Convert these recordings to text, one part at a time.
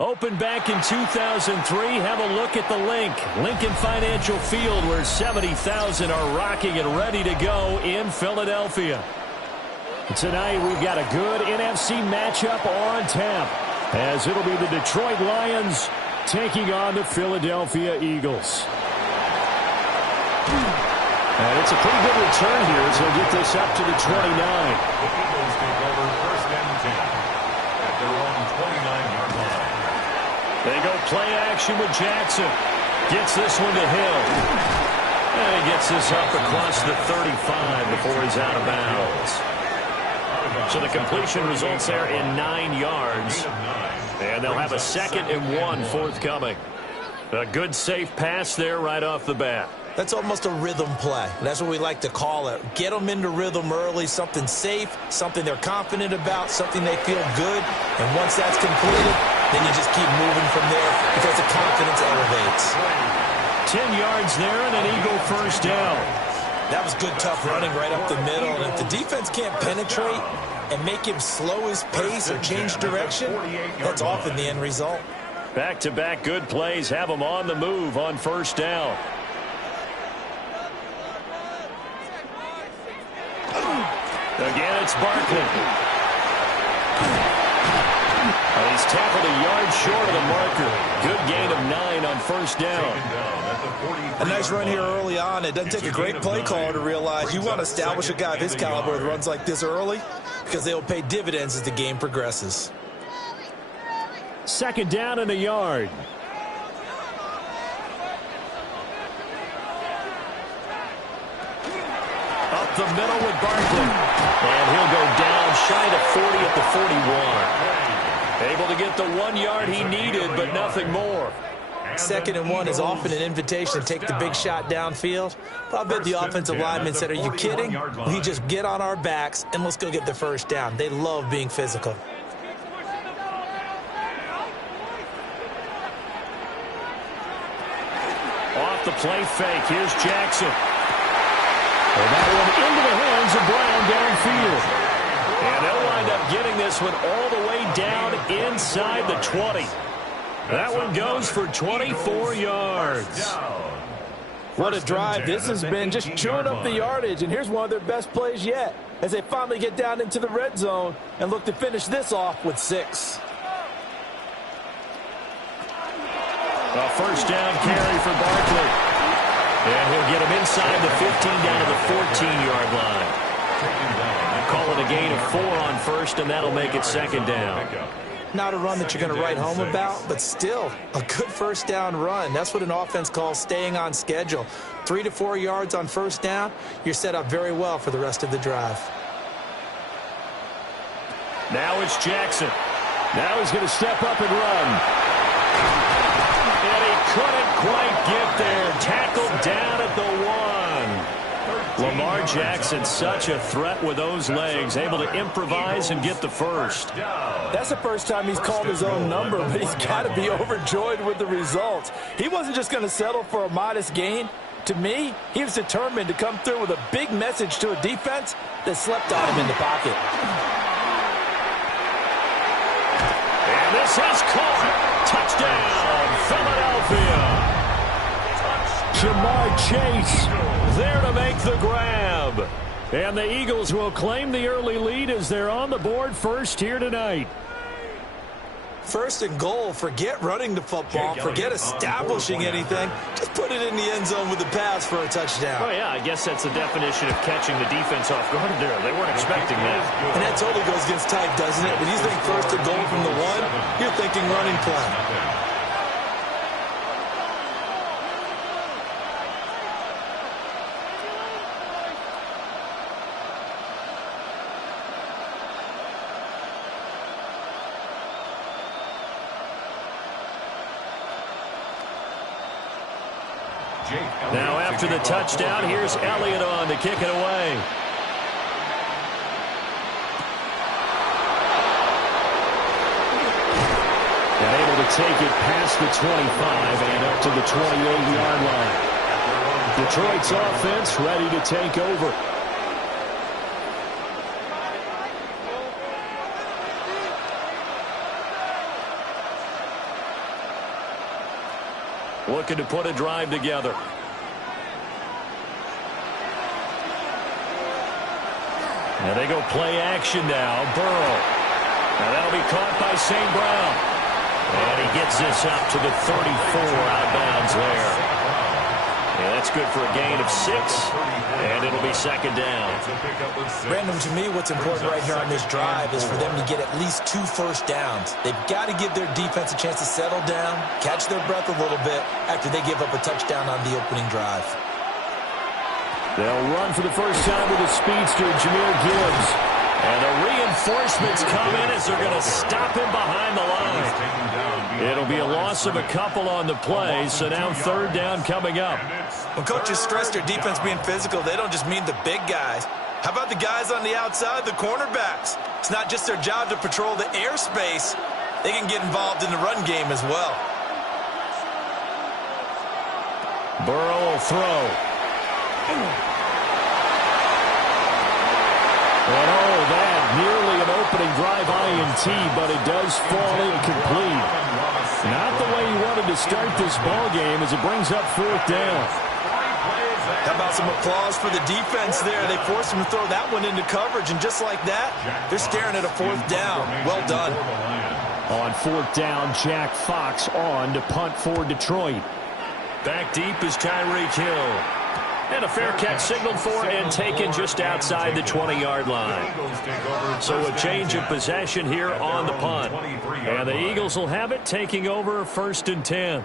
Opened back in 2003, have a look at the link. Lincoln Financial Field, where 70,000 are rocking and ready to go in Philadelphia. Tonight, we've got a good NFC matchup on tap, as it'll be the Detroit Lions taking on the Philadelphia Eagles. And it's a pretty good return here, so he'll get this up to the 29. The Eagles take over first and 10 at their own 29-yard line. They go play action with Jackson. Gets this one to Hill. And he gets this up across the 35 before he's out of bounds. So the completion results there in 9 yards. And they'll have a 2nd and 1 forthcoming. A good safe pass there right off the bat. That's almost a rhythm play. That's what we like to call it. Get them into rhythm early, something safe, something they're confident about, something they feel good. And once that's completed, then you just keep moving from there because the confidence elevates. 10 yards there and an Eagle first down. That was good, tough running right up the middle. And if the defense can't penetrate and make him slow his pace or change direction, that's often the end result. Back-to-back good plays have them on the move on first down. Again, it's Barkley. He's tackled a yard short of the marker. Good gain of 9 on first down. A nice run here early on. It doesn't take a great play caller to realize you want to establish a guy of his caliber with runs like this early because they will pay dividends as the game progresses. 2nd down and a yard. Up the middle with Barkley. And he'll go down shy to 40 at the 41. Able to get the 1 yard he needed, but nothing more. 2nd and 1 is often an invitation to take the big shot downfield. But I bet the offensive lineman said, are you kidding? We just get on our backs and let's go get the first down. They love being physical. Off the play fake. Here's Jackson. And that one into the hands of Brown downfield. And they'll wind up getting this one all the way down inside the 20. That one goes for 24 yards. What a drive this has been, just chewing up the yardage. And here's one of their best plays yet as they finally get down into the red zone and look to finish this off with 6. A first down carry for Barkley. And he'll get him inside the 15 down to the 14-yard line. Call it a gain of 4 on first, and that'll make it 2nd down. Not a run that you're going to write home about, but still a good first down run. That's what an offense calls staying on schedule. 3 to 4 yards on first down, you're set up very well for the rest of the drive. Now it's Jackson. Now he's going to step up and run. And he couldn't quite get there. Tackled down at the 1. Lamar Jackson, such a threat with those legs, able to improvise and get the first. That's the first time he's called his own number, but he's got to be overjoyed with the results. He wasn't just going to settle for a modest gain. To me, he was determined to come through with a big message to a defense that slept on him in the pocket. And this is caught. Touchdown, Philadelphia. Jamar Chase there to make the grab. And the Eagles will claim the early lead as they're on the board first here tonight. 1st and goal. Forget running the football. Forget establishing anything. Just put it in the end zone with the pass for a touchdown. Oh, yeah, I guess that's the definition of catching the defense off guard there. They weren't expecting that. And that totally goes against type, doesn't it? When you think 1st and goal from the 1, you're thinking running play. Now after the touchdown, here's Elliott on to kick it away. And able to take it past the 25 and up to the 28-yard line. Detroit's offense ready to take over. looking to put a drive together. And they go play action now. Burrow. And that'll be caught by St. Brown. And he gets this up to the 34 out of bounds there. Yeah, that's good for a gain of 6. And it'll be second down. Brandon, to me, what's important right here on this drive is for them to get at least 2 first downs. They've got to give their defense a chance to settle down, catch their breath a little bit after they give up a touchdown on the opening drive. They'll run for the first time with a speedster, Jahmyr Gibbs. And the reinforcements come in as they're going to stop him behind the line. It'll be a loss of a couple on the play, so now third down coming up. When coaches stress their defense being physical, they don't just mean the big guys. How about the guys on the outside, the cornerbacks? It's not just their job to patrol the airspace. They can get involved in the run game as well. Burrow will throw. And that nearly an opening drive INT, but it does fall incomplete. Not the way he wanted to start this ball game as it brings up fourth down. How about some applause for the defense there? They forced him to throw that one into coverage, and just like that, they're staring at a fourth down. Well done. On fourth down, Jack Fox on to punt for Detroit. Back deep is Tyreek Hill. And a fair catch signaled for and taken just outside the 20-yard line. So a change of possession here on the punt. And the Eagles will have it, taking over first and 10.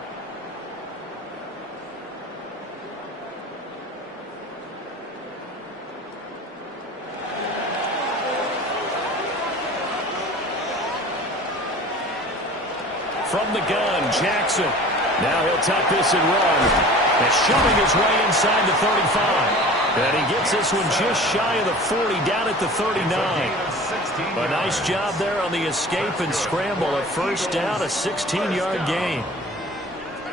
From the gun, Jackson. Now he'll tuck this and run. And shoving his way inside the 35. And he gets this one just shy of the 40, down at the 39. A nice job there on the escape and scramble. A first down, a 16-yard gain.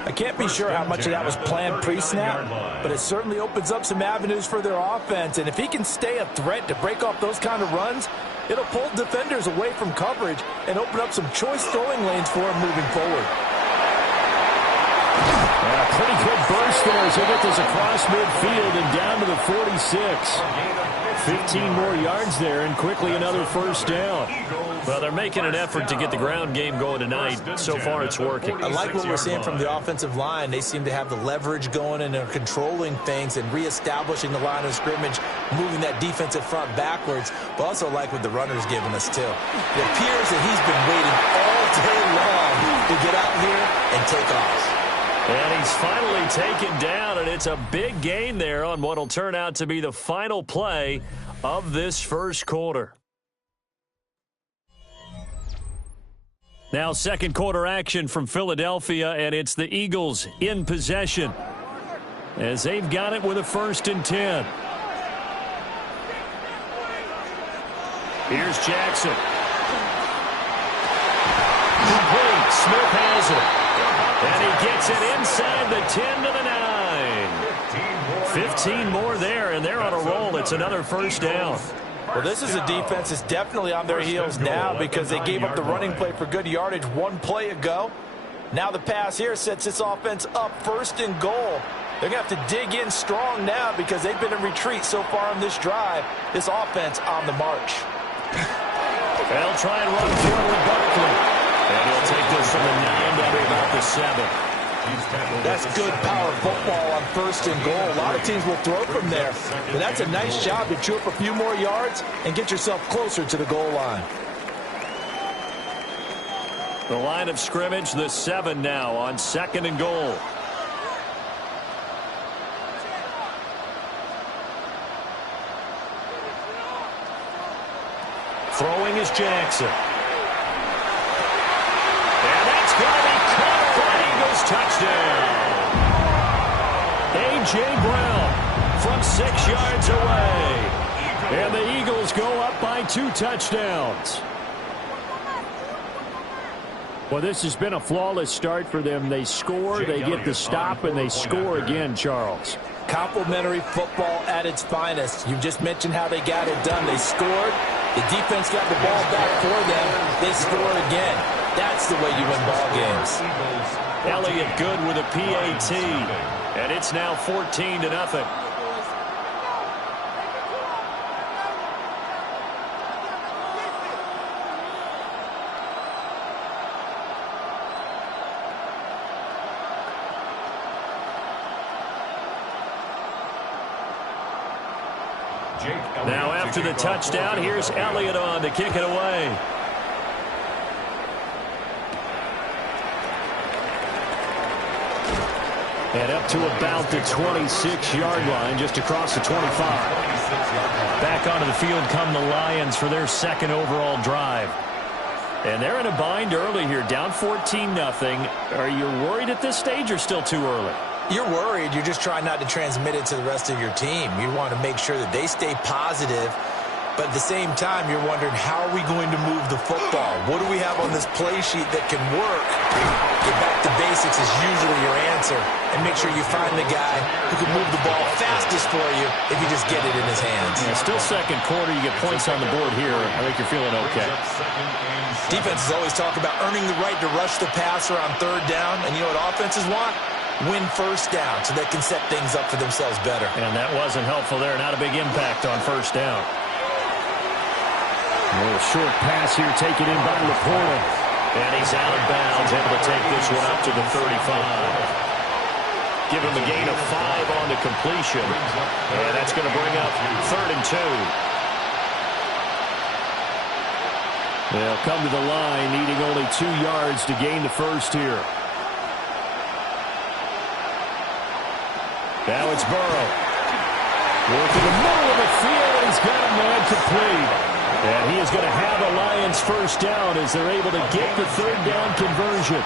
I can't be sure how much of that was planned pre-snap, but it certainly opens up some avenues for their offense. And if he can stay a threat to break off those kind of runs, it'll pull defenders away from coverage and open up some choice throwing lanes for him moving forward. And a pretty good burst there as they get this across midfield and down to the 46. 15 more yards there and quickly another first down. Well, they're making an effort to get the ground game going tonight. So far, it's working. I like what we're seeing from the offensive line. They seem to have the leverage going and they're controlling things and reestablishing the line of scrimmage, moving that defensive front backwards. But also like what the runner's giving us, too. It appears that he's been waiting all day long to get out here and take off. And he's finally taken down, and it's a big gain there on what will turn out to be the final play of this first quarter. Now second quarter action from Philadelphia, and it's the Eagles in possession as they've got it with a first and 10. Here's Jackson. Complete. Smith has it. And he gets it inside the 10 to the 9. 15 more there, and they're on a roll. It's another first down. Well, this is a defense that's definitely on their heels now because they gave up the running play for good yardage one play ago. Now the pass here sets this offense up first and goal. They're going to have to dig in strong now because they've been in retreat so far on this drive. This offense on the march. They'll try and run forward Barkley. And he'll take this from the 9 down to about the 7. That's good power football on first and goal. A lot of teams will throw from there. But that's a nice job to chew up a few more yards and get yourself closer to the goal line. The line of scrimmage, the 7 now on second and goal. Throwing is Jackson. Touchdown. A.J. Brown from 6 yards away. And the Eagles go up by 2 touchdowns. Well, this has been a flawless start for them. They score, they get the stop, and they score again, Charles. Complimentary football at its finest. You just mentioned how they got it done. They scored. The defense got the ball back for them. They scored again. That's the way you win ball games. Elliott good with a PAT. And it's now 14-0. Now after the touchdown, here's Elliott on to kick it away. And up to about the 26-yard line, just across the 25. Back onto the field come the Lions for their second overall drive. And they're in a bind early here, down 14-0. Are you worried at this stage or still too early? You're worried. You're just trying not to transmit it to the rest of your team. You want to make sure that they stay positive. But at the same time, you're wondering, how are we going to move the football? What do we have on this play sheet that can work? Get back to basics is usually your answer. And make sure you find the guy who can move the ball fastest for you if you just get it in his hands. Yeah, still second quarter. You get points on the board here. I think you're feeling okay. Defenses always talk about earning the right to rush the passer on third down. And you know what offenses want? Win first down so they can set things up for themselves better. And that wasn't helpful there. Not a big impact on first down. A little short pass here taken in by Laporta. And he's out of bounds, able to take this one up to the 35. Give him a gain of 5 on the completion. And that's going to bring up 3rd and 2. They'll come to the line, needing only 2 yards to gain the first here. Now it's Burrow. Working the middle of the field, and he's got a man complete. And he is going to have the Lions first down as they're able to get the 3rd down conversion.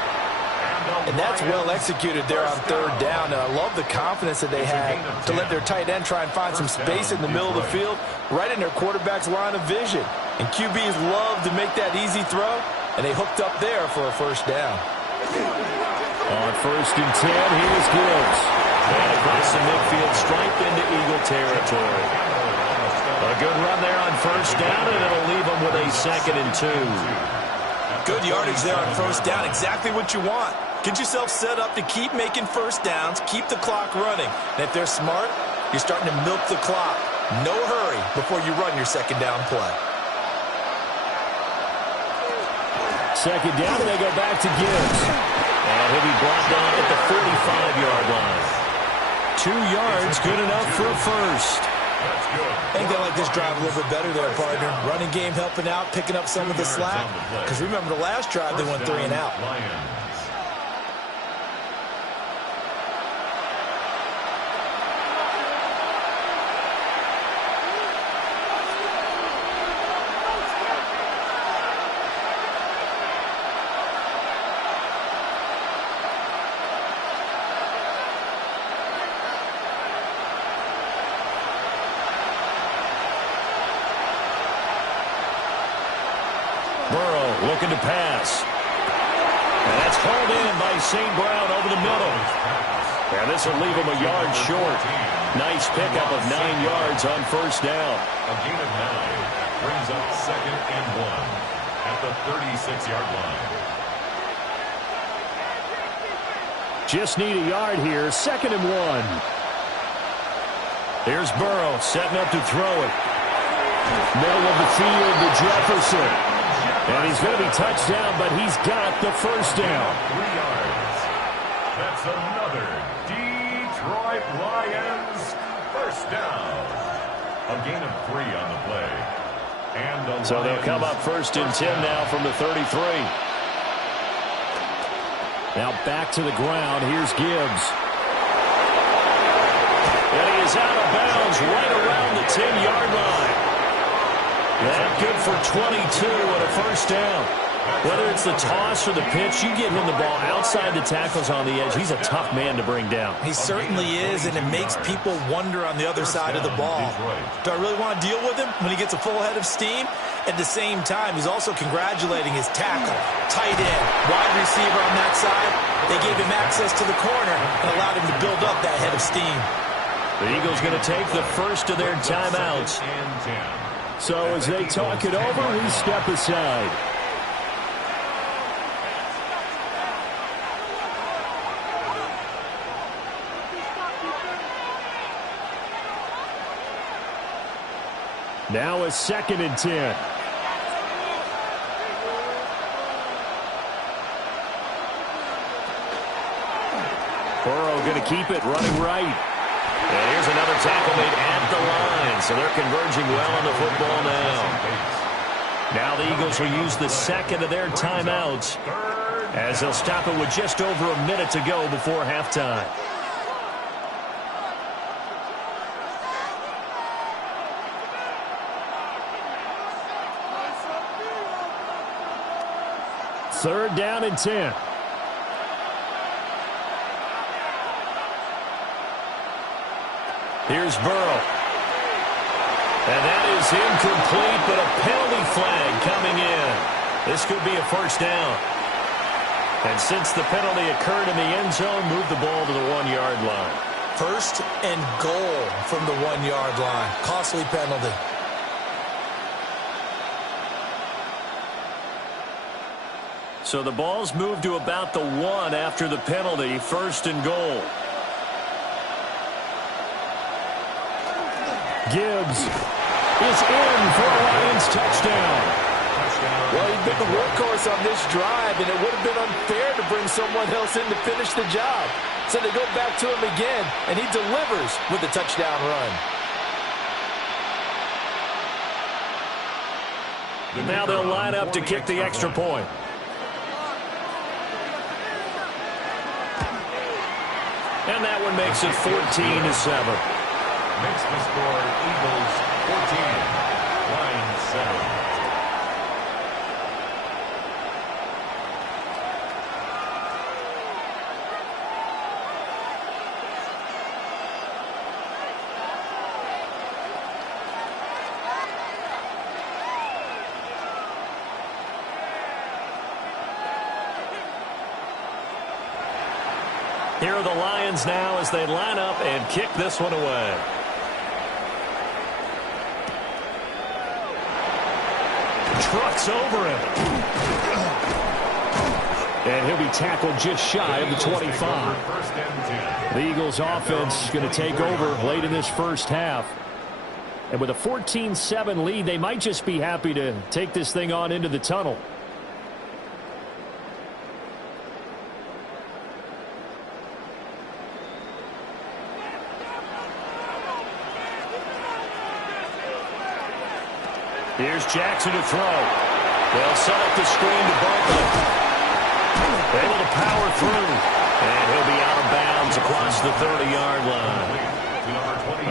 And that's well executed there on 3rd down. And I love the confidence that they had to let their tight end try and find some space in the middle of the field, right in their quarterback's line of vision. And QBs love to make that easy throw, and they hooked up there for a first down. On 1st and 10, here's Gibbs. And across the midfield, straight into Eagle territory. A good run there on 1st down, and it'll leave them with a 2nd and 2. Good yardage there on 1st down. Exactly what you want. Get yourself set up to keep making first downs, keep the clock running. And if they're smart, you're starting to milk the clock. No hurry before you run your 2nd down play. 2nd down, they go back to Gibbs. And he'll be brought down at the 45-yard line. 2 yards, good enough for a first. I think they like this drive a little bit better there, partner. Running game helping out, picking up some of the slack. Because remember, the last drive, they went 3 and out. Looking to pass. And that's hauled in by St. Brown over the middle. And this will leave him a yard short. Nice pickup of 9 yards on 1st down. A gain of 9 brings up 2nd and 1 at the 36-yard line. Just need a yard here. 2nd and 1. Here's Burrow setting up to throw it. Middle of the field to Jefferson. And he's going to be touched down, but he's got the first down. 3 yards. That's another Detroit Lions first down. A gain of 3 on the play. And the so they'll come up 1st and 10 now from the 33. Now back to the ground. Here's Gibbs. And he is out of bounds right around the 10-yard line. That good for 22 and a first down. Whether it's the toss or the pitch, you get him the ball outside the tackles on the edge. He's a tough man to bring down. He certainly is, and it makes people wonder on the other side of the ball. Do I really want to deal with him when he gets a full head of steam? At the same time, he's also congratulating his tackle, tight end, wide receiver on that side. They gave him access to the corner and allowed him to build up that head of steam. The Eagles going to take the first of their timeouts. So as they talk it over, we step aside. Now a 2nd and 10. Burrow going to keep it running right. And here's another tackle made at the line. So they're converging well on the football now. Now the Eagles will use the 2nd of their timeouts as they'll stop it with just over a minute to go before halftime. Third down and 10. Here's Burrow. And that is incomplete, but a penalty flag coming in. This could be a first down. And since the penalty occurred in the end zone, move the ball to the 1-yard line. First and goal from the 1-yard line. Costly penalty. So the ball's moved to about the 1 after the penalty. First and goal. Gibbs is in for a Lions touchdown. Well, he'd been the workhorse on this drive, and it would have been unfair to bring someone else in to finish the job. So they go back to him again, and he delivers with the touchdown run. Now they'll line up to kick the extra point. And that one makes it 14-7. Makes the score Eagles 14, Lions 7. Here are the Lions now as they line up and kick this one away. Trucks over him. And he'll be tackled just shy of the 25. The Eagles offense going to take over late in this first half. And with a 14-7 lead, they might just be happy to take this thing on into the tunnel. Here's Jackson to throw. They'll set up the screen to Barkley. Able to power through. And he'll be out of bounds across the 30-yard line.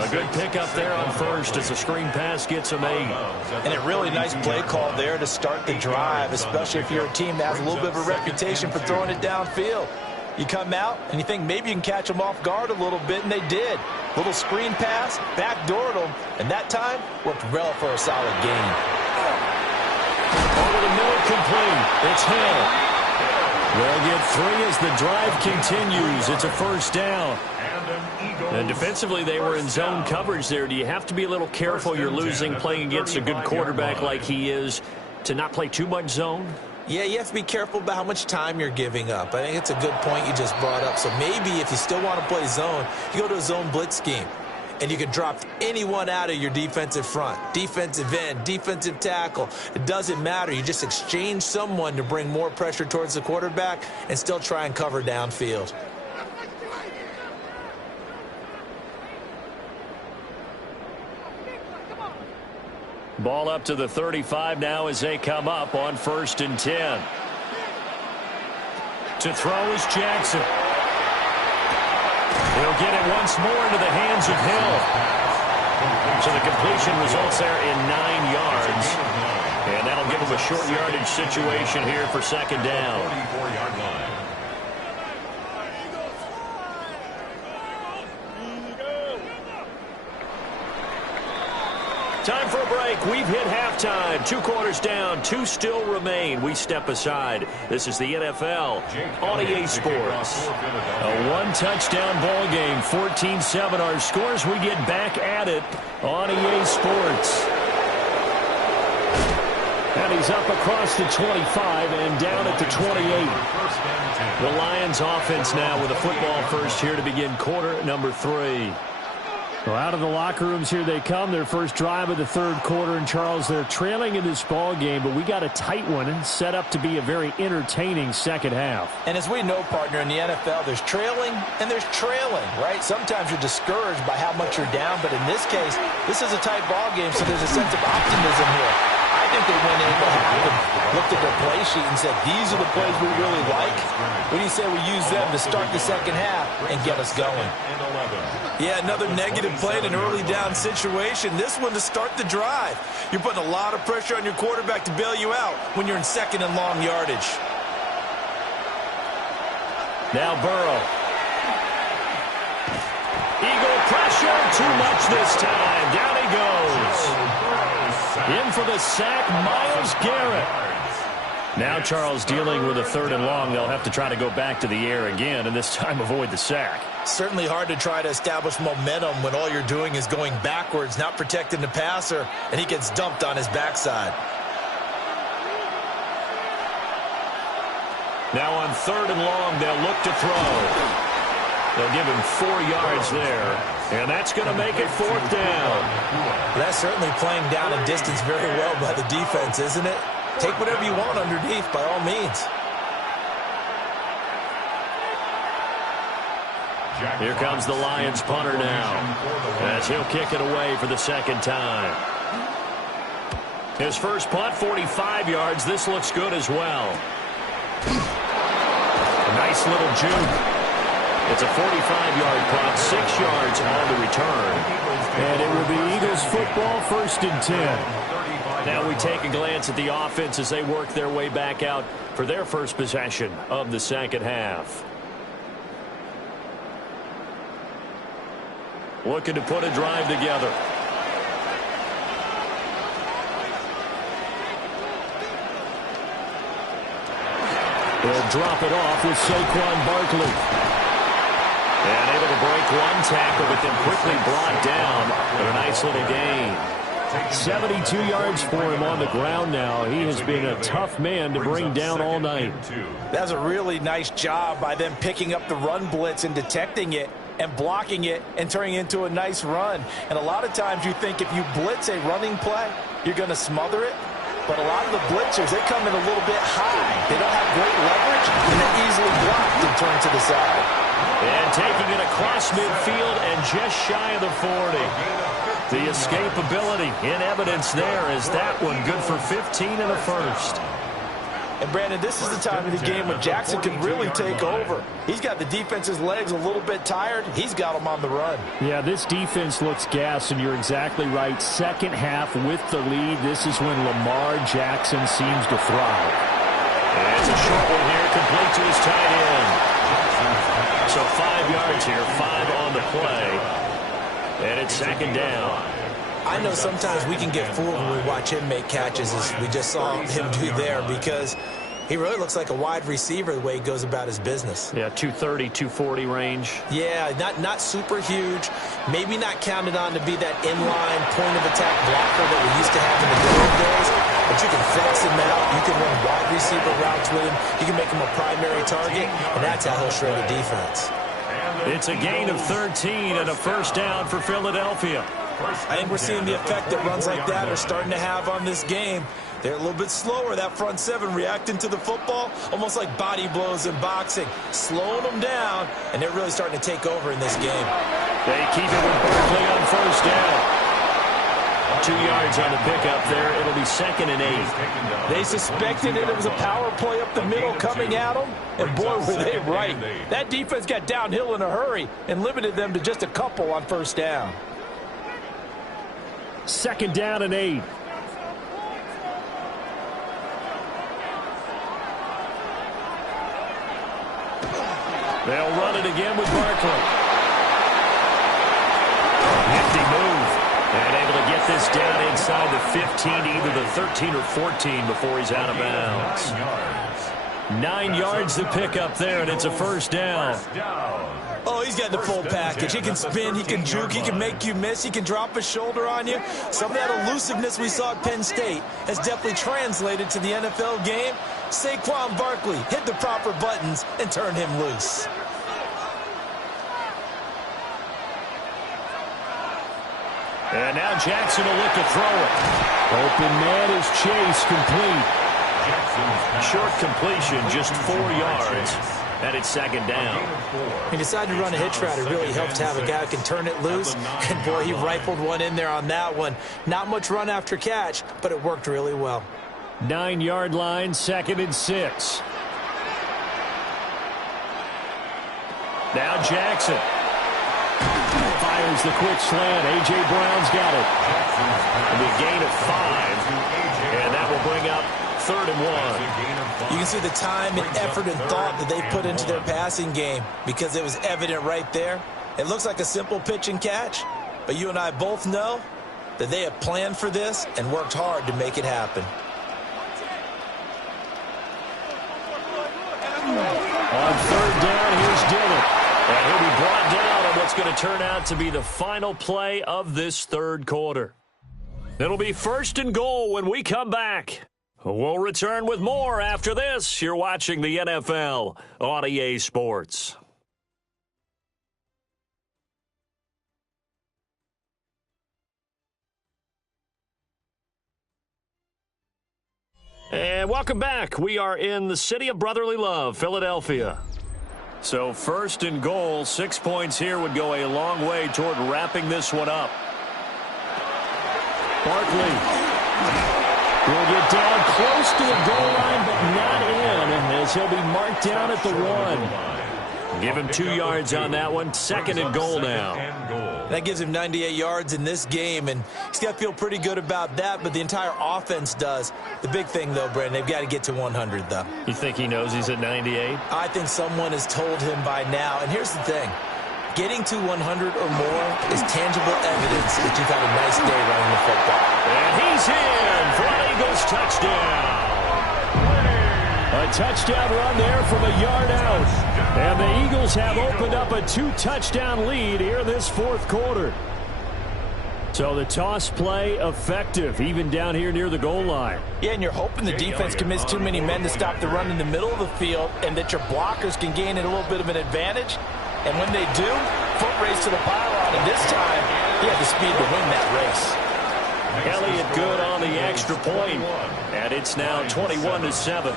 A good pickup there on first as the screen pass gets him 8. And a really nice play call there to start the drive, especially if you're a team that has a little bit of a reputation for throwing it downfield. You come out and you think maybe you can catch them off guard a little bit, and they did. Little screen pass, backdoored them, and that time worked well for a solid gain. Over the middle, complete. It's Hill. They'll get 3 as the drive continues. It's a first down. And defensively, they were in zone coverage there. Do you have to be a little careful? You're losing playing against a good quarterback like he is to not play too much zone? Yeah, you have to be careful about how much time you're giving up. I think it's a good point you just brought up. So maybe if you still want to play zone, you go to a zone blitz scheme. And you can drop anyone out of your defensive front. Defensive end, defensive tackle. It doesn't matter. You just exchange someone to bring more pressure towards the quarterback and still try and cover downfield. Ball up to the 35 now as they come up on 1st and 10. To throw is Jackson. He'll get it once more into the hands of Hill. So the completion results there in 9 yards. And that'll give him a short yardage situation here for 2nd down. 44-yard line. Time for a break. We've hit halftime. 2 quarters down. 2 still remain. We step aside. This is the NFL on EA Sports. A 1-touchdown ball game. 14-7 our scores. We get back at it on EA Sports. And he's up across the 25 and down at the 28. The Lions offense now with a football first here to begin quarter number 3. Well, out of the locker rooms here they come. Their first drive of the third quarter. And, Charles, they're trailing in this ball game, but we got a tight one and set up to be a very entertaining second half. And as we know, partner, in the NFL, there's trailing and there's trailing, right? Sometimes you're discouraged by how much you're down, but in this case, this is a tight ball game, so there's a sense of optimism here. I think they went into half and looked at their play sheet and said, these are the plays we really like. What do you say we use them to start the second half and get us going? Yeah, another negative play in an early down situation. This one to start the drive. You're putting a lot of pressure on your quarterback to bail you out when you're in second and long yardage. Now Burrow. Eagle pressure, too much this time. Down he goes. In for the sack, Myles Garrett. Now Charles dealing with a third and long. They'll have to try to go back to the air again, and this time avoid the sack. Certainly hard to try to establish momentum when all you're doing is going backwards, not protecting the passer, and he gets dumped on his backside. Now on third and long, they'll look to throw. They'll give him 4 yards there, and that's going to make it fourth down. That's certainly playing down a distance very well by the defense, isn't it? Take whatever you want underneath, by all means. Here comes the Lions punter now, as he'll kick it away for the second time. His first punt, 45 yards. This looks good as well. A nice little juke. It's a 45-yard punt, 6 yards on the return. And it will be Eagles football, 1st and 10. Now we take a glance at the offense as they work their way back out for their first possession of the second half. Looking to put a drive together. They'll drop it off with Saquon Barkley. And able to break one tackle, but then quickly brought down. But a nice little gain. 72 yards for him on the ground now. He has been a tough man to bring down all night. That's a really nice job by them picking up the run blitz and detecting it and blocking it and turning it into a nice run. And a lot of times you think if you blitz a running play, you're going to smother it. But a lot of the blitzers, they come in a little bit high. They don't have great leverage, and they're easily blocked and turned to the side. And taking it across midfield and just shy of the 40. The escapability in evidence there is that one good for 15 and a first. And, Brandon, this is the time of the game when Jackson can really take over. He's got the defense's legs a little bit tired. He's got them on the run. Yeah, this defense looks gassed, and you're exactly right. Second half with the lead, this is when Lamar Jackson seems to thrive. And it's a short one here, complete to his tight end. So 5 yards here, 5 on the play. And it's second down. I know sometimes we can get fooled when we watch him make catches, as we just saw him do there, because he really looks like a wide receiver the way he goes about his business. Yeah, 230, 240 range. Yeah, not super huge. Maybe not counted on to be that inline point-of-attack blocker that we used to have in the good old days, but you can flex him out. You can run wide receiver routes with him. You can make him a primary target, and that's how he'll shred a defense. It's a gain of 13 and a first down for Philadelphia. I think we're seeing the effect that runs like that are starting to have on this game. They're a little bit slower, that front seven, reacting to the football, almost like body blows in boxing, slowing them down, and they're really starting to take over in this game. They keep it with Barkley on first down. 2 yards on the pickup there. It'll be 2nd and 8. They suspected it was a power play up the middle coming at them, and boy, were they right. That defense got downhill in a hurry and limited them to just a couple on first down. 2nd down and 8. They'll run it again with Barkley. Nifty move. And able to get this down inside the 15, either the 13 or 14 before he's out of bounds. 9 yards to pick up there, and it's a first down. Oh, he's got the full package. He can spin, he can juke, he can make you miss, he can drop his shoulder on you. Some of that elusiveness we saw at Penn State has definitely translated to the NFL game. Saquon Barkley hit the proper buttons and turned him loose. And now Jackson will look to throw it. Open man is Chase, complete. Short completion, just 4 yards. And it's second down. He decided to run a hitch route. It really helps to have a guy who can turn it loose. And, boy, he rifled one in there on that one. Not much run after catch, but it worked really well. 9-yard line, 2nd and 6. Now Jackson. Fires the quick slant. A.J. Brown's got it. And a gain of 5. And that will bring up 3rd and 1. You can see the time and effort and thought that they put into their passing game because it was evident right there. It looks like a simple pitch and catch, but you and I both know that they have planned for this and worked hard to make it happen. On 3rd down, here's Dillon. And he'll be brought down on what's going to turn out to be the final play of this 3rd quarter. It'll be 1st and goal when we come back. We'll return with more after this. You're watching the NFL on EA Sports. And welcome back. We are in the city of brotherly love, Philadelphia. So 1st and goal, 6 points here would go a long way toward wrapping this one up. Barkley will get down close to the goal line, but not in, as he'll be marked down at the 1. Give him 2 yards on that one. 2nd and goal now. That gives him 98 yards in this game, and he's got to feel pretty good about that, but the entire offense does. The big thing, though, Brandon, they've got to get to 100, though. You think he knows he's at 98? I think someone has told him by now, and here's the thing. Getting to 100 or more is tangible evidence that you've had a nice day running the football. And he's in for an Eagles touchdown. A touchdown run there from a yard out. And the Eagles have opened up a 2-touchdown lead here this 4th quarter. So the toss play effective, even down here near the goal line. Yeah, and you're hoping the defense can miss too many men to stop the run in the middle of the field and that your blockers can gain a little bit of an advantage. And when they do, foot race to the pylon, and this time, he had the speed to win that race. Elliott good on the extra point, and it's now 21-7.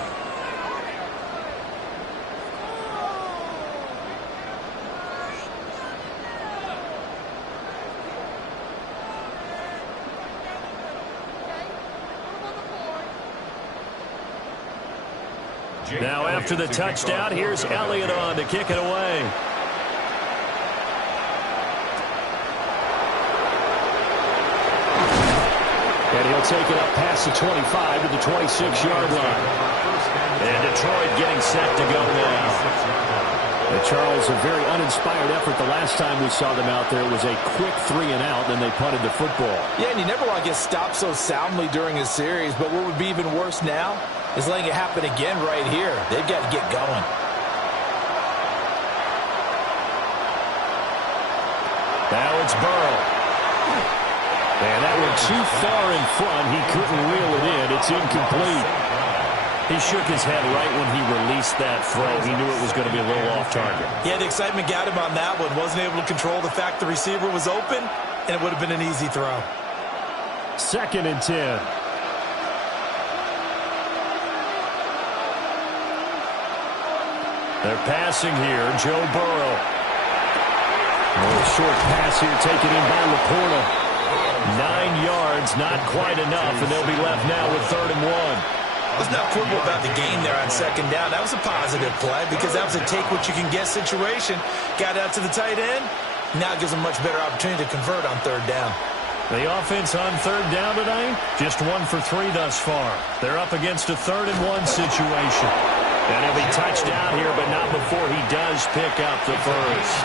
Now after the touchdown, here's Elliott on to kick it away. And he'll take it up past the 25 to the 26-yard line. And Detroit getting set to go now. And Charles, a very uninspired effort the last time we saw them out there. It was a quick 3-and-out, then they punted the football. Yeah, and you never want to get stopped so soundly during a series, but what would be even worse now is letting it happen again right here. They've got to get going. Now it's Burrow. And that went too far in front. He couldn't reel it in. It's incomplete. He shook his head right when he released that throw. He knew it was going to be a little off target. Yeah, the excitement got him on that one. Wasn't able to control the fact the receiver was open, and it would have been an easy throw. 2nd and 10. They're passing here. Joe Burrow. A short pass here taken in by Laporta. 9 yards, not quite enough, and they'll be left now with 3rd and 1. Let's not quibble about the gain there on 2nd down. That was a positive play because that was a take-what-you-can-get situation. Got out to the tight end. Now it gives them a much better opportunity to convert on 3rd down. The offense on 3rd down tonight, just 1 for 3 thus far. They're up against a 3rd and 1 situation. And he'll be touched down here, but not before he does pick up the first.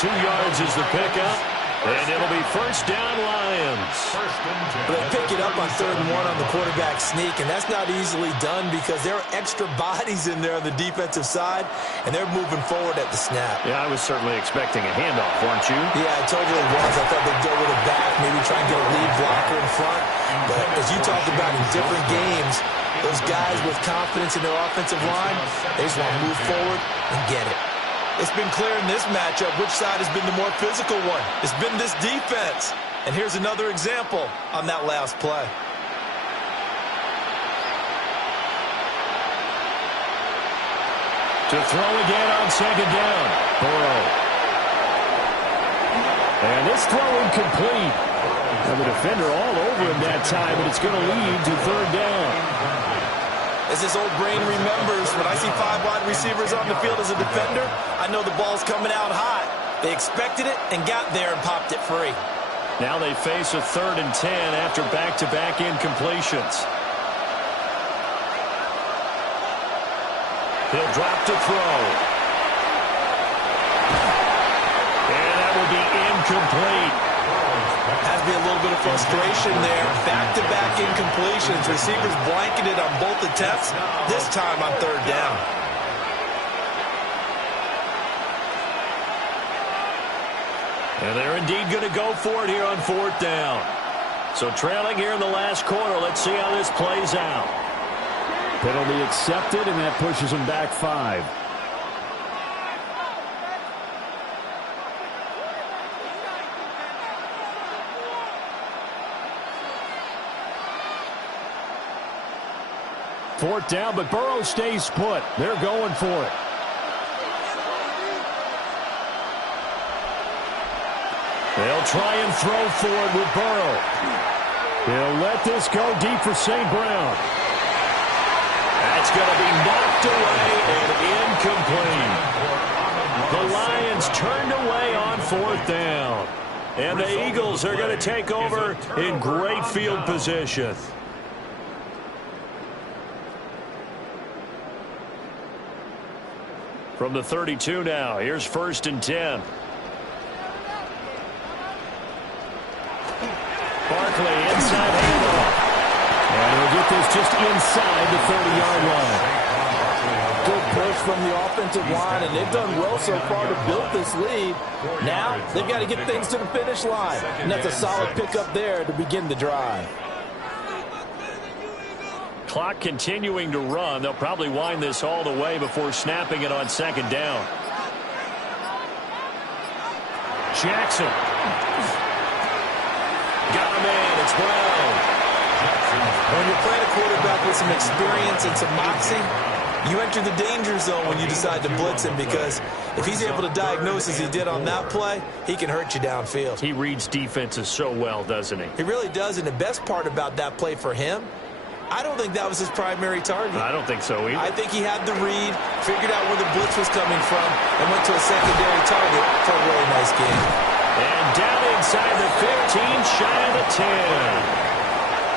2 yards is the pickup, and it'll be 1st down Lions. But they pick it up on 3rd and 1 on the quarterback sneak, and that's not easily done because there are extra bodies in there on the defensive side, and they're moving forward at the snap. Yeah, I was certainly expecting a handoff, weren't you? Yeah, I totally was. I thought they'd go with a back, maybe try and get a lead blocker in front. But as you talked about in different games, those guys with confidence in their offensive line, they just want to move forward and get it. It's been clear in this matchup which side has been the more physical one. It's been this defense. And here's another example on that last play. To throw again on second down. Burrow. And this throw incomplete. And the defender all over him that time, and it's going to lead to third down. As his old brain remembers, when I see 5 wide receivers on the field as a defender, I know the ball's coming out hot. They expected it and got there and popped it free. Now they face a 3rd and 10 after back-to-back incompletions. He'll drop to throw. And that will be incomplete. Has to be a little bit of frustration there. Back-to-back incompletions. Receivers blanketed on both attempts, this time on 3rd down. And they're indeed going to go for it here on 4th down. So trailing here in the last quarter. Let's see how this plays out. Penalty accepted, and that pushes them back 5. Fourth down, but Burrow stays put. They're going for it. They'll try and throw for it with Burrow. He'll let this go deep for St. Brown. That's going to be knocked away and incomplete. The Lions turned away on 4th down. And the Eagles are going to take over in great field position. From the 32 now, here's 1st and 10. Barkley inside handoff. And he'll get this just inside the 30-yard line. Good push from the offensive line, and they've done well so far to build this lead. Now they've got to get things to the finish line, and that's a solid pickup there to begin the drive. Clock continuing to run. They'll probably wind this all the way before snapping it on 2nd down. Jackson. Got him in. It's Brown. When you're playing a quarterback with some experience and some moxie, you enter the danger zone when you decide to blitz him, because if he's able to diagnose as he did on that play, he can hurt you downfield. He reads defenses so well, doesn't he? He really does, and the best part about that play for him, I don't think that was his primary target. I don't think so either. I think he had the read, figured out where the blitz was coming from, and went to a secondary target for a really nice game. And down inside the 15, shy of the 10.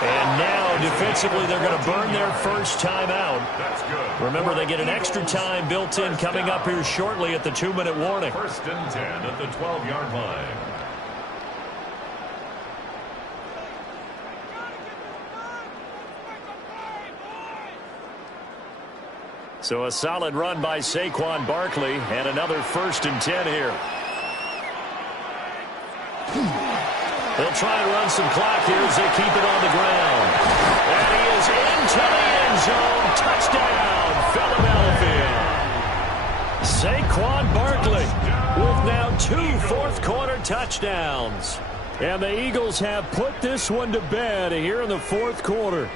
And now, defensively, they're going to burn their first timeout. That's good. Remember, they get an extra time built in coming up here shortly at the 2-minute warning. 1st and 10 at the 12-yard line. So a solid run by Saquon Barkley, and another 1st and 10 here. They'll try and run some clock here as they keep it on the ground. And he is into the end zone. Touchdown, Philadelphia. Saquon Barkley with now 2 fourth-quarter touchdowns. And the Eagles have put this one to bed here in the 4th quarter.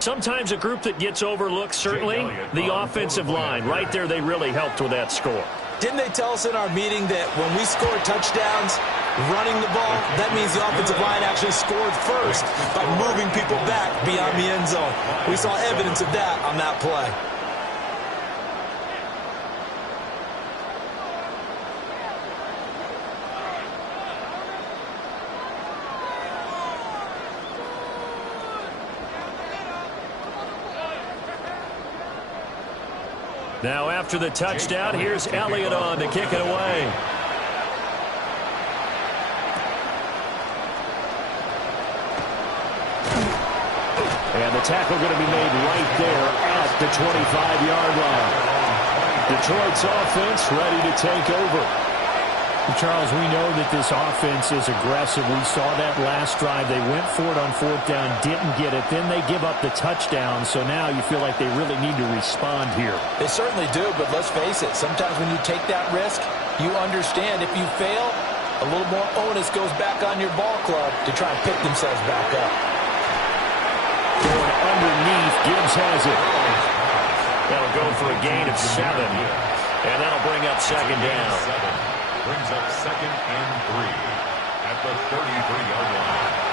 Sometimes a group that gets overlooked, certainly, the offensive line. Right there, they really helped with that score. Didn't they tell us in our meeting that when we score touchdowns running the ball, that means the offensive line actually scored first by moving people back beyond the end zone? We saw evidence of that on that play. Now after the touchdown, here's Elliott on to kick it away. And the tackle going to be made right there at the 25-yard line. Detroit's offense ready to take over. Charles, we know that this offense is aggressive. We saw that last drive. They went for it on 4th down, didn't get it. Then they give up the touchdown. So now you feel like they really need to respond here. They certainly do, but let's face it. Sometimes when you take that risk, you understand if you fail, A little more onus goes back on your ball club to try and pick themselves back up. Going underneath, Gibbs has it. That'll go for a gain of 7. And that'll bring up second down. Brings up 2nd and 3 at the 33-yard line.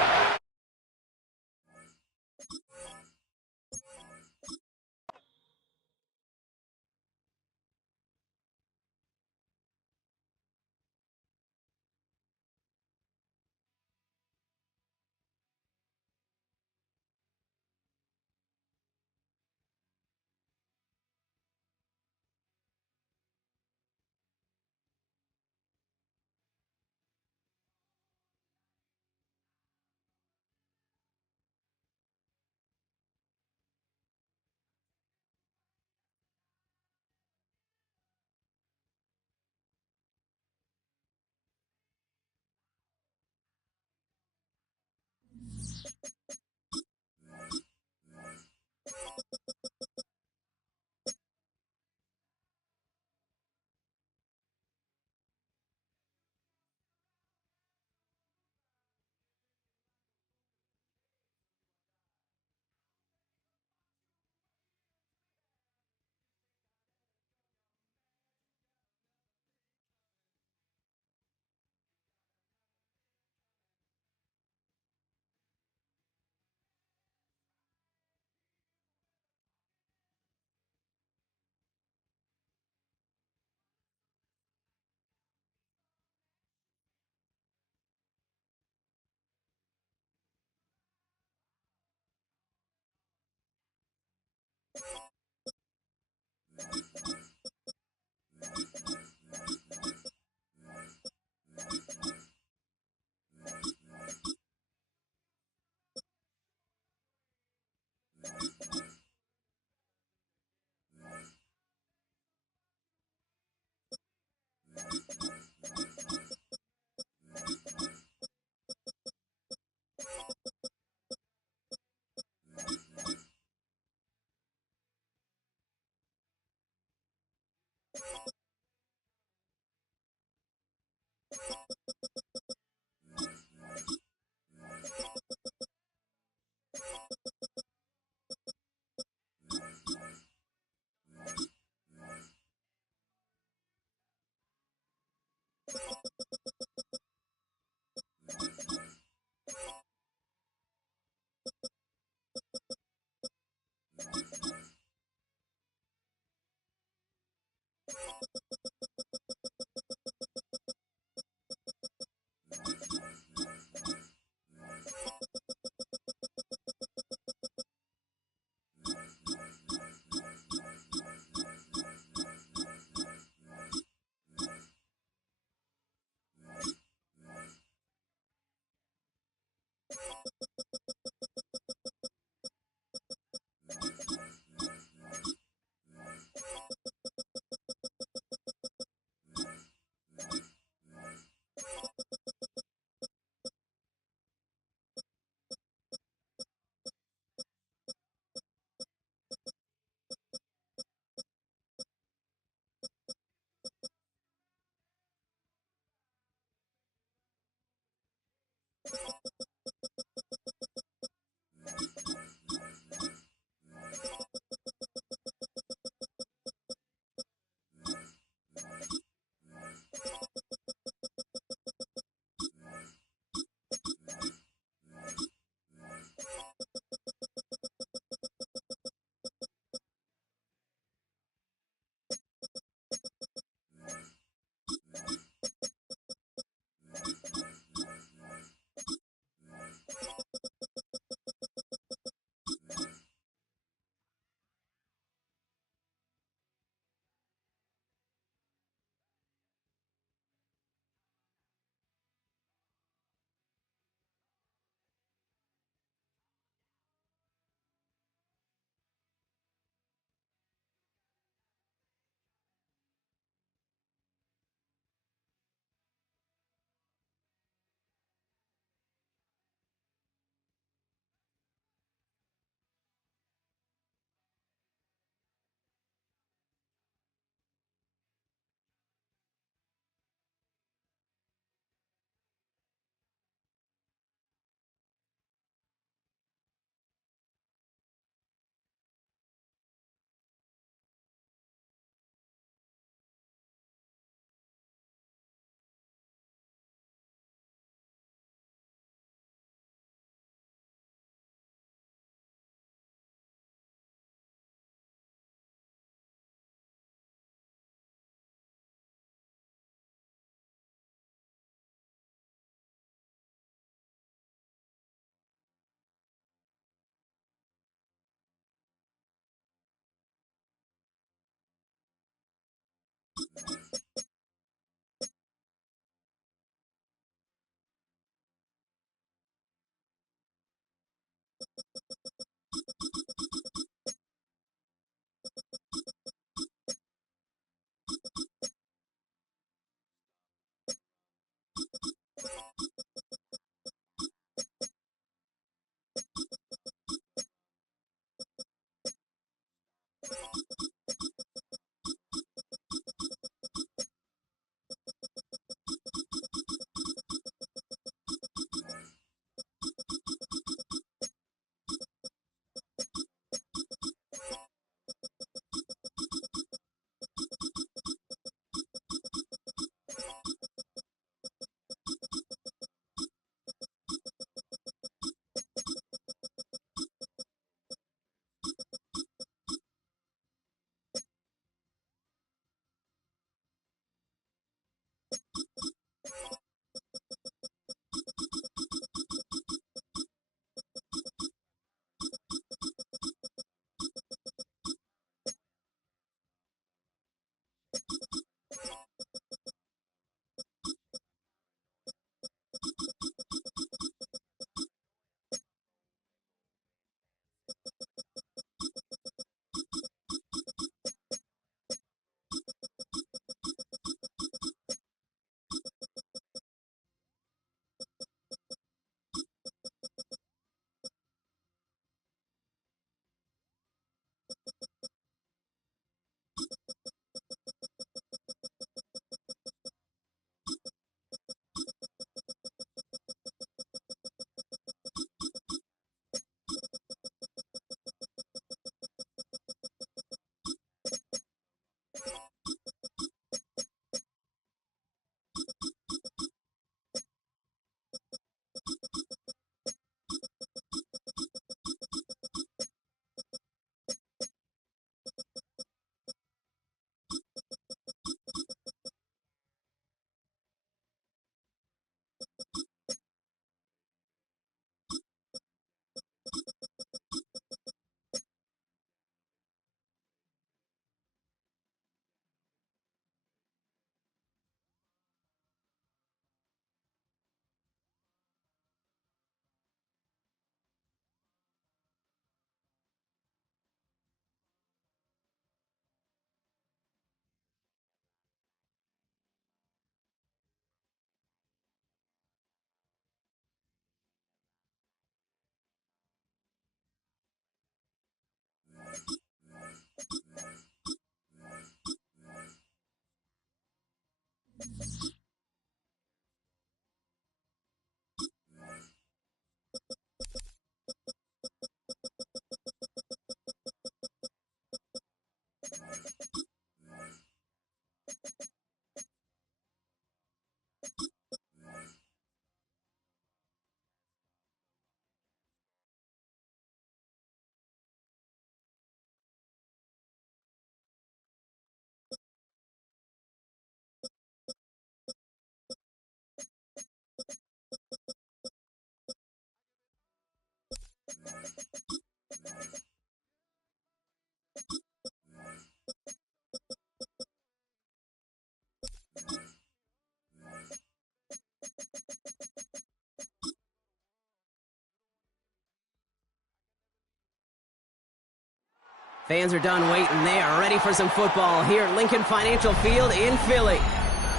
Fans are done waiting. They are ready for some football here at Lincoln Financial Field in Philly.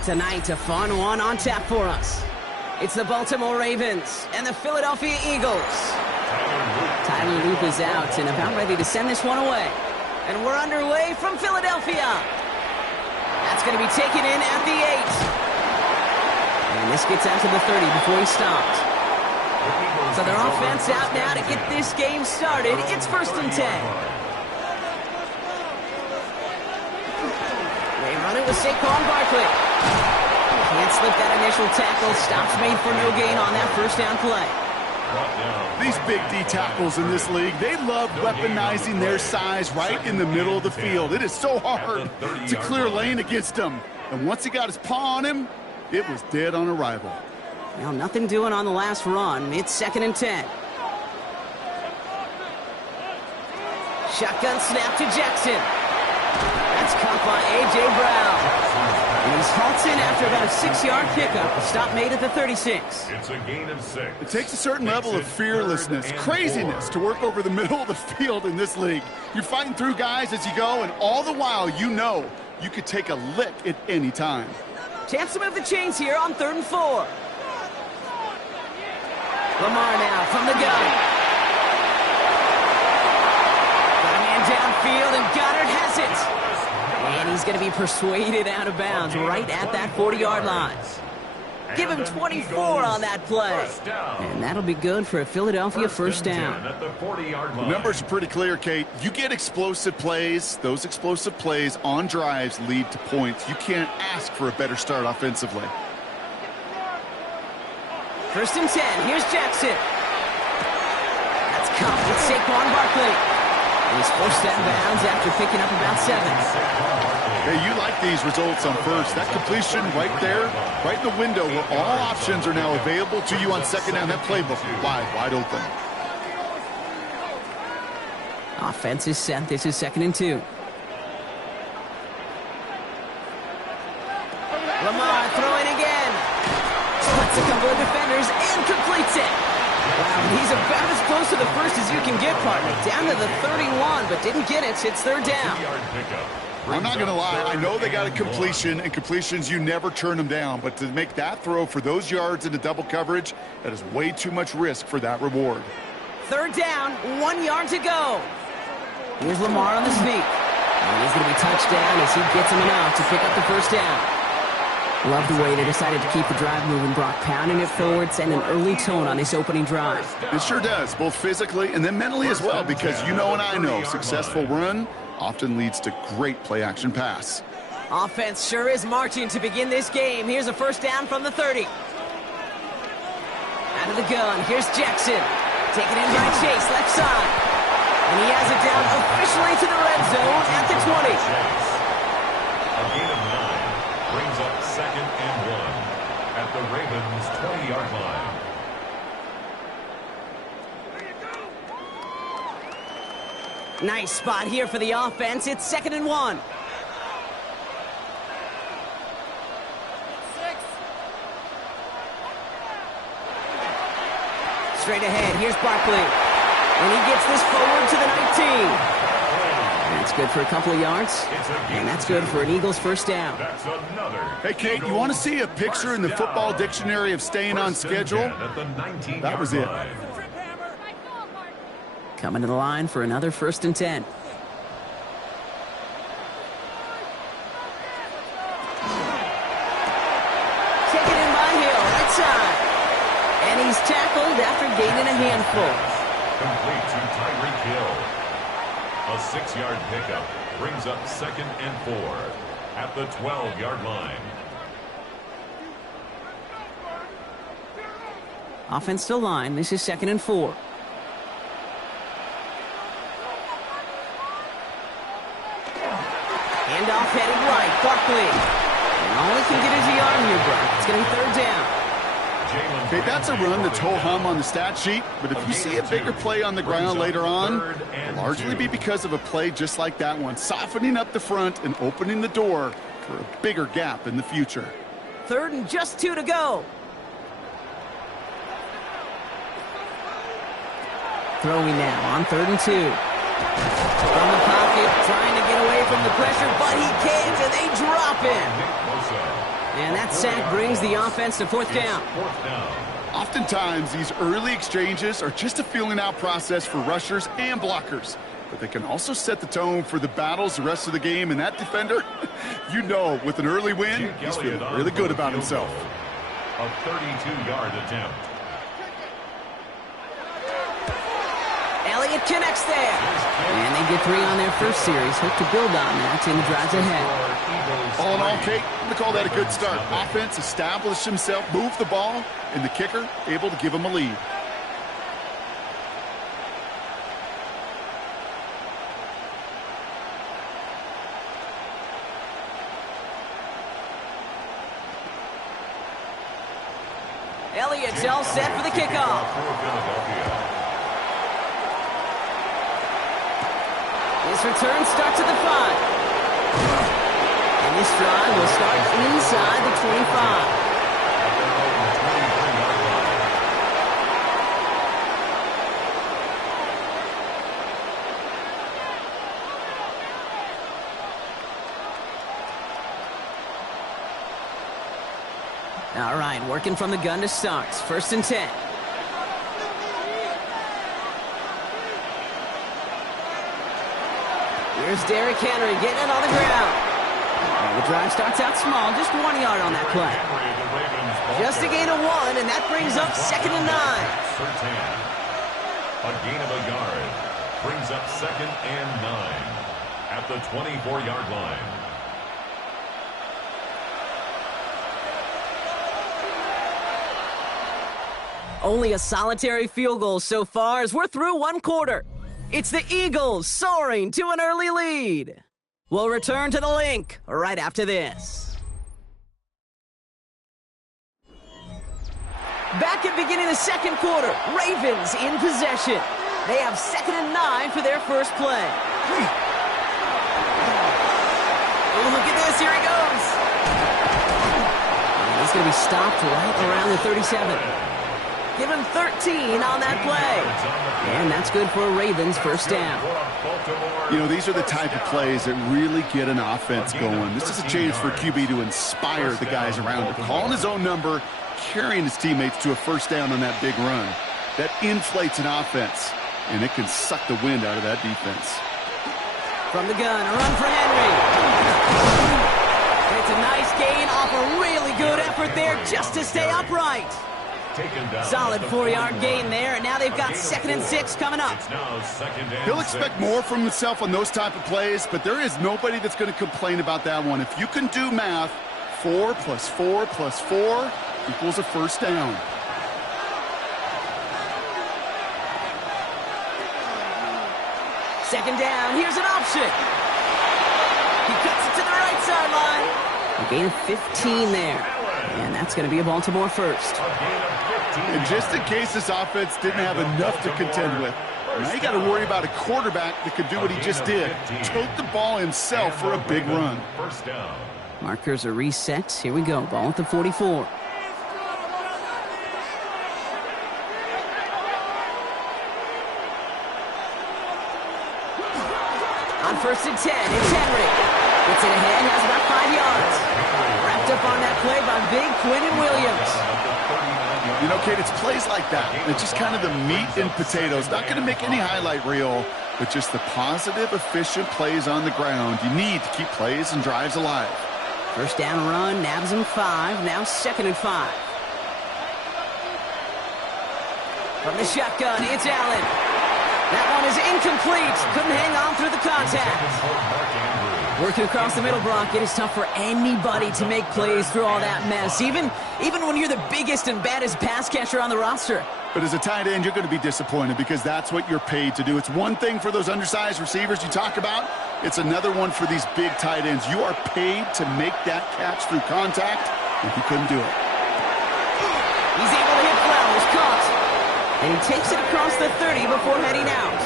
Tonight, a fun one on tap for us. It's the Baltimore Ravens and the Philadelphia Eagles. Tyler Loop is out and about ready to send this one away. And we're underway from Philadelphia. That's going to be taken in at the 8. And this gets out to the 30 before he stopped. So their offense out now to get this game started. It's 1st and 10. They run it with Saquon Barkley. Can't slip that initial tackle. Stops made for no gain on that first down play. These big D tackles in this league, they love weaponizing their size right in the middle of the field. It is so hard to clear lane against them. And once he got his paw on him, it was dead on arrival. Well, nothing doing on the last run. It's 2nd and 10. Shotgun snap to Jackson. That's caught by A.J. Brown. And He's halted after about a 6-yard pickup. A stop made at the 36. It's a gain of 6. It takes a certain level of fearlessness, craziness to work over the middle of the field in this league. You're fighting through guys as you go, and all the while you know you could take a lick at any time. Chance to move the chains here on 3rd and 4. Lamar now from the gun. Got a man downfield, and Goddard has it. And he's going to be persuaded out of bounds right at that 40-yard line. Give him 24 on that play. And that'll be good for a Philadelphia first down. The numbers are pretty clear, Kate. You get explosive plays. Those explosive plays on drives lead to points. You can't ask for a better start offensively. 1st and 10. Here's Jackson. That's caught with Saquon Barkley. He's forced out of bounds after picking up about 7. Hey, you like these results on first. That completion right there, right in the window where all options are now available to you on 2nd down. That playbook wide open. Offense is set. This is 2nd and 2. Lamar throwing again. Splits a couple of defenders and completes it. Wow, he's about as close to the first as you can get, partner. Down to the 31, but didn't get it. It's 3rd down. I'm not going to lie. I know they got a completion, and completions, you never turn them down. But to make that throw for those yards into double coverage, that is way too much risk for that reward. 3rd down, 1 yard to go. Here's Lamar on the sneak. And he's going to be touchdown as he gets him enough to pick up the first down. Love the way they decided to keep the drive moving, Brock, pounding it forward, send an early tone on this opening drive. It sure does, both physically and then mentally as well, because you know and I know successful run often leads to great play-action pass. Offense sure is marching to begin this game. Here's a first down from the 30. Out of the gun, here's Jackson. Taken in by Chase, left side. And he has it down officially to the red zone at the 20. A gain of 9 brings up 2nd and 1 at the Ravens' 20-yard line. Nice spot here for the offense. It's 2nd and 1. Straight ahead, here's Barkley. And he gets this forward to the 19. That's good for a couple of yards. And that's good for an Eagles first down. Hey, Kate, you want to see a picture in the football dictionary of staying on schedule? That was it. Coming to the line for another 1st and 10. Taken in by Hill, right side. And he's tackled after gaining a handful. Complete to Tyreek Hill. A 6-yard pickup brings up 2nd and 4 at the 12-yard line. Offense still line. This is 2nd and 4. Handoff headed right. Barkley. And all he can get is a yard here, Brock. It's going to be 3rd down. Okay, that's a run that's ho-hum on the stat sheet, but if you see a bigger play on the ground later on, it'll largely be because of a play just like that one, softening up the front and opening the door for a bigger gap in the future. 3rd and just 2 to go. Throwing now on 3rd and 2. From the pocket, trying to get away from the pressure, but he can't, and they drop him. And that sack brings the offense to 4th down. Oftentimes, these early exchanges are just a feeling-out process for rushers and blockers. But they can also set the tone for the battles the rest of the game. And that defender, you know, with an early win, he's feeling really good about himself. A 32-yard attempt. Elliott connects there. And they get 3 on their first series. Hope to build on that in the drives ahead. All in all, Kate, I'm going to call that a good start. Offense established himself, moved the ball, and the kicker able to give him a lead. Elliott's all set for the kickoff. This return starts at the 5. And This drive will start inside the 25. All right, working from the gun to start. 1st and 10. Here's Derrick Henry getting it on the ground. And the drive starts out small, just 1 yard on that play. Just a gain of 1, and that brings up 2nd and 9. A gain of a yard brings up 2nd and 9 at the 24-yard line. Only a solitary field goal so far as we're through 1 quarter. It's the Eagles soaring to an early lead. We'll return to the link right after this. Back at beginning of the 2nd quarter, Ravens in possession. They have 2nd and 9 for their first play. Oh, look at this, here he goes. And he's going to be stopped right around the 37. Give him 13 on that play. And that's good for a Ravens first down. You know, these are the type of plays that really get an offense going. This is a chance for QB to inspire the guys around him. Calling his own number, carrying his teammates to a first down on that big run. That inflates an offense, and it can suck the wind out of that defense. From the gun, a run for Henry. It's a nice gain off a really good effort there just to stay upright. Solid 4-yard gain there, and now they've got 2nd and 6 coming up. He'll expect more from himself on those type of plays, but there is nobody that's going to complain about that one. If you can do math, 4 plus 4 plus 4 equals a first down. Second down, here's an option. He cuts it to the right sideline. A gain of 15 there, and that's going to be a Baltimore first. And just in case this offense didn't have enough to contend with, now you got to worry about a quarterback that could do what he just did. Tote the ball himself for a big run. Markers are reset. Here we go. Ball at the 44. On 1st and 10, it's Henry. Gets it ahead, has about 5 yards. Wrapped up on that play by big Quinnen Williams. You know, Kate, it's plays like that. It's just kind of the meat and potatoes. Not going to make any highlight reel, but just the positive, efficient plays on the ground. You need to keep plays and drives alive. First down run, nabs him 5. Now 2nd and 5. From the shotgun, it's Allen. That one is incomplete. Couldn't hang on through the contact. Working across the middle, Brock, it is tough for anybody to make plays through all that mess, even when you're the biggest and baddest pass catcher on the roster. But as a tight end, you're going to be disappointed because that's what you're paid to do. It's one thing for those undersized receivers you talk about. It's another one for these big tight ends. You are paid to make that catch through contact, and he couldn't do it. He's able to hit Flowers, caught. And he takes it across the 30 before heading out.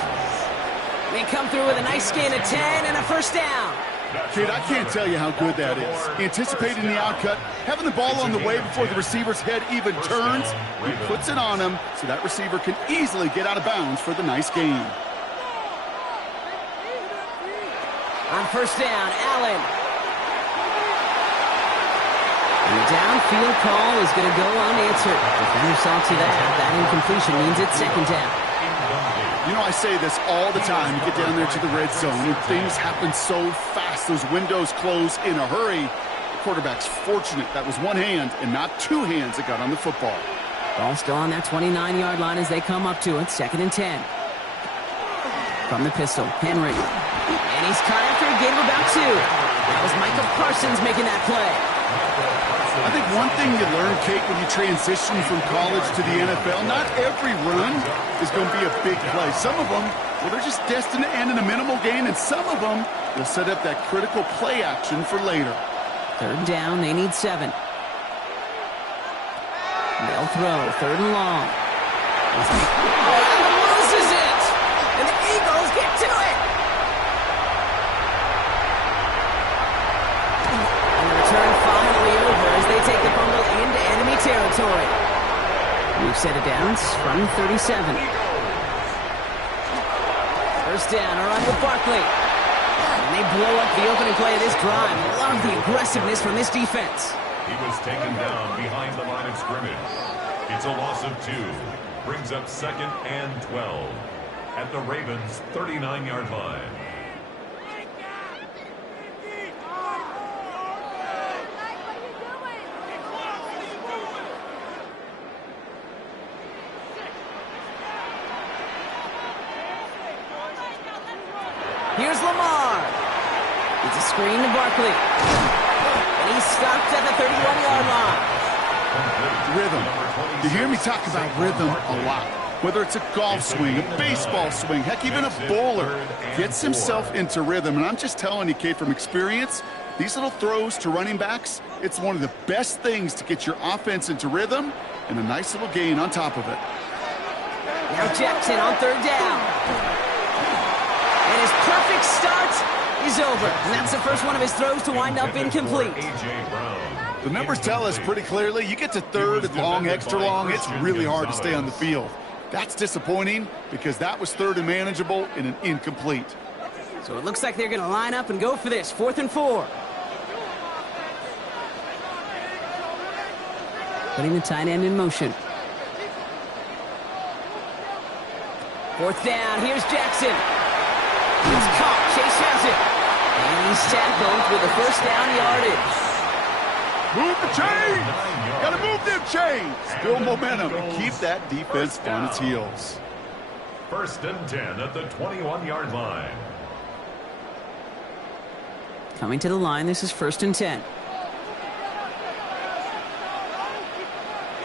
They come through with a nice gain of 10 and a first down. Kid, I can't tell you how good that is. Anticipating the outcut, having the ball on the way before the receiver's head even turns, he puts it on him so that receiver can easily get out of bounds for the nice gain. On first down, Allen. And the downfield call is going to go unanswered. Defender saw to that. That incompletion means it's 2nd down. You know, I say this all the time. You get down there to the red zone, and things happen so fast. Those windows close in a hurry. The quarterback's fortunate that was one hand and not two hands that got on the football. Ball still on that 29-yard line as they come up to it. 2nd and 10. From the pistol, Henry. And he's caught after a gain of about 2. That was Michael Parsons making that play. I think one thing you learn, Kate, when you transition from college to the NFL, not every run is going to be a big play. Some of them, well, they're just destined to end in a minimal gain, and some of them will set up that critical play action for later. 3rd down, they need 7. They'll throw, 3rd and long. Loses it! And the Eagles get to it! New set of downs from 37. First down, a run with Barkley. And they blow up the opening play of this drive. Love the aggressiveness from this defense. He was taken down behind the line of scrimmage. It's a loss of 2. Brings up 2nd and 12 at the Ravens' 39-yard line. Here's Lamar. It's a screen to Barkley. And he's stopped at the 31-yard line. Rhythm. You hear me talk about rhythm a lot. Whether it's a golf swing, a baseball swing, heck, even a bowler gets himself into rhythm. And I'm just telling you, Kate, from experience, these little throws to running backs, it's one of the best things to get your offense into rhythm and a nice little gain on top of it. Now Jackson on 3rd down. And his perfect start is over. And that's the first one of his throws to wind up incomplete. The numbers tell us pretty clearly, you get to 3rd and long, extra long, it's really hard to stay on the field. That's disappointing because that was 3rd and manageable and an incomplete. So it looks like they're going to line up and go for this. 4th and 4. Putting the tight end in motion. 4th down. Here's Jackson. It's caught. Chase has it. And he's tackled with a first down yardage. Move the chains! Gotta move them chains! Build momentum and keep that defense on its heels. 1st and 10 at the 21-yard line. Coming to the line, this is 1st and 10.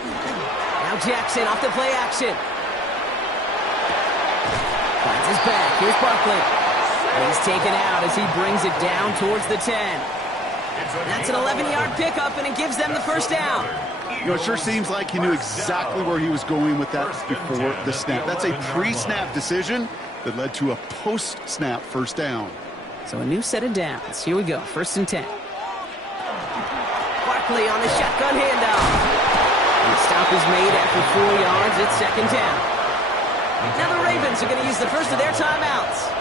Now Jackson off the play action. Finds his back. Here's Barkley. He's taken out as he brings it down towards the 10. That's an 11-yard pickup, and it gives them the first down. You know, it sure seems like he knew exactly where he was going with that before the snap. That's a pre-snap decision that led to a post-snap first down. So a new set of downs. Here we go, 1st and 10. Barkley on the shotgun handoff. And the stop is made after 4 yards. It's 2nd down. Now the Ravens are going to use the first of their timeouts.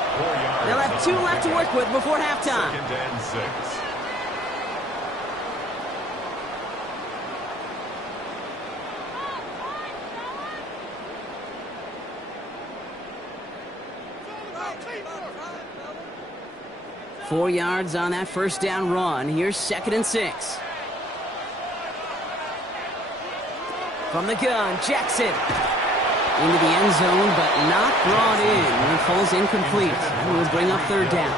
They'll have 2 left to work with before halftime. 2nd and 6. Four yards on that first down run. Here's 2nd and 6. From the gun, Jackson. Into the end zone, but not brought in. And it falls incomplete. And will bring up 3rd down.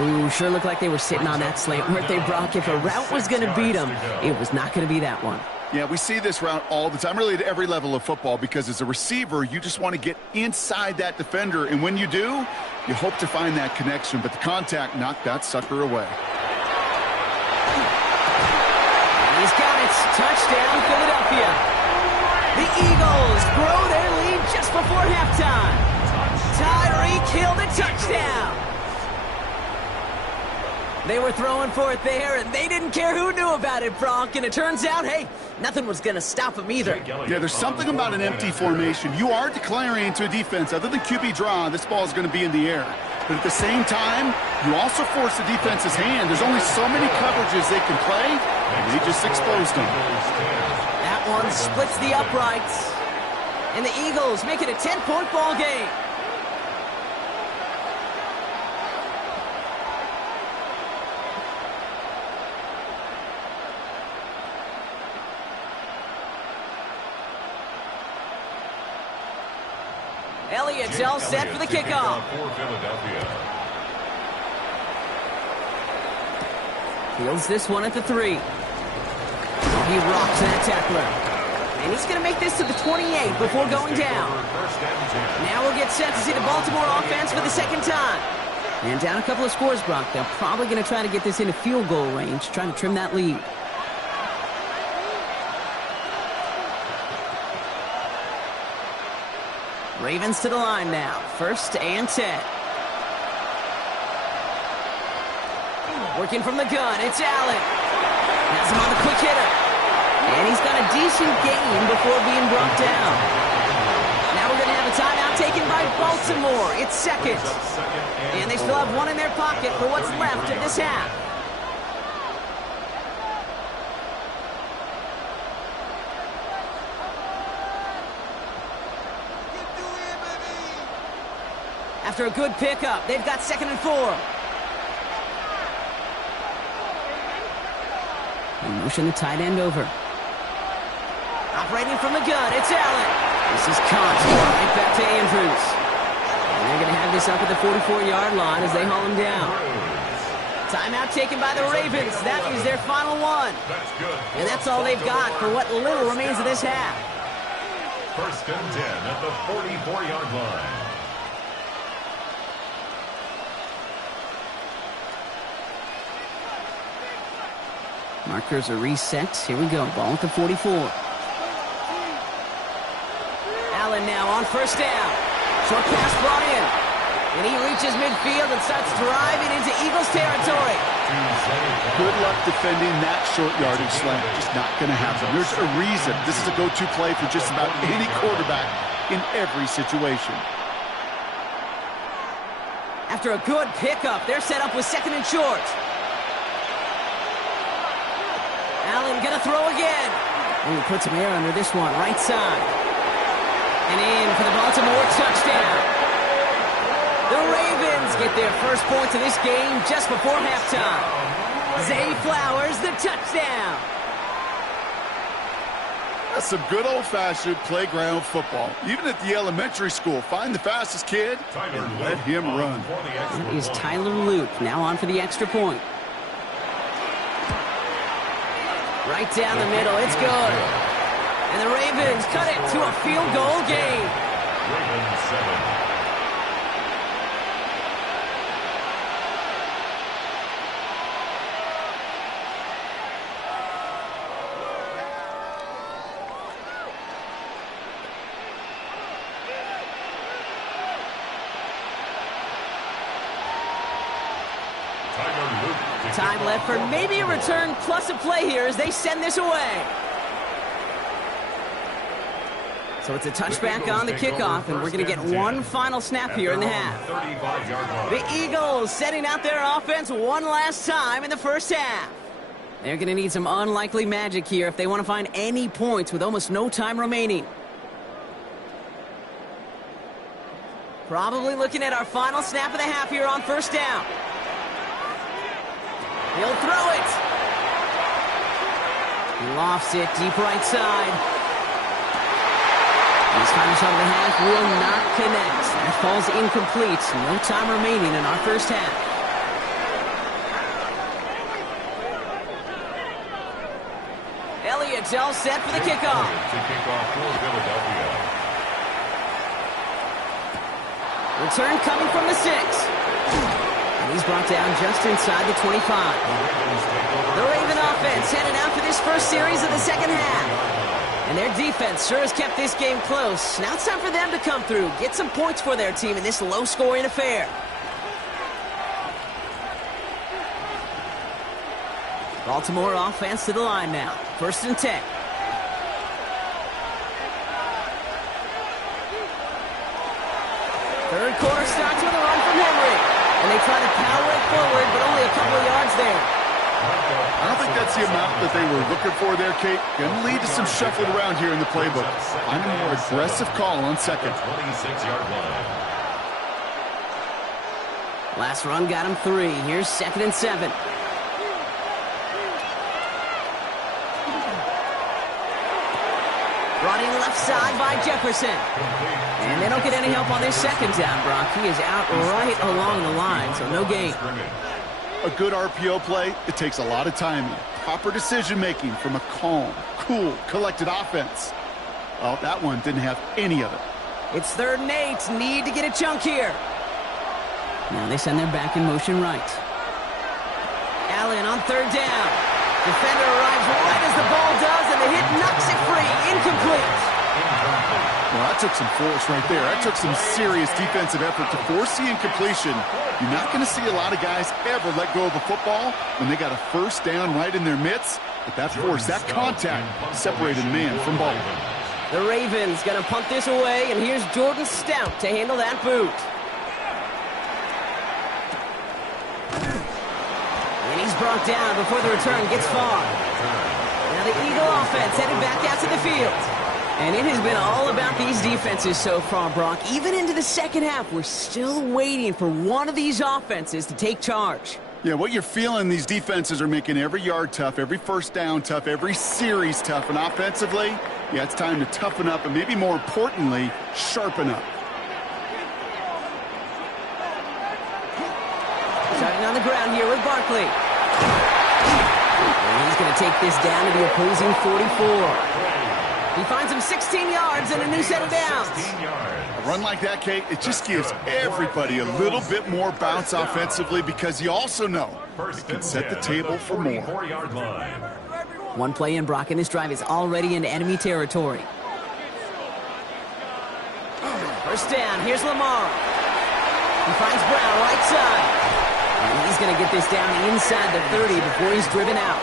Ooh, sure looked like they were sitting on that slant, weren't they, Brock? If a route was going to beat them, it was not going to be that one. Yeah, we see this route all the time, really at every level of football, because as a receiver, you just want to get inside that defender. And when you do, you hope to find that connection. But the contact knocked that sucker away. He's got it. Touchdown, Philadelphia. The Eagles grow their lead just before halftime. Tyreek Hill, the touchdown. They were throwing for it there, and they didn't care who knew about it, Bronk. And it turns out, hey, nothing was going to stop them either. Yeah, there's something about an empty formation. You are declaring to a defense, other than QB draw, this ball is going to be in the air. But at the same time, you also force the defense's hand. There's only so many coverages they can play, and they just exposed them. That one splits the uprights. And the Eagles make it a 10-point ball game. Elliott's all set for the kickoff. Fields this one at the 3. He rocks that tackler. And he's going to make this to the 28 before going down. Now we'll get set to see the Baltimore offense for the second time. And down a couple of scores, Brock. They're probably going to try to get this into field goal range, trying to trim that lead. Ravens to the line now. 1st and 10. Working from the gun, it's Allen. Has him on the quick hitter. And he's got a decent gain before being brought down. Now we're going to have a timeout taken by Baltimore. It's second. And they still have one in their pocket for what's left of this half. After a good pickup, they've got 2nd and 4. They motion the tight end over. Operating from the gun, it's Allen. This is caught right back to Andrews. And they're going to have this up at the 44-yard line as they haul him down. Timeout taken by the Ravens. That is their final one. And that's all they've got for what little remains of this half. 1st and 10 at the 44-yard line. Markers are reset. Here we go. Ball at the 44. Allen now on 1st down. Short pass brought in. And he reaches midfield and starts driving into Eagles territory. Good luck defending that short yardage slant. Just not going to happen. There's a reason this is a go-to play for just about any quarterback in every situation. After a good pickup, they're set up with 2nd and short. Allen gonna throw again. And he puts some air under this one, right side. And in for the Baltimore touchdown. The Ravens get their first points of this game just before halftime. Zay Flowers, the touchdown. That's some good old-fashioned playground football. Even at the elementary school, find the fastest kid and let him run. That is Tyler Luke, now on for the extra point. Right down the middle, it's good. And the Ravens cut it to a field goal game. Ravens 7. Time left for maybe a return plus a play here as they send this away. So it's a touchback on the kickoff, and we're going to get one final snap here in the half. The Eagles setting out their offense one last time in the first half. They're going to need some unlikely magic here if they want to find any points with almost no time remaining. Probably looking at our final snap of the half here on 1st down. He'll throw it. He lofts it deep right side. His final shot of the half will not connect. That falls incomplete. No time remaining in our first half. Elliott's all set for the kickoff. To kick off for Philadelphia. Return coming from the 6. And he's brought down just inside the 25. The Raven offense headed out for this first series of the second half. And their defense sure has kept this game close. Now it's time for them to come through, get some points for their team in this low-scoring affair. Baltimore offense to the line now. 1st and 10. Third quarter starts with a run from Henry. And they try to power it forward, but only a couple of yards there. I don't think that's the amount that they were looking for there, Kate. Going to lead to some shuffling around here in the playbook. Find a more aggressive call on 2nd. 26-yard line. Last run got him 3. Here's 2nd and 7. Brought in left side by Jefferson. And they don't get any help on this 2nd down, Brock. He is out right along the line, so no gain. A good RPO play, it takes a lot of timing. Proper decision-making from a calm, cool, collected offense. Well, that one didn't have any of it. It's 3rd and 8. Need to get a chunk here. Now they send their back in motion right. Allen on 3rd down. Defender arrives right as the ball does, and the hit knocks it free. Incomplete. Well, that took some force right there. That took some serious defensive effort to force the incompletion. You're not going to see a lot of guys ever let go of a football when they got a first down right in their midst. But that force, that contact, separated man from ball. The Ravens going to punt this away, and here's Jordan Stout to handle that boot. And he's brought down before the return gets far. Now the Eagle offense headed back out to the field. And it has been all about these defenses so far, Brock. Even into the second half, we're still waiting for one of these offenses to take charge. Yeah, what you're feeling, these defenses are making every yard tough, every first down tough, every series tough. And offensively, yeah, it's time to toughen up and maybe more importantly, sharpen up. Starting on the ground here with Barkley. And he's going to take this down to the opposing 44. He finds him 16 yards and a new set of downs. A run like that, Kate, it just gives everybody a little bit more bounce offensively because you also know it can set the table for more. One play in, Brock, and this drive is already into enemy territory. First down, here's Lamar. He finds Brown right side. And he's going to get this down inside the 30 before he's driven out.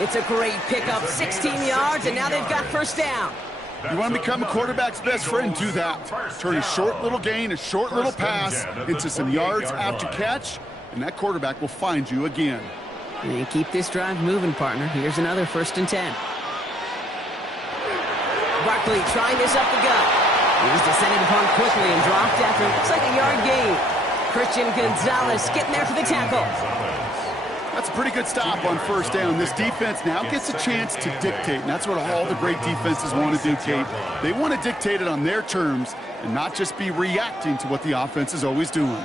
It's a great pickup, 16 yards, and now they've got first down. You want to become a quarterback's best friend, do that. Turn a short little gain, a short little pass into some yards after catch, and that quarterback will find you again. And keep this drive moving, partner. Here's another 1st and 10. Barkley trying this up the gut. He's descended upon quickly and dropped after it looks like a yard gain. Christian Gonzalez getting there for the tackle. That's a pretty good stop on first down. This defense now gets a chance to dictate, and that's what all the great defenses want to do, Kate. They want to dictate it on their terms and not just be reacting to what the offense is always doing.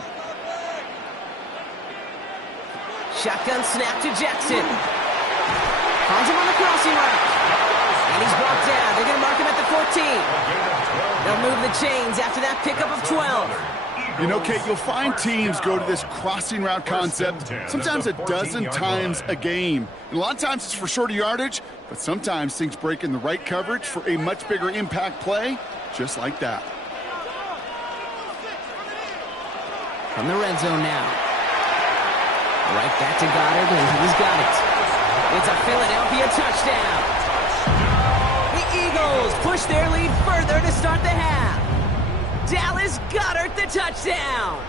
Shotgun snap to Jackson. Finds him on the crossing route. And he's brought down. They're going to mark him at the 14. They'll move the chains after that pickup of 12. You know, Kate, you'll find teams go to this crossing route concept sometimes a dozen times a game. And a lot of times it's for shorter yardage, but sometimes things break in the right coverage for a much bigger impact play, just like that. From the red zone now. Right back to Goddard, and he's got it. It's a Philadelphia touchdown. The Eagles push their lead further to start the half. Dallas Goedert the touchdown.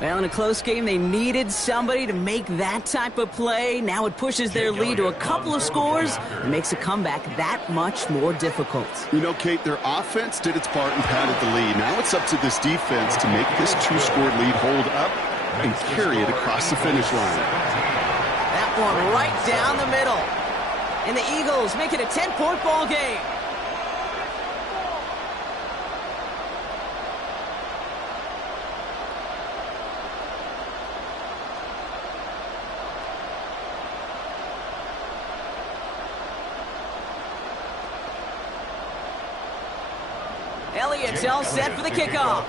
Well, in a close game, they needed somebody to make that type of play. Now it pushes their lead to a couple of scores and makes a comeback that much more difficult. You know, Kate, their offense did its part and padded the lead. Now it's up to this defense to make this 2-score lead hold up and carry it across the finish line. That one right down the middle. And the Eagles make it a 10-point ball game. Elliott's all set for the kickoff.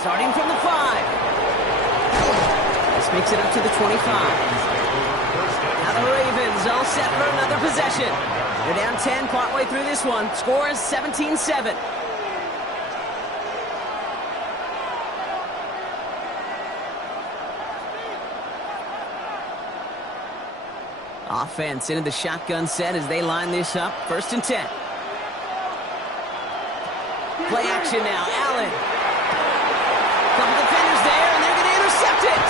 Starting from the 5. This makes it up to the 25. Now the Ravens all set for another possession. They're down 10 partway through this one. Score is 17-7. Offense into the shotgun set as they line this up. 1st and 10. Play action now. Allen. Couple defenders there, and they're going to intercept it.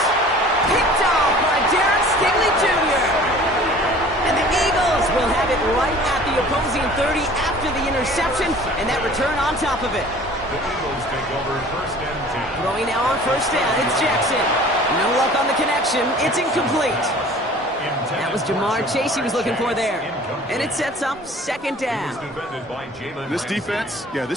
Picked off by Darren Stingley Jr. And the Eagles will have it right at the opposing 30 after the interception, and that return on top of it. The Eagles take over 1st and 10. Throwing now on 1st down. It's Jackson. No luck on the connection. It's incomplete. That was Jamar Chase he was looking for there. And it sets up 2nd down. This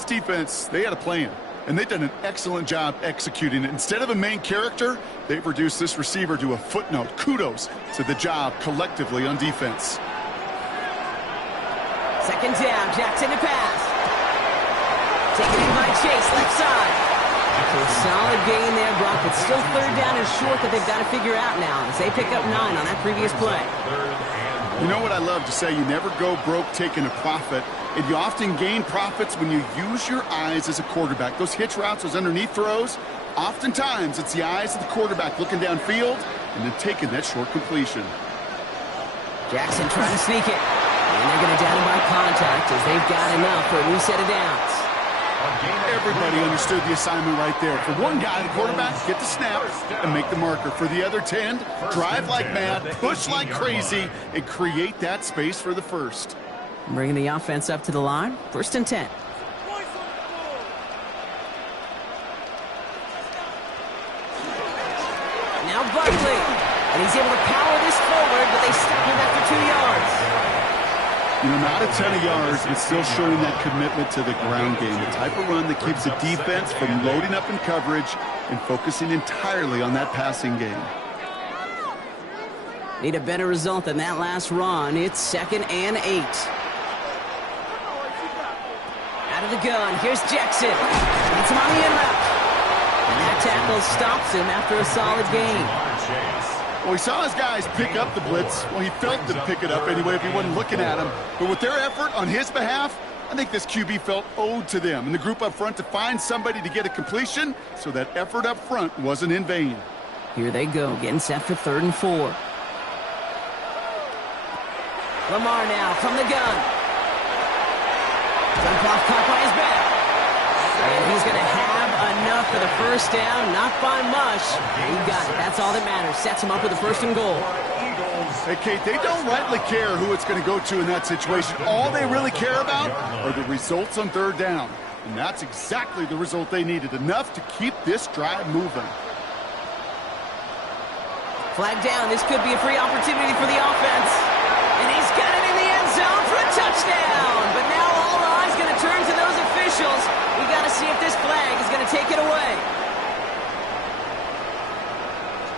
defense, they had a plan. And they've done an excellent job executing it. Instead of a main character, they've reduced this receiver to a footnote. Kudos to the job collectively on defense. 2nd down, Jackson to pass. Taken in by Chase, left side. So a solid gain there, Brock, but still third down and short that they've got to figure out now as they pick up 9 on that previous play. You know what I love to say? You never go broke taking a profit, and you often gain profits when you use your eyes as a quarterback. Those hitch routes, those underneath throws, oftentimes it's the eyes of the quarterback looking downfield and then taking that short completion. Jackson trying to sneak it. And they're going to down him by contact as they've got enough for a new set of downs. Everybody understood the assignment right there. For one guy, the quarterback, get the snap and make the marker. For the other 10, drive like mad, push like crazy, and create that space for the first. Bringing the offense up to the line. 1st and 10. Now Barkley. And he's able to power this forward, but they stop him after 2 yards. You know, not a ton of yards, but still showing that commitment to the ground game. The type of run that keeps the defense from loading up in coverage and focusing entirely on that passing game. Need a better result than that last run. It's 2nd and 8. Out of the gun, here's Jackson. It's him on the in route. And that tackle stops him after a solid gain. Well, he saw his guys pick up the blitz. Well, he felt them pick it up anyway if he wasn't looking at him. But with their effort on his behalf, I think this QB felt owed to them and the group up front to find somebody to get a completion, so that effort up front wasn't in vain. Here they go, getting set for 3rd and 4. Lamar now from the gun. Dump off, caught by his back. And he's going to have enough for the first down, not by much. He got it. That's all that matters. Sets him up with a 1st and goal. Hey, Kate, they don't rightly care who it's going to go to in that situation. All they really care about are the results on 3rd down. And that's exactly the result they needed, enough to keep this drive moving. Flag down. This could be a free opportunity for the offense. And he's got it in the end zone for a touchdown. But now all eyes going to turn to those officials. We got to see if this flag is going to take it away.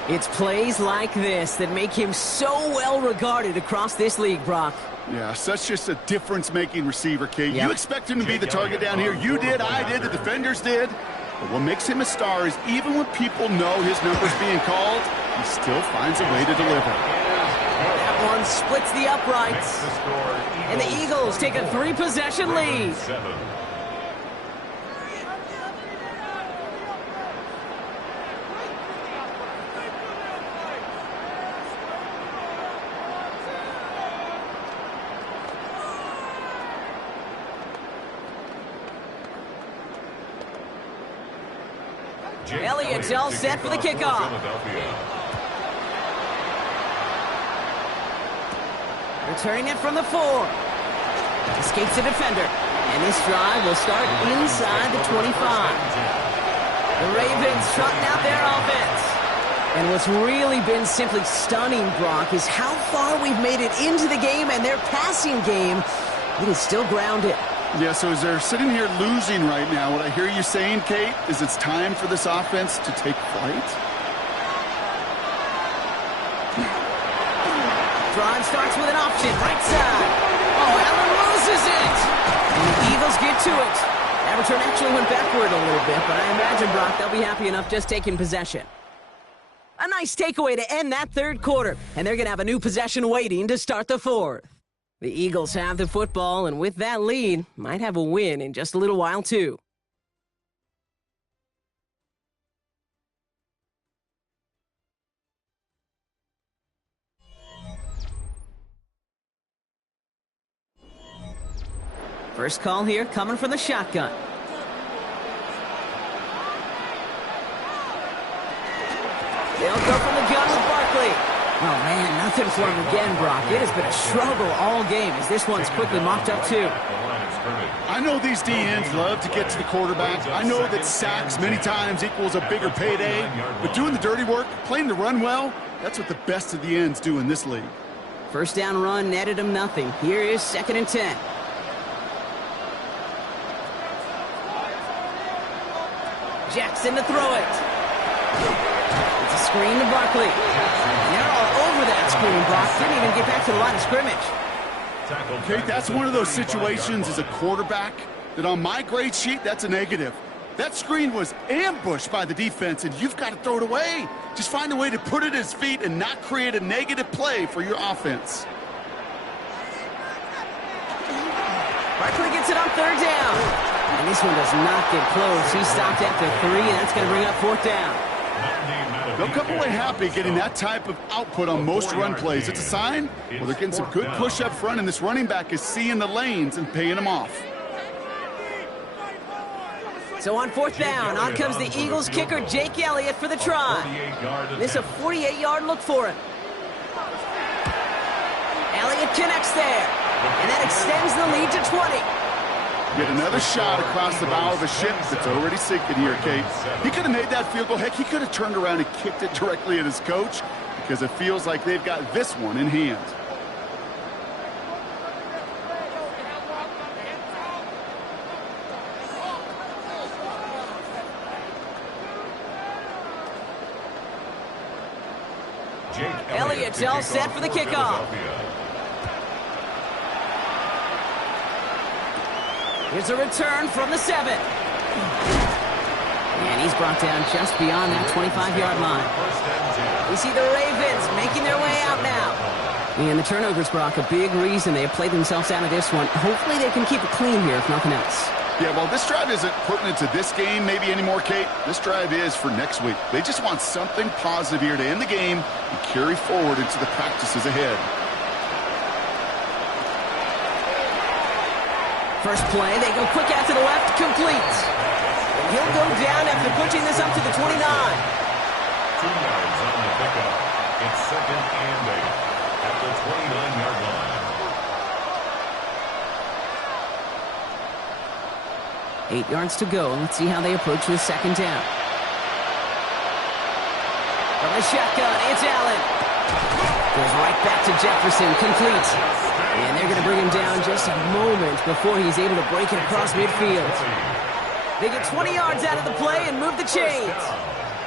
It's plays like this that make him so well regarded across this league, Brock. Yeah, such just a difference-making receiver, Kate. You expect him to be the target down here. You did, I did, the defenders did. But what makes him a star is even when people know his number's being called, he still finds a way to deliver. That one splits the uprights. And the Eagles take a 3-possession lead. Elliott's all set for the kickoff. Returning it from the 4. Escapes the defender. And this drive will start inside the 25. The Ravens trotting out their offense. And what's really been simply stunning, Brock, is how far we've made it into the game, and their passing game, it is still grounded. Yeah, so as they're sitting here losing right now, what I hear you saying, Kate, is it's time for this offense to take flight? Drive starts with an option, right side. Oh, Allen loses it. And the Eagles get to it. That return actually went backward a little bit, but I imagine, Brock, they'll be happy enough just taking possession. A nice takeaway to end that 3rd quarter, and they're going to have a new possession waiting to start the 4th. The Eagles have the football, and with that lead, might have a win in just a little while, too. First call here coming from the shotgun. They'll go from the gun with Barkley. Oh, man, nothing for him again, Brock. It has been a struggle all game as this one's quickly mopped up, too. I know these DNs love to get to the quarterback. I know that sacks many times equals a bigger payday. But doing the dirty work, playing the run well, that's what the best of the ends do in this league. First down run netted him nothing. Here is 2nd and 10. Jackson to throw it. It's a screen to Barkley. They're all over that screen, Brock. Didn't even get back to the line of scrimmage. Okay, that's one of those situations as a quarterback that on my grade sheet, that's a negative. That screen was ambushed by the defense, and you've got to throw it away. Just find a way to put it at his feet and not create a negative play for your offense. Barkley gets it on third down. And this one does not get close. He stopped after 3, and that's going to bring up fourth down. They'll come away happy getting that type of output on most run plays. It's a sign, well, they're getting some good push up front, and this running back is seeing the lanes and paying them off. So on fourth down, on comes the Eagles kicker, Jake Elliott, for the try. This is a 48-yard look for him. Elliott connects there, and that extends the lead to 20. Get another shot across the bow of a ship that's already sinking here, Kate. He could have made that field goal. Heck, he could have turned around and kicked it directly at his coach because it feels like they've got this one in hand. Elliott's all set for the kickoff. Here's a return from the 7. And he's brought down just beyond that 25-yard line. We see the Ravens making their way out now. And the turnovers, Brock, a big reason they have played themselves out of this one. Hopefully they can keep it clean here, if nothing else. Yeah, well, this drive isn't pertinent to this game maybe anymore, Kate. This drive is for next week. They just want something positive here to end the game and carry forward into the practices ahead. First play, they go quick out to the left, complete. And he'll go down after pushing this up to the 29. 2 yards on the pickup. It's 2nd and 8 at the 29-yard line. 8 yards to go. Let's see how they approach this second down. From the shotgun, it's Allen. Goes right back to Jefferson, complete. And they're going to bring him down just a moment before he's able to break it across midfield. They get 20 yards out of the play and move the chains.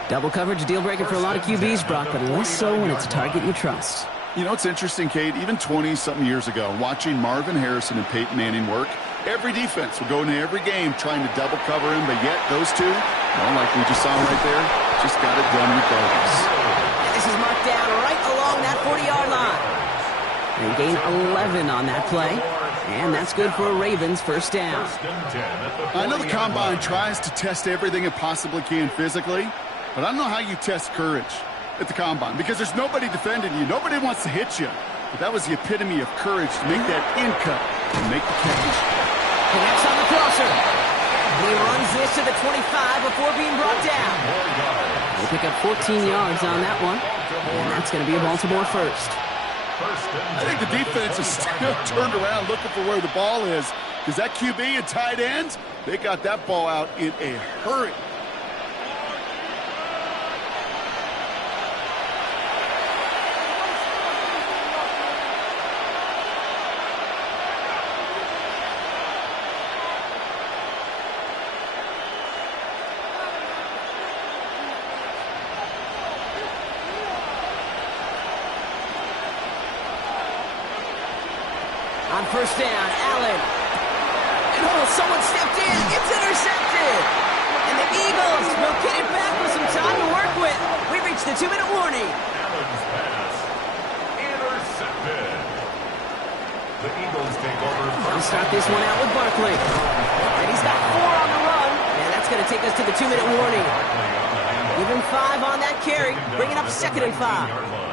Double coverage, deal breaker for a lot of QBs, Brock, but less so when it's a target you trust. You know, it's interesting, Kate, even 20-something years ago, watching Marvin Harrison and Peyton Manning work, every defense would go into every game trying to double cover him, but yet those two, well, like we just saw right there, just got it done regardless. And this is marked down right along that 40-yard line. They gain 11 on that play, and that's good for a Ravens first down. I know the Combine tries to test everything it possibly can physically, but I don't know how you test courage at the Combine because there's nobody defending you. Nobody wants to hit you. But that was the epitome of courage to make that in cut and make the catch. Connects on the crosser. He runs this to the 25 before being brought down. They pick up 14 yards on that one, and that's going to be a Baltimore first. I think the defense is still turned around looking for where the ball is. Because that QB and tight end, they got that ball out in a hurry. On first down, Allen. And someone stepped in. It's intercepted. And the Eagles will get it back with some time to work with. We reached the 2-minute warning. Allen's pass intercepted. The Eagles take over. We'll start this one out with Barkley. And he's got 4 on the run. And that's going to take us to the 2-minute warning. Give him 5 on that carry. Bring it up 2nd and 5.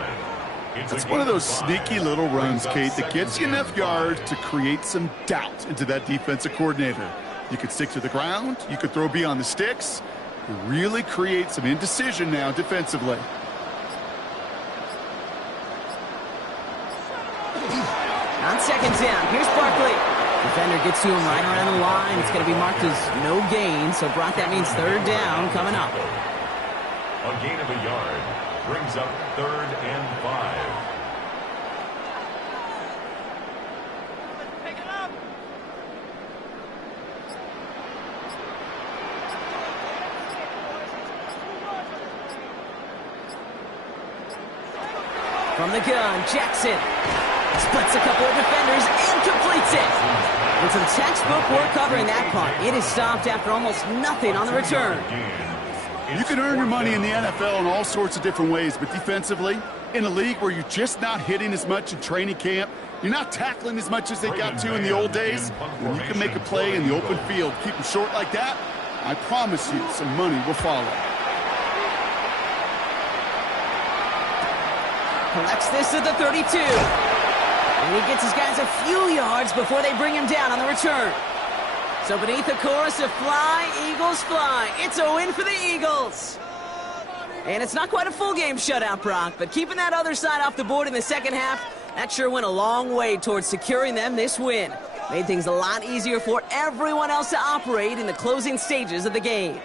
It's one of those sneaky little runs, Kate, that gets you enough yards to create some doubt into that defensive coordinator. You could stick to the ground. You could throw beyond the sticks. You really create some indecision now defensively. On second down, here's Barkley. Defender gets to him right around the line. It's going to be marked as no gain, so Brock, that means third down coming up. A gain of a yard brings up 3rd and 5. From the gun, Jackson splits a couple of defenders and completes it. And some textbook work covering that punt. It is stopped after almost nothing on the return. You can earn your money in the NFL in all sorts of different ways, but defensively, in a league where you're just not hitting as much in training camp, you're not tackling as much as they got to in the old days, when you can make a play in the open field, keep them short like that, I promise you some money will follow. Collects this at the 32. And he gets his guys a few yards before they bring him down on the return. So beneath the chorus of fly, Eagles fly. It's a win for the Eagles. And it's not quite a full game shutout, Brock, but keeping that other side off the board in the second half, that sure went a long way towards securing them this win. Made things a lot easier for everyone else to operate in the closing stages of the game.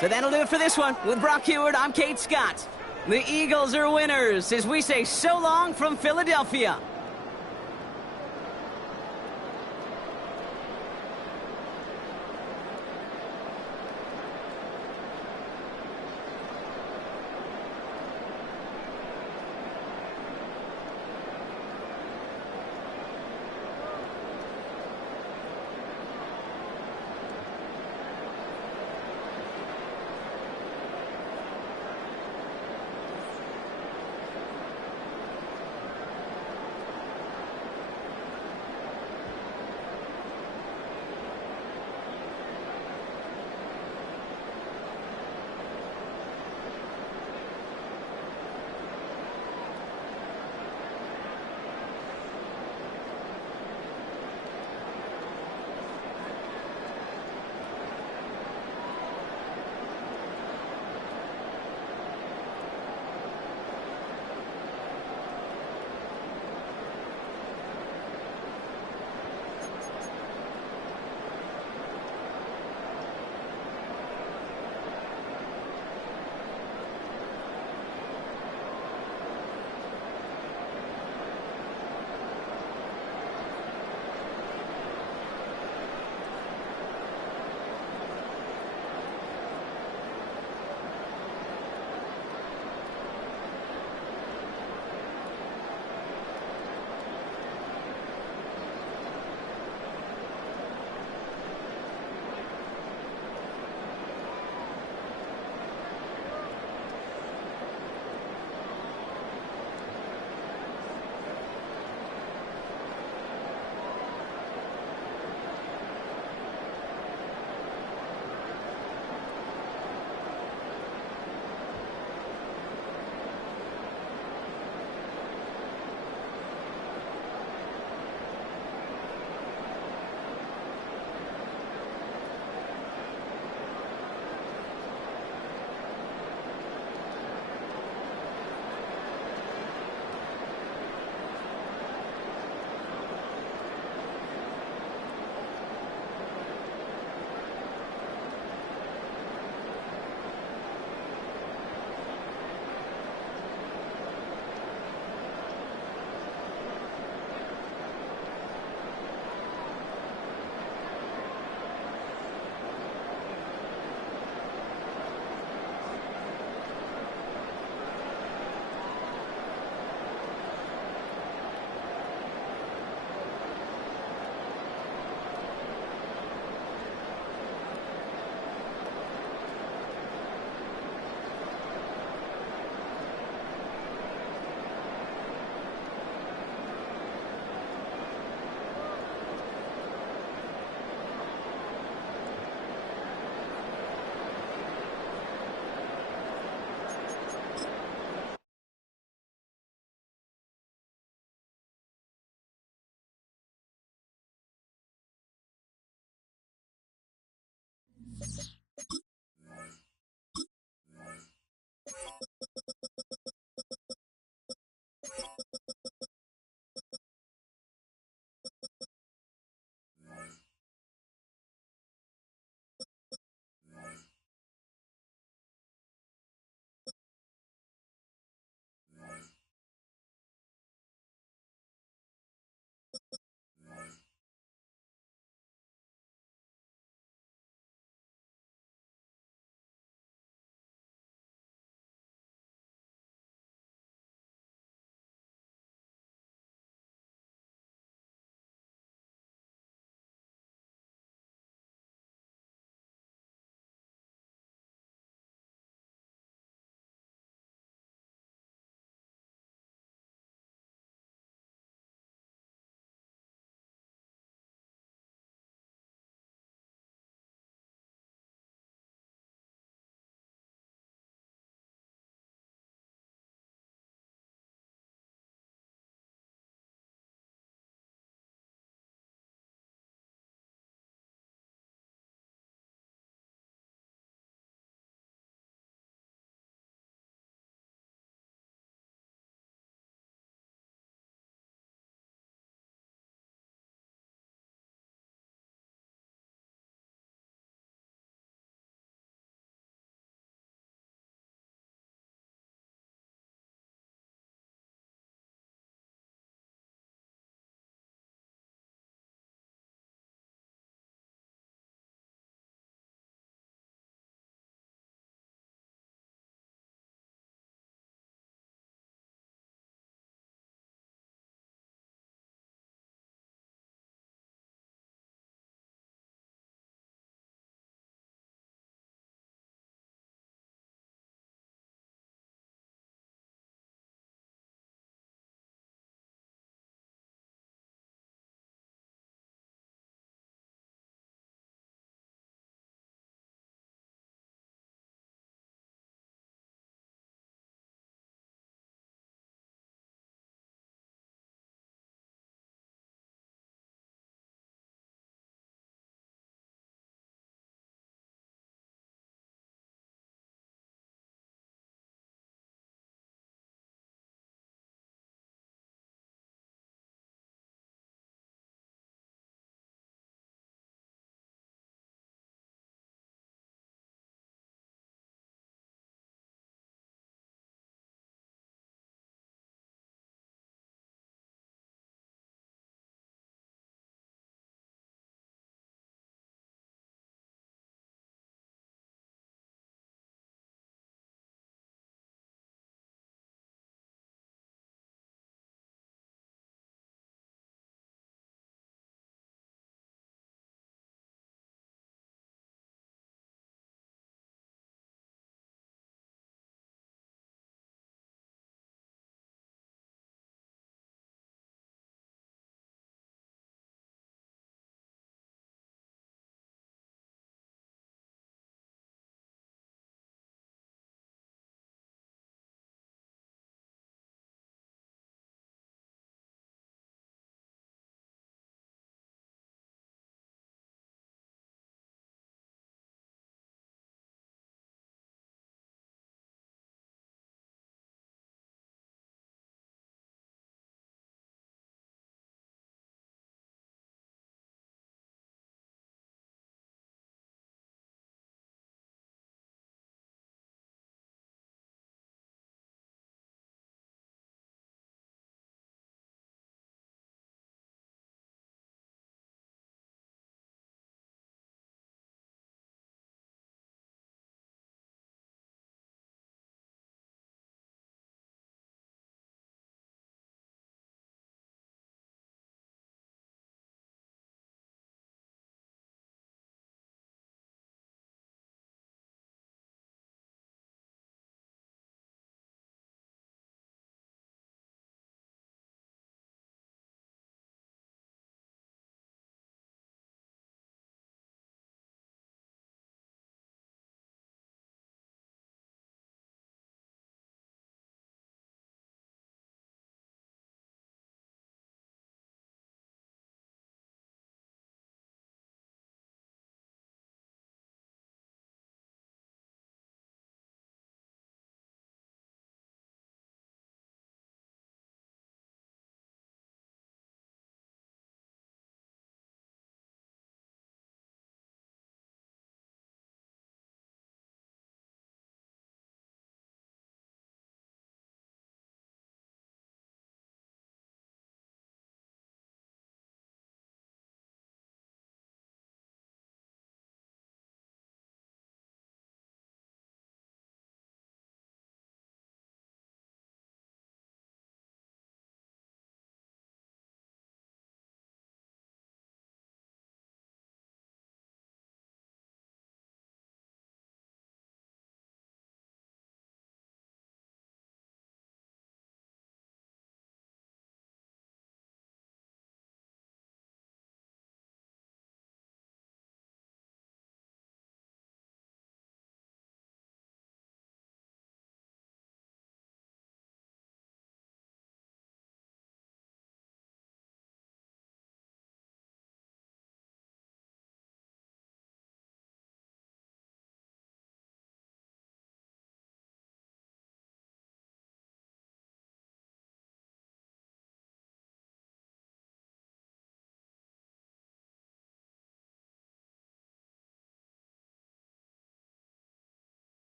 So that'll do it for this one. With Brock Huard, I'm Kate Scott. The Eagles are winners as we say so long from Philadelphia.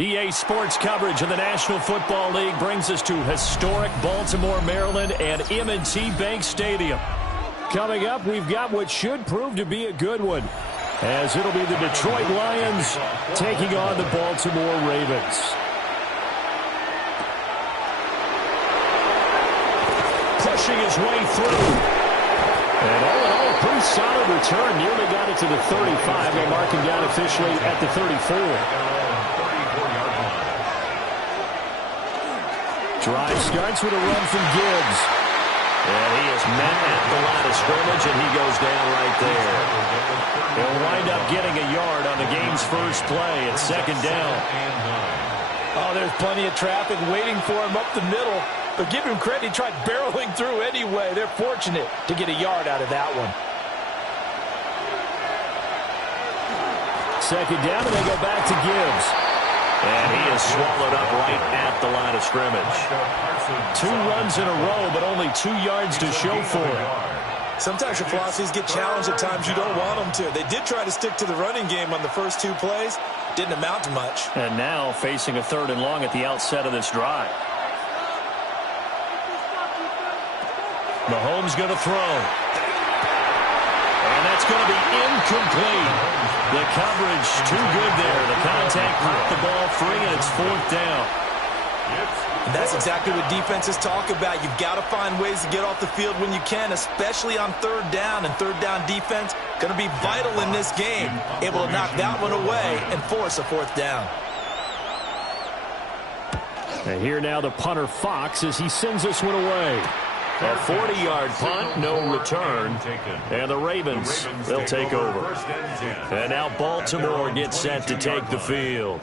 EA Sports coverage of the National Football League brings us to historic Baltimore, Maryland, and M&T Bank Stadium. Coming up, we've got what should prove to be a good one, as it'll be the Detroit Lions taking on the Baltimore Ravens. Pushing his way through. And all in all, a pretty solid return. Nearly got it to the 35. They'll mark him down officially at the 34. Drive starts with a run from Gibbs. And he is met at the line of scrimmage, and he goes down right there. He'll wind up getting a yard on the game's first play. It's second down. Oh, there's plenty of traffic waiting for him up the middle. But give him credit, he tried barreling through anyway. They're fortunate to get a yard out of that one. Second down, and they go back to Gibbs. And he is swallowed up right at the line of scrimmage. 2 runs in a row, but only 2 yards to show for it. Sometimes your philosophies get challenged at times you don't want them to. They did try to stick to the running game on the first 2 plays. Didn't amount to much. And now facing a 3rd and long at the outset of this drive. Mahomes going to throw. And that's going to be incomplete. The coverage too good there. The contact popped the ball free, and it's 4th down. And that's exactly what defenses talk about. You've got to find ways to get off the field when you can, especially on 3rd down. And 3rd down defense going to be vital in this game. Able to knock that one away and force a 4th down. And here now the punter Fox as he sends this one away. A 40-yard punt, no return, and the Ravens, they'll take over. And now Baltimore gets set to take the field.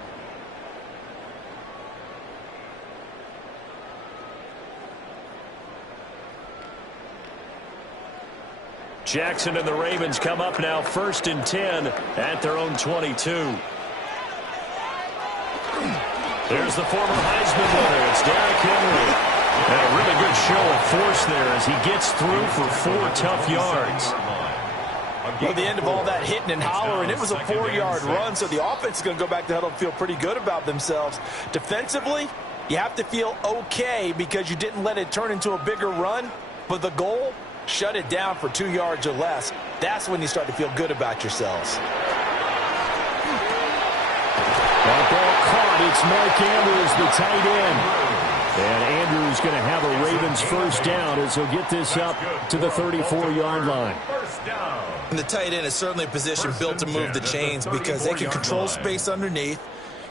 Jackson and the Ravens come up now 1st and 10 at their own 22. There's the former Heisman winner. It's Derrick Henry. And a really good show of force there as he gets through for 4 tough yards. Well, the end of all that hitting and hollering, it was a 4-yard run, so the offense is going to go back to the huddle and feel pretty good about themselves. Defensively, you have to feel okay because you didn't let it turn into a bigger run, but the goal, shut it down for 2 yards or less. That's when you start to feel good about yourselves. That ball caught. It's Mark Andrews, the tight end. And Andrews going to have a Ravens first down as he'll get this up to the 34-yard line. And the tight end is certainly a position built to move the chains because they can control space underneath.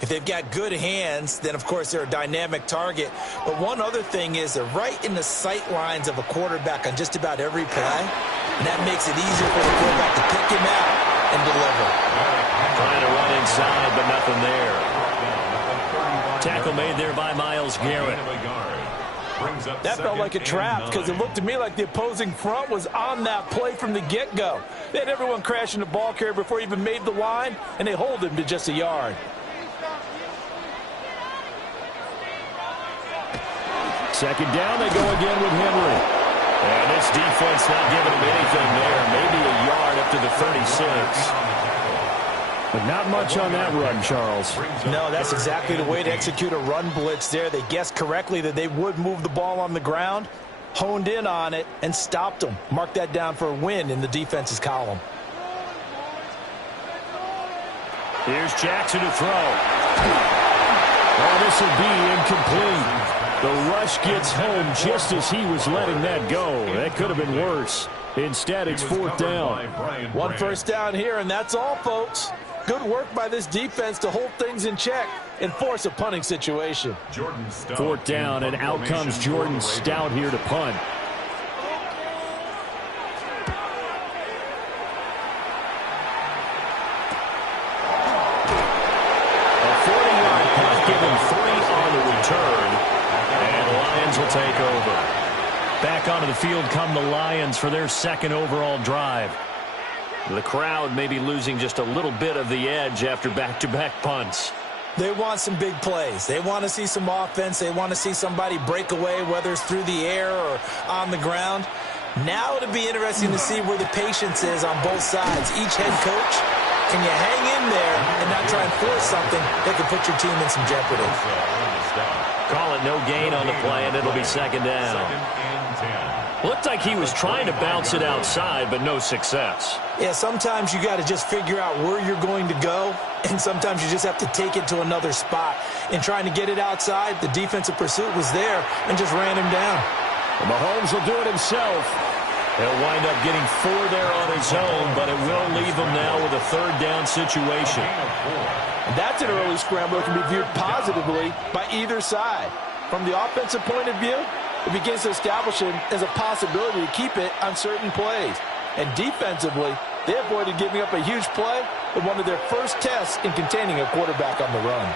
If they've got good hands, then, of course, they're a dynamic target. But one other thing is they're right in the sight lines of a quarterback on just about every play. And that makes it easier for the quarterback to pick him out and deliver. Trying to run inside, but nothing there. Tackle made there by Myles Garrett. That felt like a trap because it looked to me like the opposing front was on that play from the get-go. They had everyone crashing the ball carrier before he even made the line, and they hold him to just a yard. Second down, they go again with Henry. And this defense not giving him anything there. Maybe a yard up to the 36. But not much on that run, Charles. No, that's exactly the way to execute a run blitz there. They guessed correctly that they would move the ball on the ground, honed in on it, and stopped them. Mark that down for a win in the defense's column. Here's Jackson to throw. Oh, this will be incomplete. The rush gets home just as he was letting that go. That could have been worse. Instead, it's 4th down. 1 first down here, and that's all, folks. Good work by this defense to hold things in check and force a punting situation. 4th down, and out comes Jordan Stout here to punt. A 40-yard punt, give him 3 on the return, and the Lions will take over. Back onto the field come the Lions for their 2nd overall drive. The crowd may be losing just a little bit of the edge after back-to-back punts. They want some big plays. They want to see some offense. They want to see somebody break away, whether it's through the air or on the ground. Now it'll be interesting to see where the patience is on both sides. Each head coach and you hang in there and not try and force something that could put your team in some jeopardy. Call it no gain on the play, and it'll be second down. Looked like he was trying to bounce it outside, but no success. Yeah, sometimes you got to just figure out where you're going to go, and sometimes you just have to take it to another spot. In trying to get it outside, the defensive pursuit was there and just ran him down. And Mahomes will do it himself. He'll wind up getting 4 there on his own, but it will leave him now with a third down situation. And that's an early scramble that can be viewed positively by either side. From the offensive point of view, it begins to establish him as a possibility to keep it on certain plays. And defensively, they avoided giving up a huge play in one of their first tests in containing a quarterback on the run.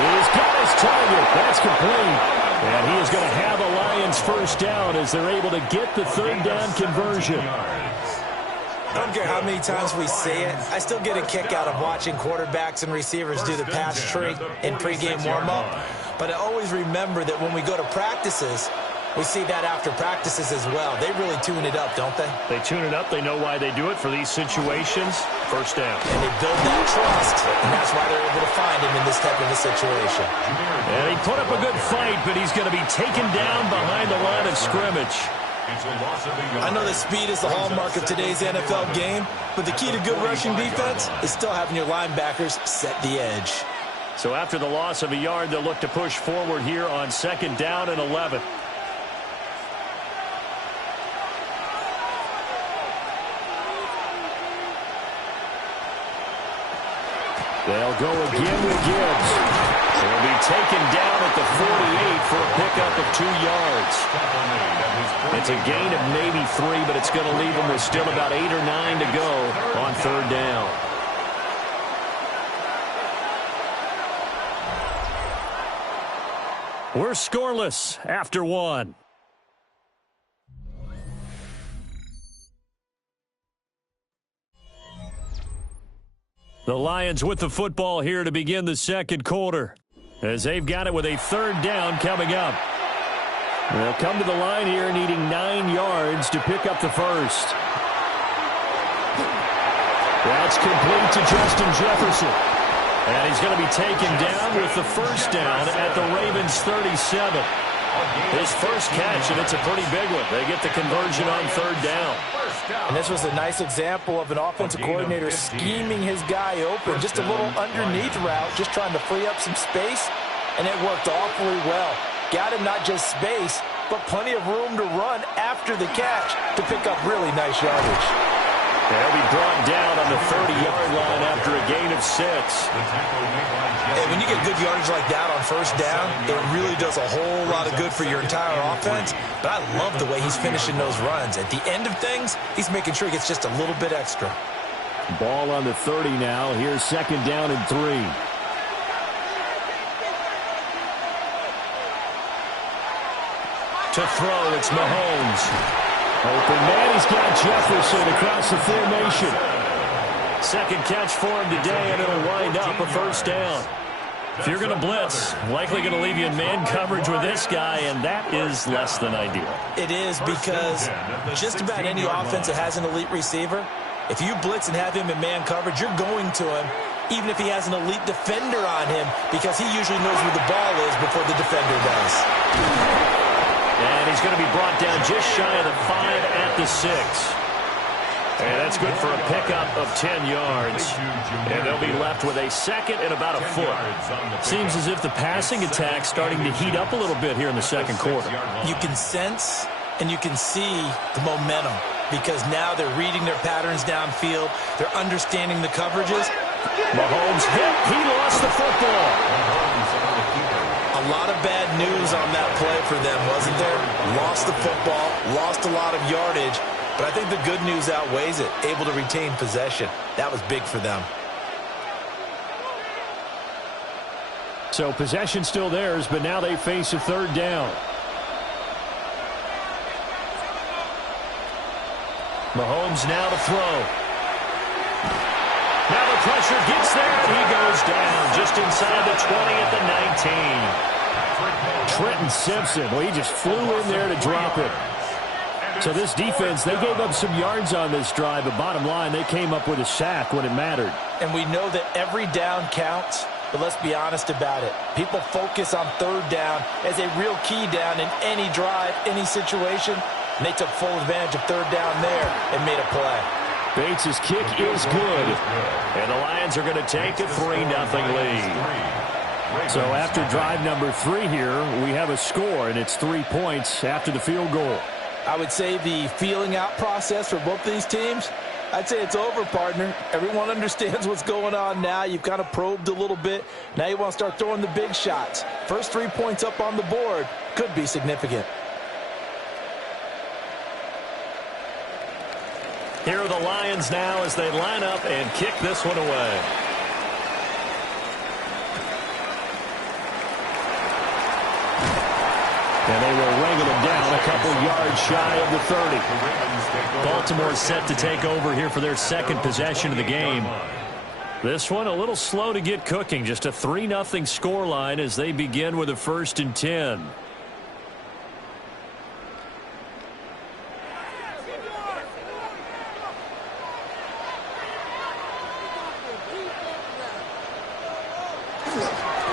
He's got his target. That's complete. And he is going to have a Lions first down as they're able to get the third down conversion. I don't care how many times we say it, I still get a kick out of watching quarterbacks and receivers do the pass tree in pregame warm-up. But I always remember that when we go to practices, we see that after practices as well. They really tune it up, don't they? They tune it up. They know why they do it for these situations. First down. And they build that trust, and that's why they're able to find him in this type of a situation. And he put up a good fight, but he's going to be taken down behind the line of scrimmage. I know that speed is the hallmark of today's NFL game, but the key to good rushing defense is still having your linebackers set the edge. So after the loss of a yard, they'll look to push forward here on second down and 11. They'll go again with Gibbs. He'll be taken down at the 48 for a pickup of 2 yards. It's a gain of maybe 3, but it's going to leave him with still about 8 or 9 to go on third down. We're scoreless after 1. The Lions with the football here to begin the second quarter, as they've got it with a third down coming up. They'll come to the line here needing 9 yards to pick up the first. That's complete to Justin Jefferson. And he's going to be taken down with the first down at the Ravens 37. His first catch, and it's a pretty big one. They get the conversion on third down. And this was a nice example of an offensive coordinator scheming his guy open. Just a little underneath route, just trying to free up some space, and it worked awfully well. Got him not just space, but plenty of room to run after the catch to pick up really nice yardage. They'll be brought down on the 30-yard line after a gain of 6. And when you get good yardage like that on first down, it really does a whole lot of good for your entire offense. But I love the way he's finishing those runs. At the end of things, he's making sure he gets just a little bit extra. Ball on the 30 now. Here's second down and 3. To throw, it's Mahomes. Open man, he's got Jefferson across the formation. Second catch for him today, and it'll wind up a first down. If you're going to blitz, likely going to leave you in man coverage with this guy, and that is less than ideal. It is, because just about any offense that has an elite receiver, if you blitz and have him in man coverage, you're going to him, even if he has an elite defender on him, because he usually knows where the ball is before the defender does. And he's going to be brought down just shy of the 5 at the 6. And that's good for a pickup of 10 yards. And they'll be left with a second and about a foot. Seems as if the passing attack's starting to heat up a little bit here in the second quarter. You can sense and you can see the momentum, because now they're reading their patterns downfield. They're understanding the coverages. Mahomes hit. He lost the football. A lot of bad news on that play for them, wasn't there? Lost the football, lost a lot of yardage, but I think the good news outweighs it. Able to retain possession. That was big for them. So possession still theirs, but now they face a third down. Mahomes now to throw. Now the pressure gets there, and he goes down just inside the 20 at the 19. Trenton Simpson, well, he just flew in there to drop it. So this defense, they gave up some yards on this drive, but bottom line, they came up with a sack when it mattered. And we know that every down counts, but let's be honest about it. People focus on third down as a real key down in any drive, any situation, and they took full advantage of third down there and made a play. Bates' kick is good, and the Lions are going to take a 3-0 lead. So after drive number 3 here, we have a score, and it's 3 points after the field goal. I would say the feeling out process for both these teams, I'd say it's over, partner. Everyone understands what's going on now. You've kind of probed a little bit. Now you want to start throwing the big shots. First 3 points up on the board could be significant. Here are the Lions now as they line up and kick this one away. And they will wrangle him down a couple yards shy of the 30. Baltimore set to take over here for their second possession of the game. This one a little slow to get cooking. Just a 3-0 scoreline as they begin with a 1st and 10.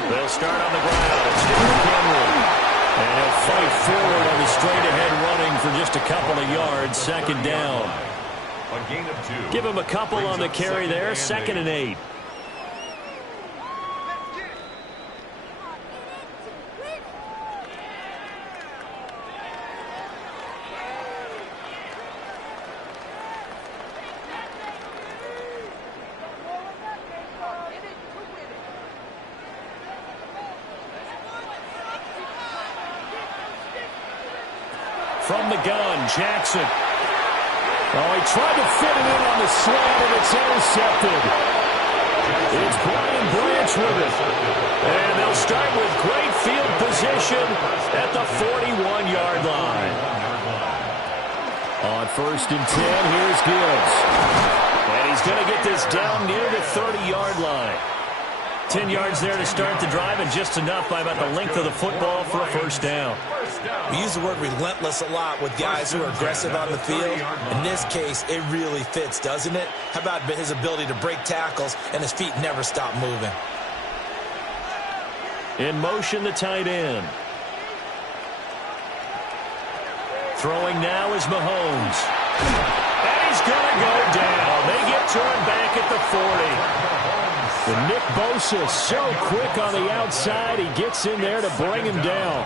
They'll start on the ground. It's Derrick Henry. And he'll fight forward on the straight-ahead running for just a couple of yards. 2nd down. A gain of 2. Give him a couple on the carry there. 2nd and 8. From the gun, Jackson. Oh, he tried to fit it in on the slant, and it's intercepted. It's Brian Branch with it. And they'll start with great field position at the 41-yard line. On 1st and 10, here's Gibbs. And he's going to get this down near the 30-yard line. 10 yards there to start the drive, and just enough by about the length of the football for a 1st down. We use the word relentless a lot with guys who are aggressive on the field. In this case, it really fits, doesn't it? How about his ability to break tackles and his feet never stop moving? In motion, the tight end. Throwing now is Mahomes. And he's going to go down. They get to him back at the 40. And Nick Bosa so quick on the outside. He gets in there to bring him down.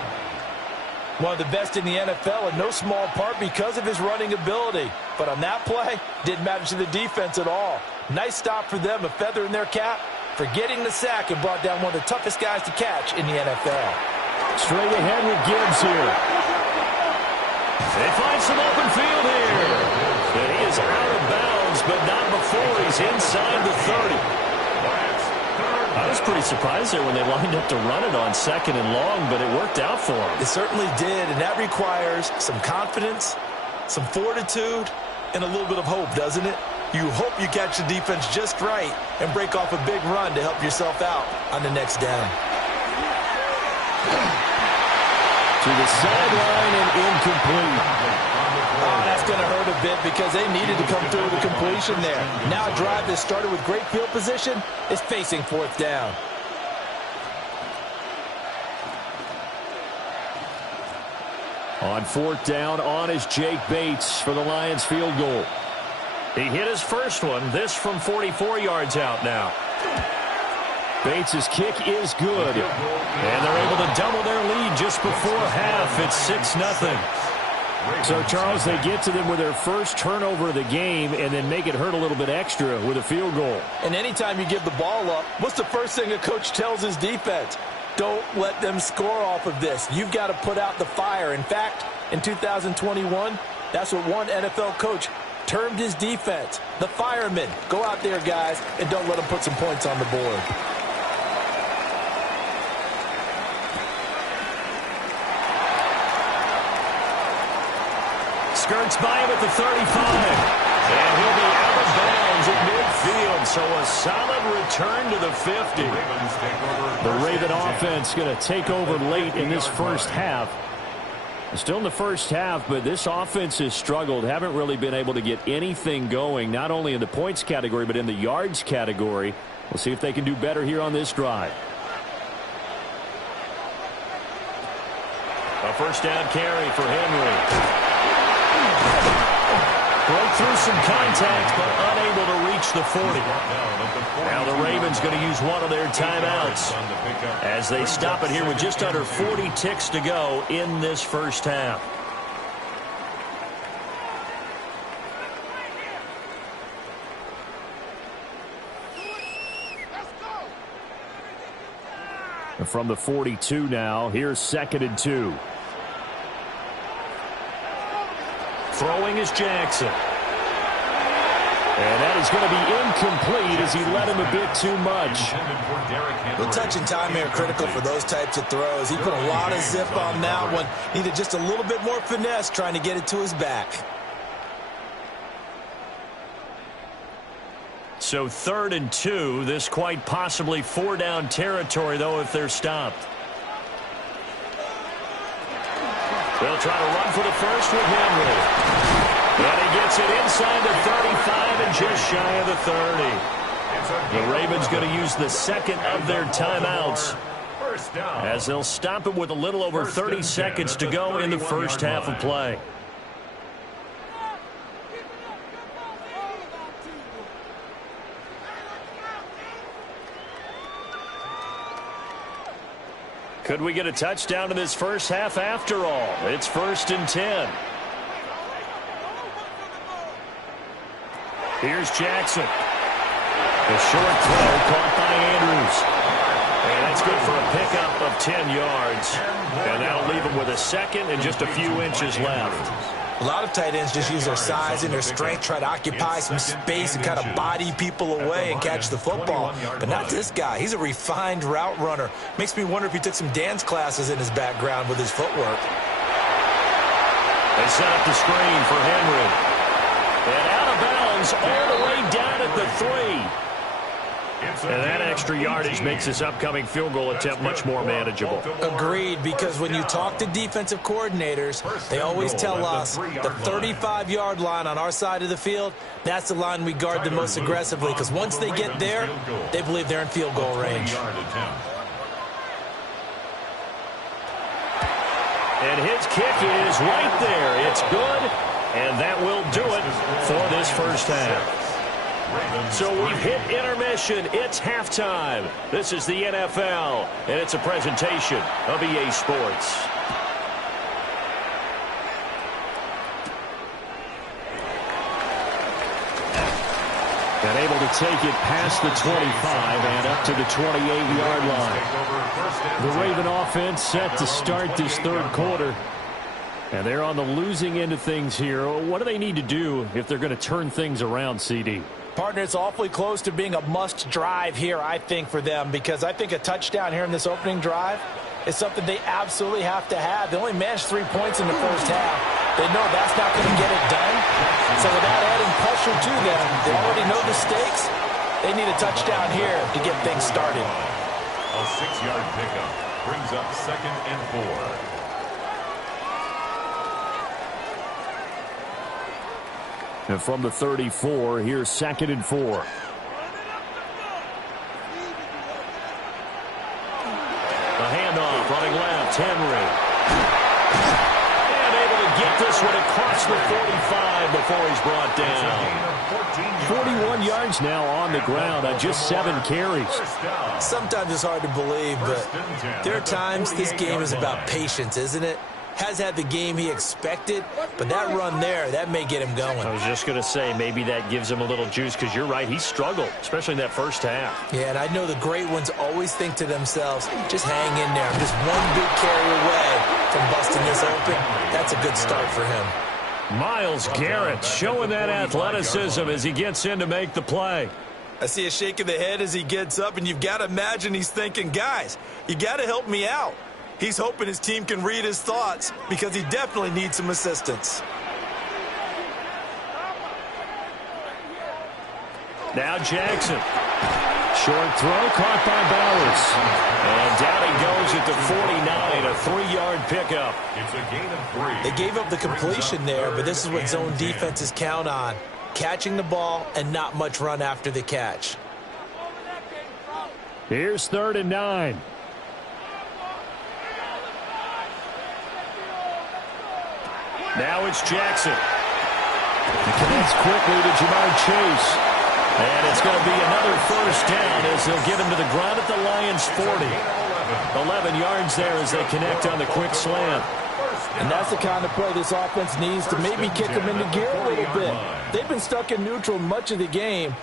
One of the best in the NFL, in no small part because of his running ability. But on that play, didn't matter to the defense at all. Nice stop for them, a feather in their cap for getting the sack and brought down one of the toughest guys to catch in the NFL. Straight ahead with Gibbs here. They find some open field here. And he is out of bounds, but not before he's inside the 30. I was pretty surprised there when they lined up to run it on 2nd and long, but it worked out for him. It certainly did, and that requires some confidence, some fortitude, and a little bit of hope, doesn't it? You hope you catch the defense just right and break off a big run to help yourself out on the next down. To the sideline and incomplete. Oh, that's going to hurt a bit because they needed to come through with a completion there. Now a drive that started with great field position is facing 4th down. On 4th down, on is Jake Bates for the Lions field goal. He hit his first one, this from 44 yards out now. Bates' kick is good. And they're able to double their lead just before half. It's 6-0. So, Charles, they get to them with their first turnover of the game and then make it hurt a little bit extra with a field goal. And anytime you give the ball up, what's the first thing a coach tells his defense? Don't let them score off of this. You've got to put out the fire. In fact, in 2021, that's what one NFL coach termed his defense. The firemen. Go out there, guys, and don't let them put some points on the board. Skirts by him at the 35. And he'll be out of bounds at midfield. So a solid return to the 50. The Raven offense going to take over late in this first half. Still in the first half, but this offense has struggled. Haven't really been able to get anything going, not only in the points category, but in the yards category. We'll see if they can do better here on this drive. A first down carry for Henry. Broke through some contact, but unable to reach the 40. Now the Ravens going to use one of their timeouts as they stop it here with just under 40 ticks to go in this first half. From the 42 now, here's 2nd and 2. Throwing is Jackson. And that is going to be incomplete as he led him a bit too much. The touch and timing are critical for those types of throws. He put a lot of zip on that one. Needed just a little bit more finesse trying to get it to his back. So 3rd and 2. This quite possibly 4-down territory, though, if they're stopped. They'll try to run for the first with Henry. And he gets it inside the 35 and just shy of the 30. The Ravens going to use the second of their timeouts as they'll stop it with a little over 30 seconds to go in the first half of play. Could we get a touchdown in this first half after all? It's 1st and 10. Here's Jackson. The short throw caught by Andrews. And that's good for a pickup of 10 yards. And that'll leave him with a second and just a few inches left. A lot of tight ends just use their size and their strength, try to occupy some space and kind of body people away and catch the football. But not this guy. He's a refined route runner. Makes me wonder if he took some dance classes in his background with his footwork. They set up the screen for Henry. And out of bounds all the way down at the 3. And that extra yardage makes this upcoming field goal attempt much more manageable. Agreed, because when you talk to defensive coordinators, they always tell us the 35-yard line on our side of the field, that's the line we guard the most aggressively, because once they get there, they believe they're in field goal range. And his kick is right there. It's good, and that will do it for this first half. So we've hit intermission. It's halftime. This is the NFL, and it's a presentation of EA Sports. And able to take it past the 25 and up to the 28-yard line. The Raven offense set to start this third quarter. And they're on the losing end of things here. What do they need to do if they're going to turn things around, CD? Partner, it's awfully close to being a must drive here, I think, for them, because I think a touchdown here in this opening drive is something they absolutely have to have. They only managed 3 points in the first half. They know that's not going to get it done. So without adding pressure to them, they already know the stakes. They need a touchdown here to get things started. A 6-yard pickup brings up 2nd and 4. And from the 34, here's 2nd and 4. A handoff running left, Henry. And able to get this one across the 45 before he's brought down. 41 yards now on the ground on just 7 carries. Sometimes it's hard to believe, but there are times this game is about patience, isn't it? Has had the game he expected, but that run there, that may get him going. I was just going to say, maybe that gives him a little juice, because you're right, he struggled, especially in that first half. Yeah, and I know the great ones always think to themselves, just hang in there. I'm just one big carry away from busting this open. That's a good start for him. Myles Garrett showing that athleticism as he gets in to make the play. I see a shake of the head as he gets up, and you've got to imagine he's thinking, guys, you got to help me out. He's hoping his team can read his thoughts because he definitely needs some assistance. Now Jackson. Short throw caught by Bowers. And down he goes at the 49, a 3-yard pickup. It's a gain of 3. They gave up the completion there, but this is what zone defenses count on. Catching the ball and not much run after the catch. Here's 3rd and 9. Now it's Jackson. He connects quickly to Jamar Chase. And it's going to be another first down as they'll get him to the ground at the Lions' 40. 11 yards there as they connect on the quick slant. And that's the kind of play this offense needs to maybe kick them into gear a little bit. They've been stuck in neutral much of the game.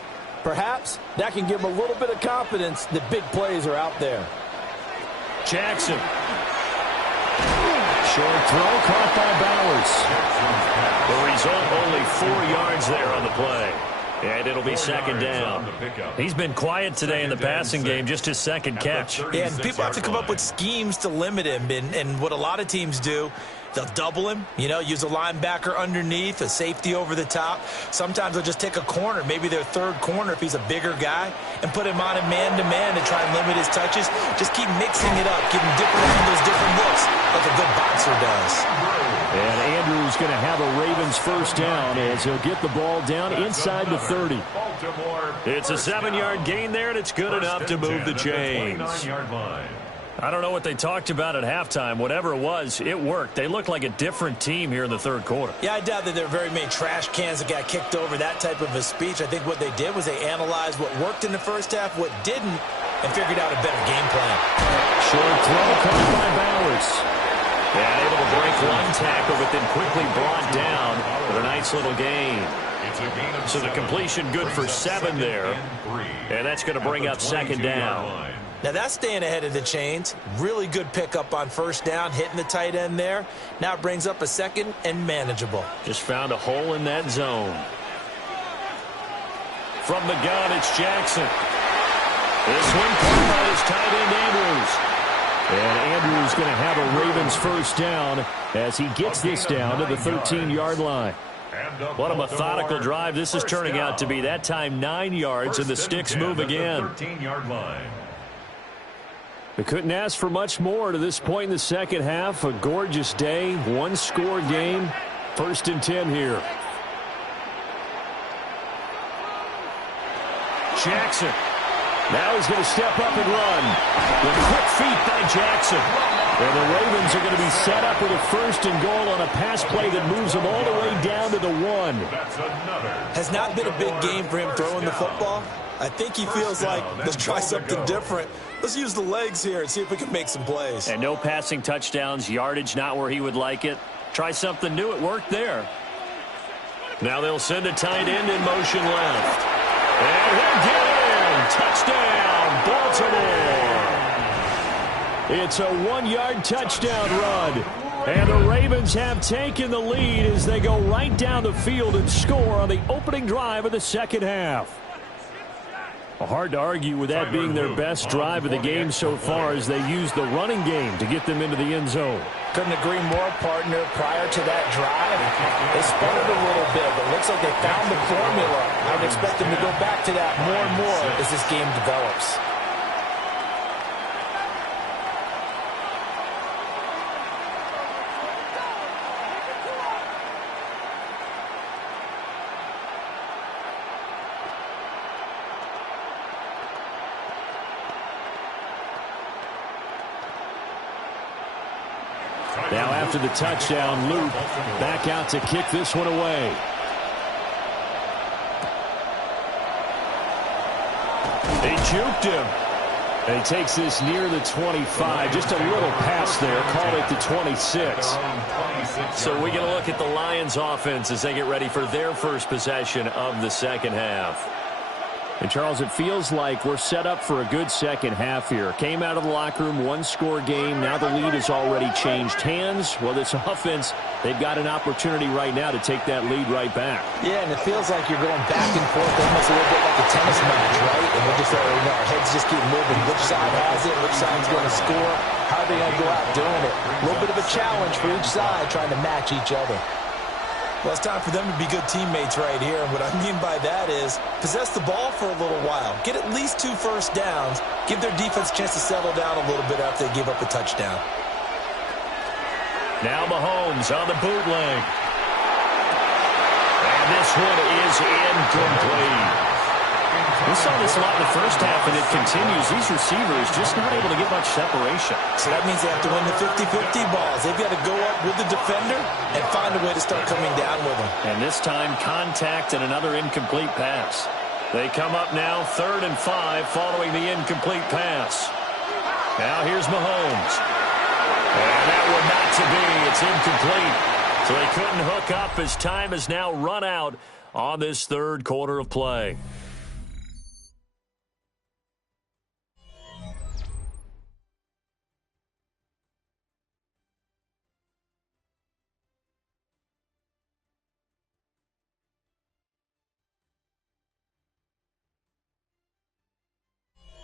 Perhaps that can give them a little bit of confidence that big plays are out there. Jackson. Short throw caught by Bowers. The result, only 4 yards there on the play. And it'll be 2nd down. He's been quiet today in the passing game, just his 2nd catch. Yeah, and people have to come up with schemes to limit him. And what a lot of teams do, they'll double him, use a linebacker underneath, a safety over the top. Sometimes they'll just take a corner, maybe their 3rd corner if he's a bigger guy, and put him on a man-to-man to try and limit his touches. Just keep mixing it up, give him different angles, different looks, like a good boxer does. And Andrews going to have a Ravens first down as he'll get the ball down inside the 30. It's a 7-yard gain there, and it's good enough to move the chains. I don't know what they talked about at halftime. Whatever it was, it worked. They looked like a different team here in the 3rd quarter. Yeah, I doubt that there are very many trash cans that got kicked over, that type of a speech. I think what they did was they analyzed what worked in the first half, what didn't, and figured out a better game plan. Short throw caught by Bowers. And able to break one tackle, but then quickly brought down with a nice little gain. So the completion good for 7 there. And that's going to bring up 2nd down. Now that's staying ahead of the chains. Really good pickup on first down, hitting the tight end there. Now it brings up a 2nd and manageable. Just found a hole in that zone. From the gun, it's Jackson. This one caught by his tight end, Andrews. And Andrews going to have a Ravens first down as he gets this down to the 13-yard line. What a methodical drive this is turning out to be. That time 9 yards, and the sticks move again. They couldn't ask for much more to this point in the second half. A gorgeous day, 1-score game. 1st and 10 here. Jackson. Now he's going to step up and run. With quick feet by Jackson. And the Ravens are going to be set up with a 1st and goal on a pass play that moves them all the way down to the 1. Has not been a big game for him throwing the football. I think he feels like, let's try something different. Let's use the legs here and see if we can make some plays. And no passing touchdowns, yardage not where he would like it. Try something new. It worked there. Now they'll send a tight end in motion left. And he'll get it. Touchdown, Baltimore. It's a 1-yard touchdown run. And the Ravens have taken the lead as they go right down the field and score on the opening drive of the second half. Hard to argue with that being their best drive of the game so far as they use the running game to get them into the end zone. Couldn't agree more, partner. Prior to that drive, they sputtered a little bit, but it looks like they found the formula. I'd expect them to go back to that more and more as this game develops. Now after the touchdown, Luke back out to kick this one away. They juked him. And he takes this near the 25. Just a little pass there. Called it the 26. So we get a look at the Lions offense as they get ready for their first possession of the second half. And, Charles, it feels like we're set up for a good second half here. Came out of the locker room, 1-score game. Now the lead has already changed hands. Well, this offense, they've got an opportunity right now to take that lead right back. Yeah, and it feels like you're going back and forth almost a little bit like a tennis match, right? And we're just, our heads just keep moving. Which side has it? Which side's going to score? How are they going to go out doing it? A little bit of a challenge for each side trying to match each other. Well, it's time for them to be good teammates right here. And what I mean by that is possess the ball for a little while. Get at least 2 first downs. Give their defense a chance to settle down a little bit after they give up a touchdown. Now Mahomes on the bootleg. And this one is incomplete. We saw this a lot in the first half, and it continues. These receivers just not able to get much separation. So that means they have to win the 50-50 balls. They've got to go up with the defender and find a way to start coming down with them. And this time, contact and another incomplete pass. They come up now 3rd and 5 following the incomplete pass. Now here's Mahomes. And that one not to be. It's incomplete. So they couldn't hook up as time has now run out on this 3rd quarter of play.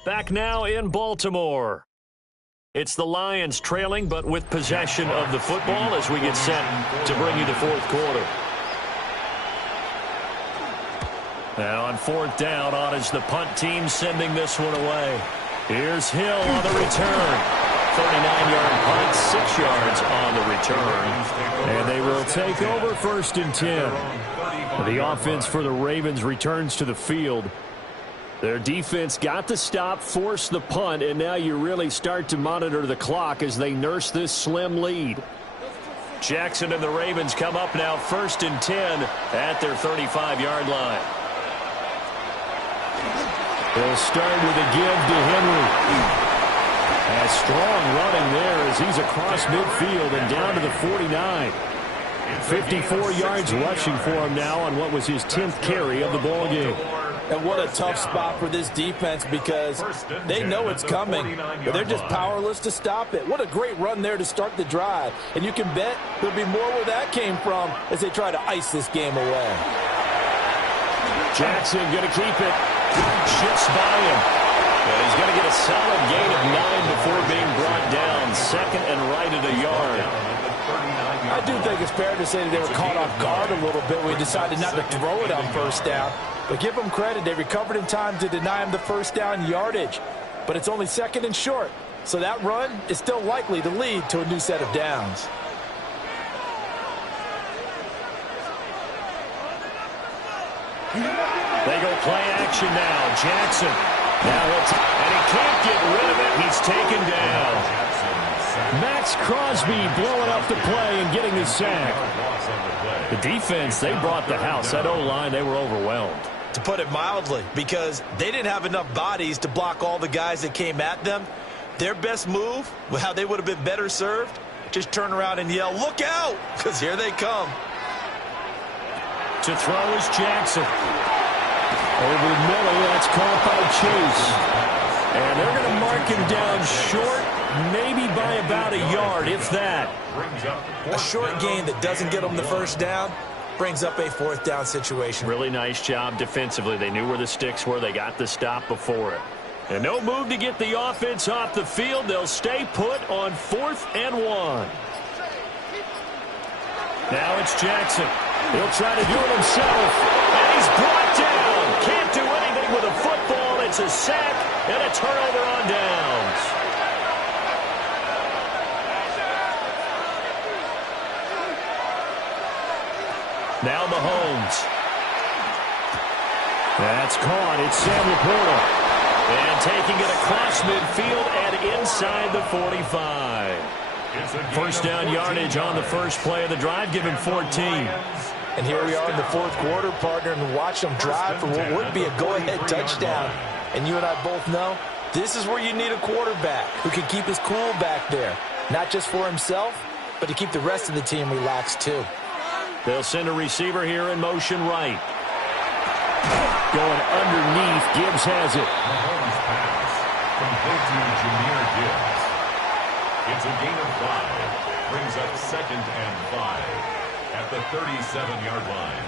Back now in Baltimore. It's the Lions trailing, but with possession of the football as we get set to bring you the 4th quarter. Now on 4th down, on is the punt team sending this one away. Here's Hill on the return. 39-yard punt, 6 yards on the return. And they will take over 1st and 10. The offense for the Ravens returns to the field. Their defense got the stop, forced the punt, and now you really start to monitor the clock as they nurse this slim lead. Jackson and the Ravens come up now 1st and 10 at their 35-yard line. They'll start with a give to Henry. A strong running there as he's across midfield and down to the 49. 54 yards rushing for him now on what was his 10th carry of the ballgame. And what a tough spot for this defense because they know it's coming, but they're just powerless to stop it. What a great run there to start the drive. And you can bet there'll be more where that came from as they try to ice this game away. Jackson going to keep it. Shifts by him. And he's going to get a solid gain of 9 before being brought down. 2nd and right at a yard. I do think it's fair to say that they were caught off guard a little bit when we decided not to throw it on 1st down. But give them credit. They recovered in time to deny him the 1st down yardage. But it's only 2nd and short. So that run is still likely to lead to a new set of downs. They go play action now. Jackson. Now and he can't get rid of it. He's taken down. Max Crosby blowing up the play and getting the sack. The defense, they brought the house. That O-line, they were overwhelmed. To put it mildly, because they didn't have enough bodies to block all the guys that came at them. Their best move, how they would have been better served, just turn around and yell, "Look out!" because here they come. To throw is Jackson. Over the middle, that's caught by Chase. And they're going to mark him down short, maybe by about a yard, if that. A short gain that doesn't get them the 1st down brings up a 4th down situation. Really nice job defensively. They knew where the sticks were. They got the stop before it. And no move to get the offense off the field. They'll stay put on 4th and 1. Now it's Jackson. He'll try to do it himself. And he's brought down. Can't do anything with a football. It's a sack and a turnover on downs. Now Mahomes. That's caught. It's Sam Laporta. And taking it across midfield and inside the 45. 1st down yardage on the first play of the drive. Give him 14. And here we are in the 4th quarter, partner, and watch them drive for what would be a go-ahead touchdown. And you and I both know this is where you need a quarterback who can keep his cool back there. Not just for himself, but to keep the rest of the team relaxed too. They'll send a receiver here in motion right. Going underneath, Gibbs has it. Mahomes pass. Complete to Jahmyr Gibbs. It's a gain of 5. Brings up 2nd and 5 at the 37-yard line.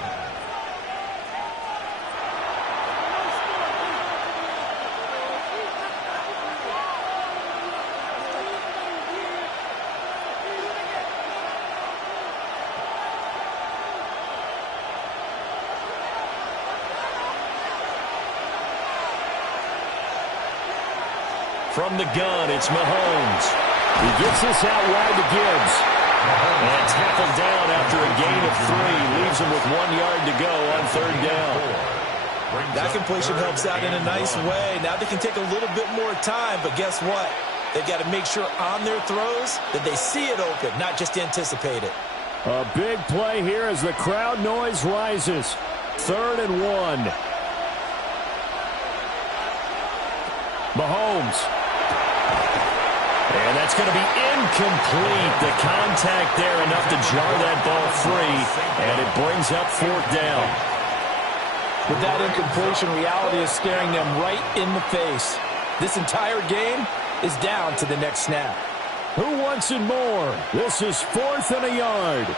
From the gun, it's Mahomes. He gets this out wide to Gibbs. And tackled down after a gain of 3. Leaves him with 1 yard to go on 3rd down. That completion helps out in a nice way. Now they can take a little bit more time, but guess what? They've got to make sure on their throws that they see it open, not just anticipate it. A big play here as the crowd noise rises. 3rd and 1. Mahomes. And that's going to be incomplete. The contact there enough to jar that ball free, and it brings up 4th down. With that incompletion, reality is staring them right in the face. This entire game is down to the next snap. Who wants it more? This is 4th and a yard.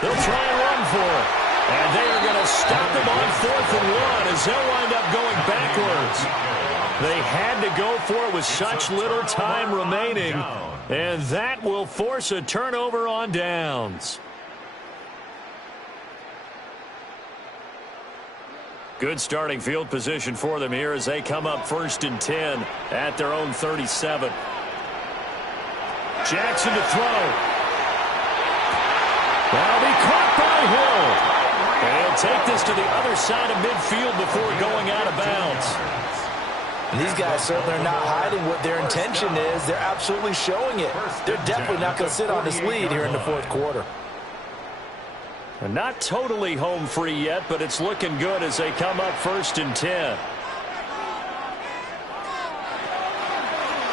They'll try and run for it. And they are going to stop him on 4th and 1 as they'll wind up going backwards. They had to go for it with such little time remaining. And that will force a turnover on downs. Good starting field position for them here as they come up 1st and 10 at their own 37. Jackson to throw. That'll be caught by Hill. And he'll take this to the other side of midfield before going out of bounds. These guys certainly are not hiding what their intention is. They're absolutely showing it. They're definitely not going to sit on this lead here in the 4th quarter. And not totally home free yet, but it's looking good as they come up 1st and 10.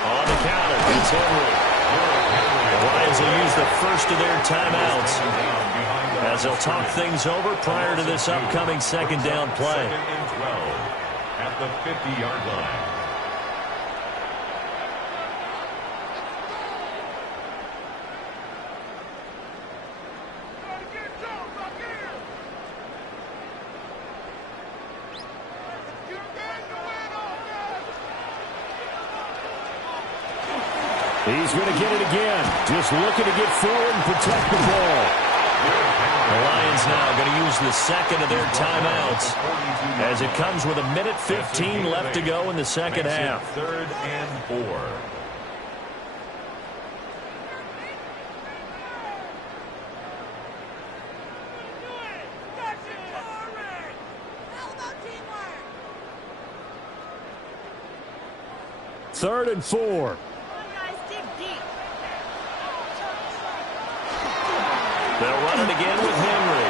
On the counter, it's Henry. The Lions will use the first of their timeouts as they'll talk things over prior to this upcoming 2nd down play. 2nd and 12 at the 50-yard line. He's going to get it again. Just looking to get forward and protect the ball. The Lions now going to use the 2nd of their timeouts as it comes with 1:15 left to go in the 2nd half. 3rd and 4. Third and 4. They'll run it again with Henry.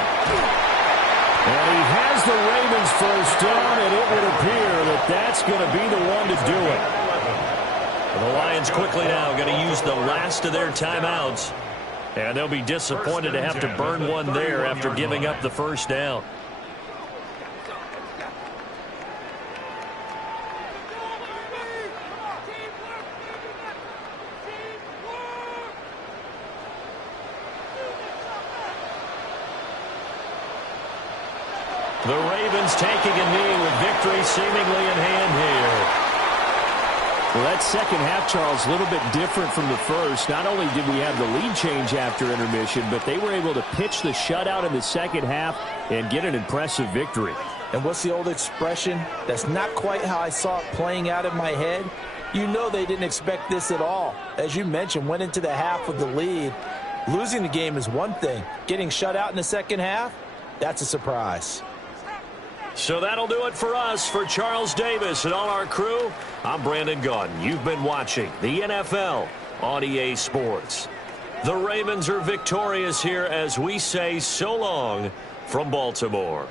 And he has the Ravens 1st down, and it would appear that that's going to be the one to do it. The Lions quickly now going to use the last of their timeouts. And they'll be disappointed to have to burn one there after giving up the 1st down. The Ravens taking a knee with victory seemingly in hand here. Well, that 2nd half, Charles, a little bit different from the first. Not only did we have the lead change after intermission, but they were able to pitch the shutout in the 2nd half and get an impressive victory. And what's the old expression? That's not quite how I saw it playing out in my head. You know they didn't expect this at all. As you mentioned, went into the half with the lead. Losing the game is one thing. Getting shut out in the 2nd half, that's a surprise. So that'll do it for us. For Charles Davis and all our crew, I'm Brandon Gaudin. You've been watching the NFL on EA Sports. The Ravens are victorious here as we say so long from Baltimore.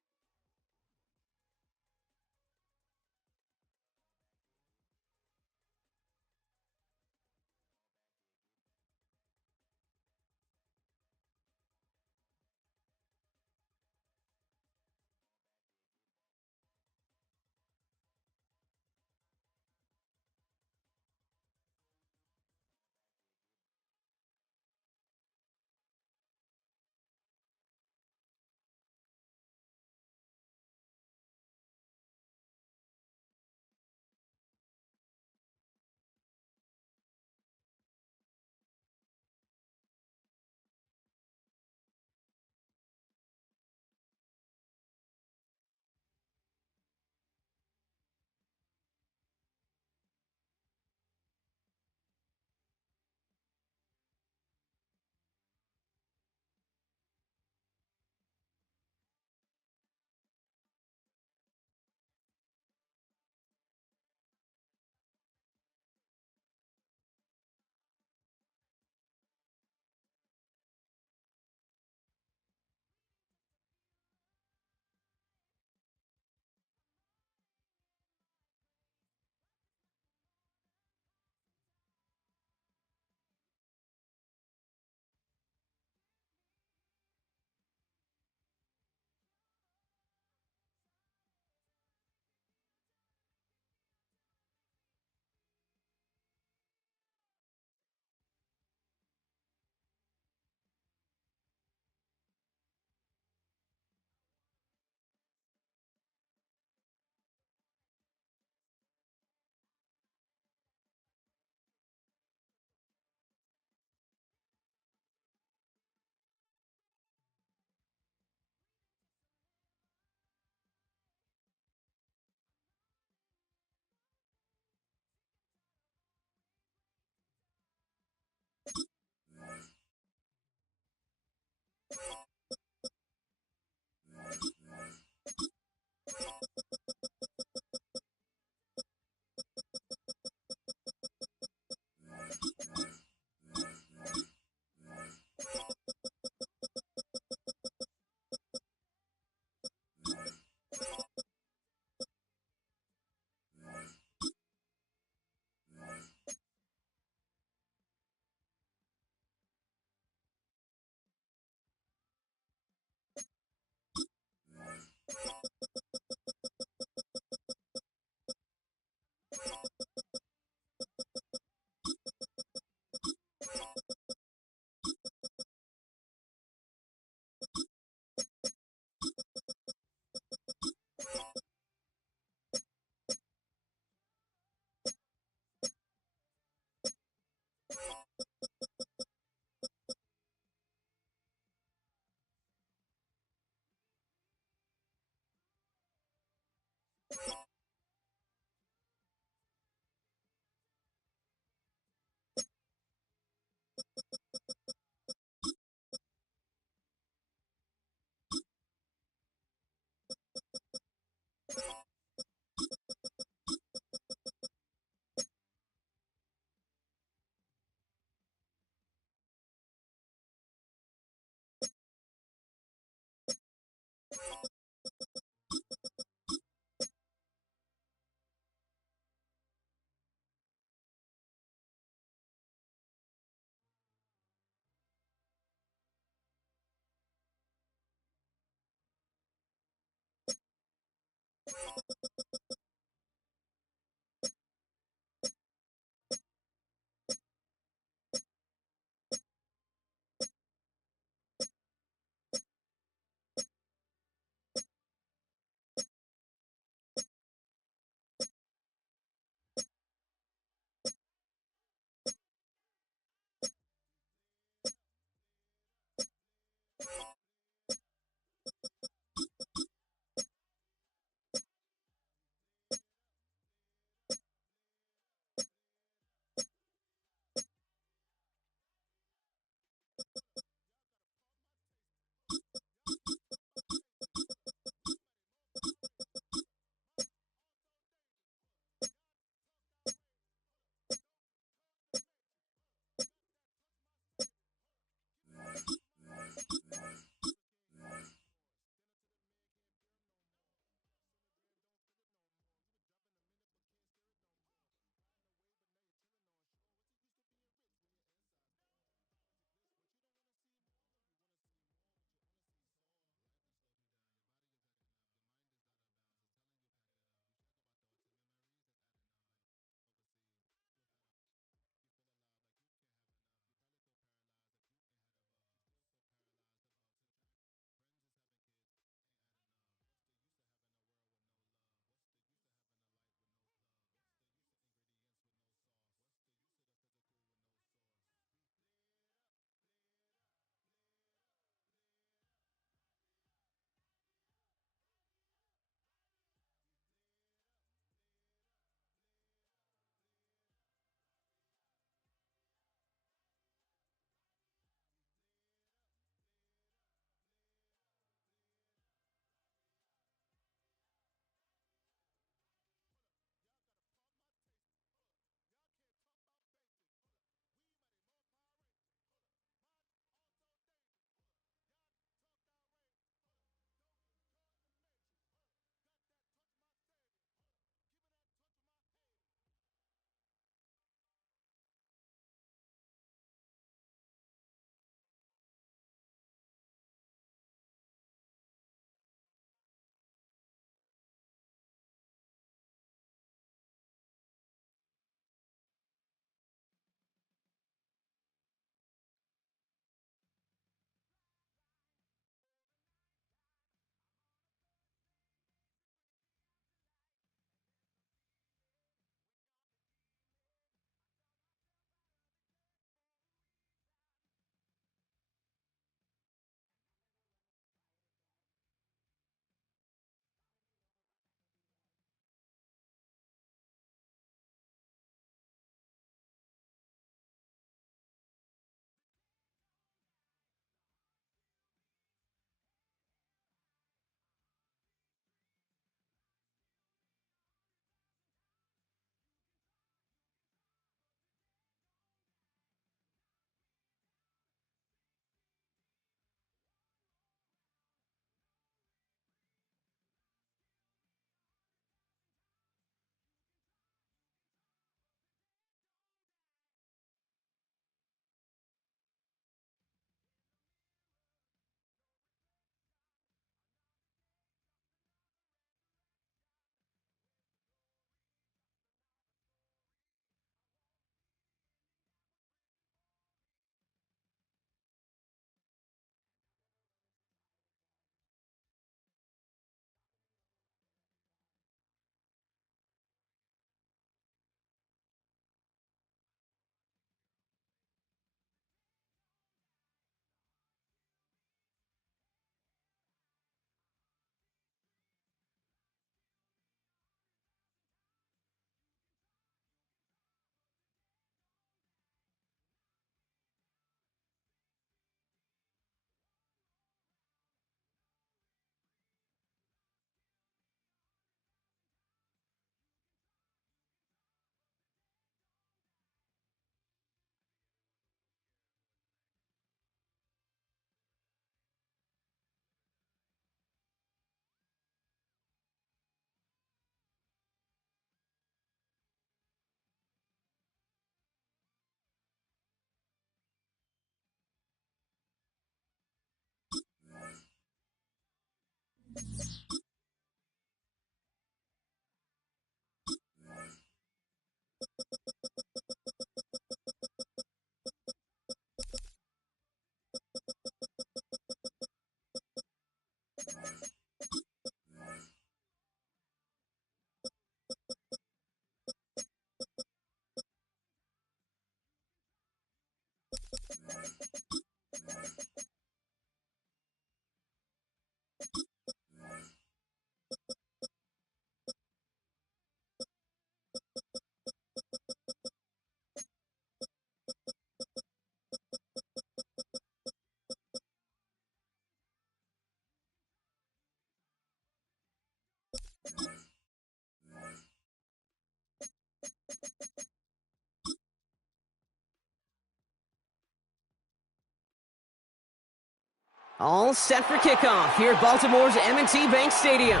All set for kickoff here at Baltimore's M&T Bank Stadium.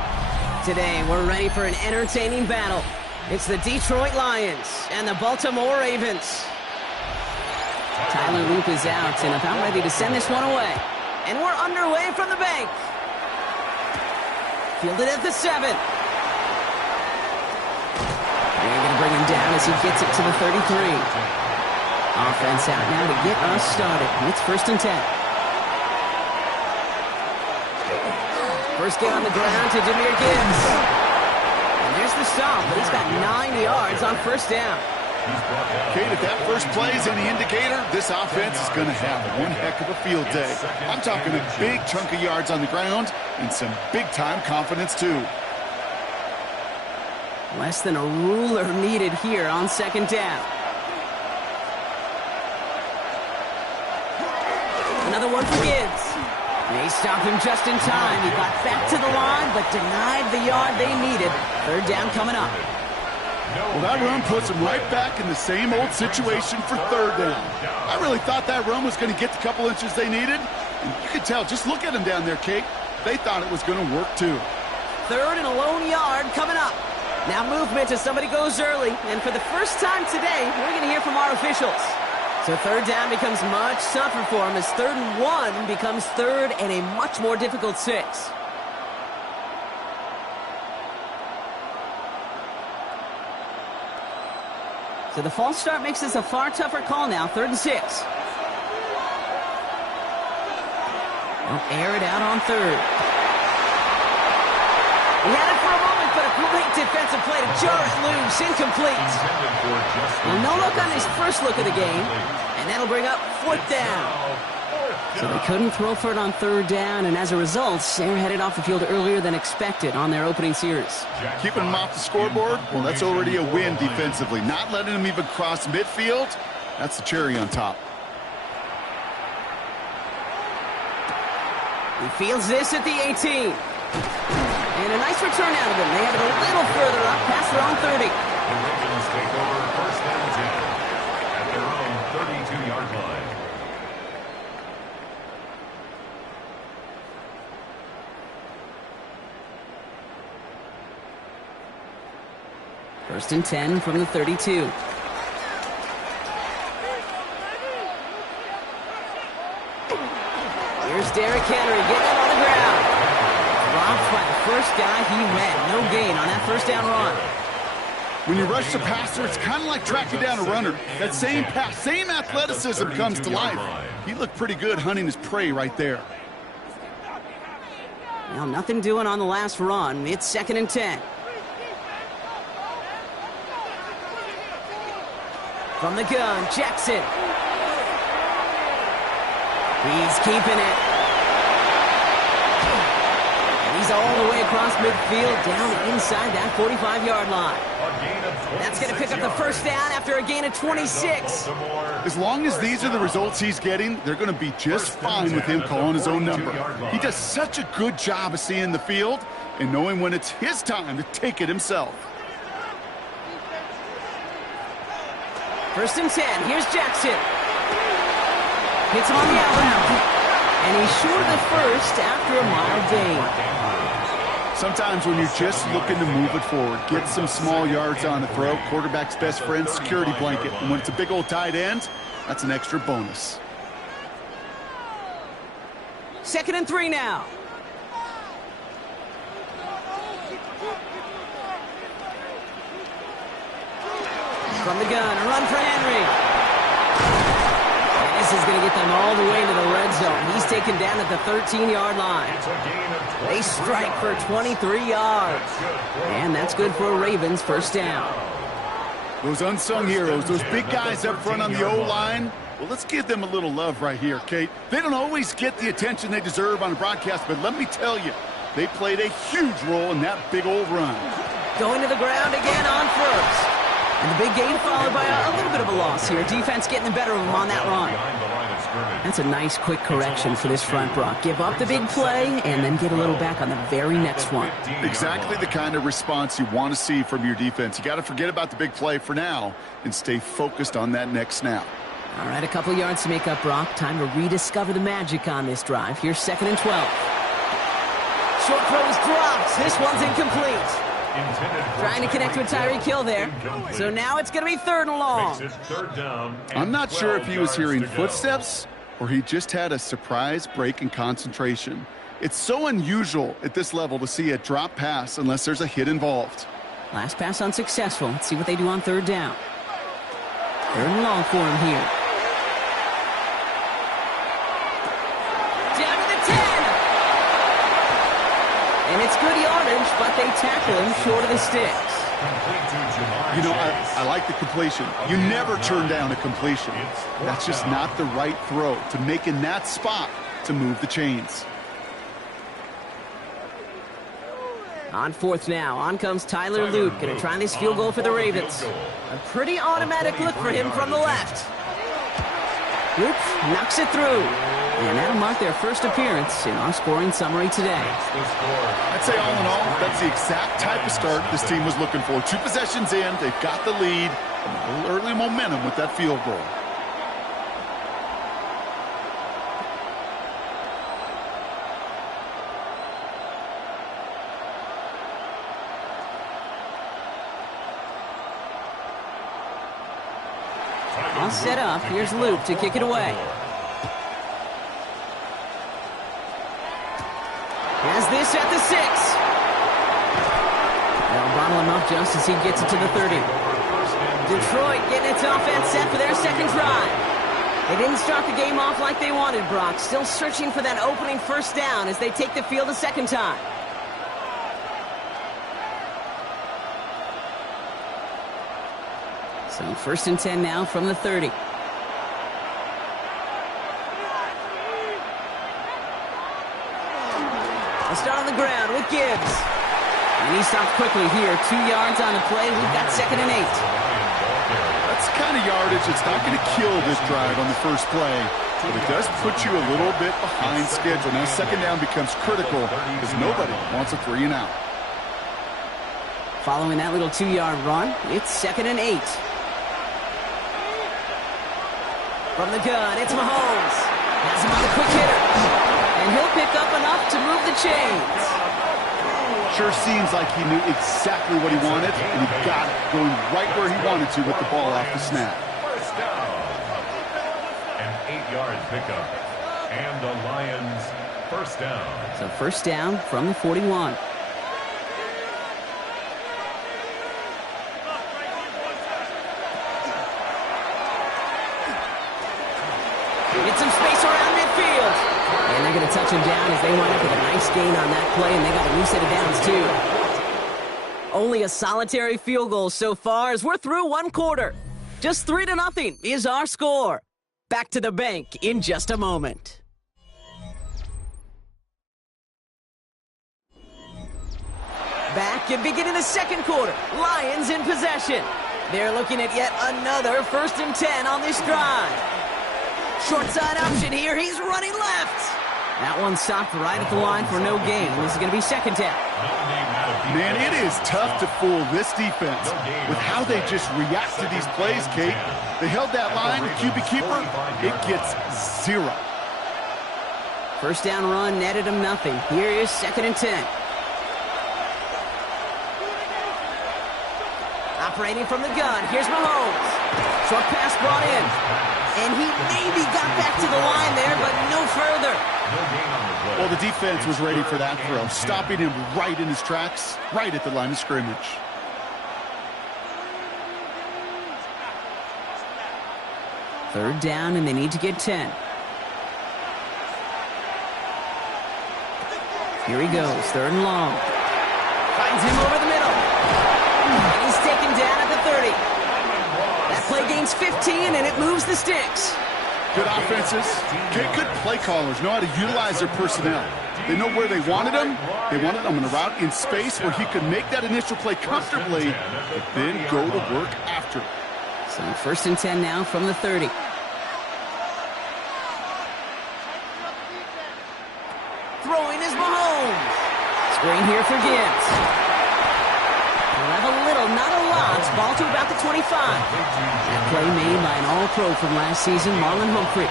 Today, we're ready for an entertaining battle. It's the Detroit Lions and the Baltimore Ravens. Tyler Loop is out and about ready to send this one away. And we're underway from the bank. Fielded at the 7. They're going to bring him down as he gets it to the 33. Offense out now to get us started. It's 1st and 10. First get on the ground to Jahmyr Gibbs. And there's the stop, but he's got 9 yards on 1st down. Kate, if that first play is any indicator, this offense is going to have one heck of a field day. I'm talking a big chunk of yards on the ground and some big-time confidence, too. Less than a ruler needed here on 2nd down. Another one for Gibbs. They stopped him just in time. He got back to the line, but denied the yard they needed. 3rd down coming up. Well, that run puts them right back in the same old situation for 3rd down. I really thought that run was going to get the couple inches they needed. And you could tell, just look at them down there, Kate. They thought it was going to work, too. 3rd and a lone yard coming up. Now movement as somebody goes early. And for the first time today, we're going to hear from our officials. So 3rd down becomes much tougher for him as 3rd and 1 becomes 3rd and a much more difficult 6. So the false start makes this a far tougher call now, 3rd and 6. They'll air it out on 3rd. He had it for a moment, but a great defensive play to jar it loose, incomplete. Well, no look on his first look of the game, and that'll bring up 4th down. So they couldn't throw for it on 3rd down, and as a result, they're headed off the field earlier than expected on their opening series. Keeping them off the scoreboard, well, that's already a win defensively. Not letting them even cross midfield, that's the cherry on top. He fields this at the 18. And a nice return out of him. They have it a little further up past their own 30. The Ravens take over 1st and 10 at their own 32-yard line. First and 10 from the 32. Here's Derrick Henry getting it on the ground. Dropped by the first guy he met. No gain on that 1st down run. When you rush the passer, it's kind of like tracking down a runner. That same pass, same athleticism comes to life. He looked pretty good hunting his prey right there. Well, nothing doing on the last run. It's 2nd and 10. From the gun, Jackson. He's keeping it. And he's all the way across midfield, down inside that 45-yard line. That's going to pick up the 1st down after a gain of 26. As long as these are the results he's getting, they're going to be just fine with him calling his own number. He does such a good job of seeing the field and knowing when it's his time to take it himself. 1st and 10. Here's Jackson. Hits him on the outlet. And he's short of the 1st after a mild gain. Sometimes when you're just looking to move it forward, get some small yards on the throw, quarterback's best friend, security blanket. And when it's a big old tight end, that's an extra bonus. 2nd and 3 now. From the gun, a run for Henry. And this is going to get them all the way to the red zone. He's taken down at the 13-yard line. They strike for 23 yards. And that's good for a Ravens 1st down. Those unsung heroes, those big guys up front on the O-line, well, let's give them a little love right here, Kate. They don't always get the attention they deserve on the broadcast, but let me tell you, they played a huge role in that big old run. Going to the ground again on 1st. And the big gain followed by a little bit of a loss here. Defense getting the better of him on that run. That's a nice quick correction for this front, Brock. Give up the big play and then get a little back on the very next one. Exactly the kind of response you want to see from your defense. You got to forget about the big play for now and stay focused on that next snap. All right, a couple yards to make up, Brock. Time to rediscover the magic on this drive. Here's 2nd and 12. Short throw is dropped. This one's incomplete. Trying to connect with Tyreek Hill there. So now it's going to be 3rd and long. I'm not sure if he was hearing footsteps or he just had a surprise break in concentration. It's so unusual at this level to see a drop pass unless there's a hit involved. Last pass unsuccessful. Let's see what they do on 3rd down. 3rd and long for him here. Down to the 10. And it's good yardage, but they tackle him short of the sticks. You know, I like the completion. You never turn down a completion. That's just not the right throw to make in that spot to move the chains. On 4th now, on comes Tyler Luke. Going to try this field goal for the Ravens. A pretty automatic look for him from the left. Luke knocks it through. And that'll mark their first appearance in our scoring summary today. I'd say all in all, that's the exact type of start this team was looking for. 2 possessions in, they've got the lead, and a little early momentum with that field goal. All set up. Here's Luke to kick it away. Has this at the 6. They'll bottle him up just as he gets it to the 30. Detroit getting its offense set for their 2nd drive. They didn't start the game off like they wanted, Brock. Still searching for that opening 1st down as they take the field a 2nd time. So 1st and 10 now from the 30. They'll start on the ground with Gibbs. And he stopped quickly here. 2 yards on the play. We've got 2nd and 8. That's the kind of yardage that's not going to kill this drive on the first play, but it does put you a little bit behind schedule. Now 2nd down becomes critical because nobody wants a 3 and out. Following that little 2-yard run, it's 2nd and 8. From the gun, it's Mahomes. Has him on a quick hitter. And he'll pick up enough to move the chains. Sure seems like he knew exactly what he wanted, and he got it, going right where he wanted to with the ball off the snap. 1st down. An 8-yard pickup. And the Lions 1st down. So 1st down from the 41. Get some space around midfield. And they're going to touch him down as they wind up with a nice gain on that play, and they got a new set of downs, too. Only a solitary field goal so far as we're through 1 quarter. Just 3-0 is our score. Back to the bank in just a moment. Back and beginning the 2nd quarter. Lions in possession. They're looking at yet another 1st and 10 on this drive. Short side option here. He's running left. That one stopped right at the line for no gain. This is going to be 2nd down. Man, it is tough to fool this defense with how they just react to these plays, Kate. They held that line, QB keeper, it gets 0. 1st down run netted him nothing. Here is 2nd and 10. Operating from the gun. Here's Mahomes. Short pass brought in. And he maybe got back to the line there, but no further. Well, the defense was ready for that throw, stopping him right in his tracks, right at the line of scrimmage. Third down, and they need to get 10. Here he goes, 3rd and long. Finds him over the middle. And he's taken down at the 30. That play gains 15, and it moves the sticks. Good offenses, good play callers know how to utilize their personnel. They know where they wanted them. They wanted them in a route in space where he could make that initial play comfortably, but then go to work after. So 1st and 10 now from the 30. Throwing is Mahomes. Screen here for Gibbs. He'll have a little, not a lot. Ball to about the 25. That play made by an All-Pro from last season, Marlon Humphrey.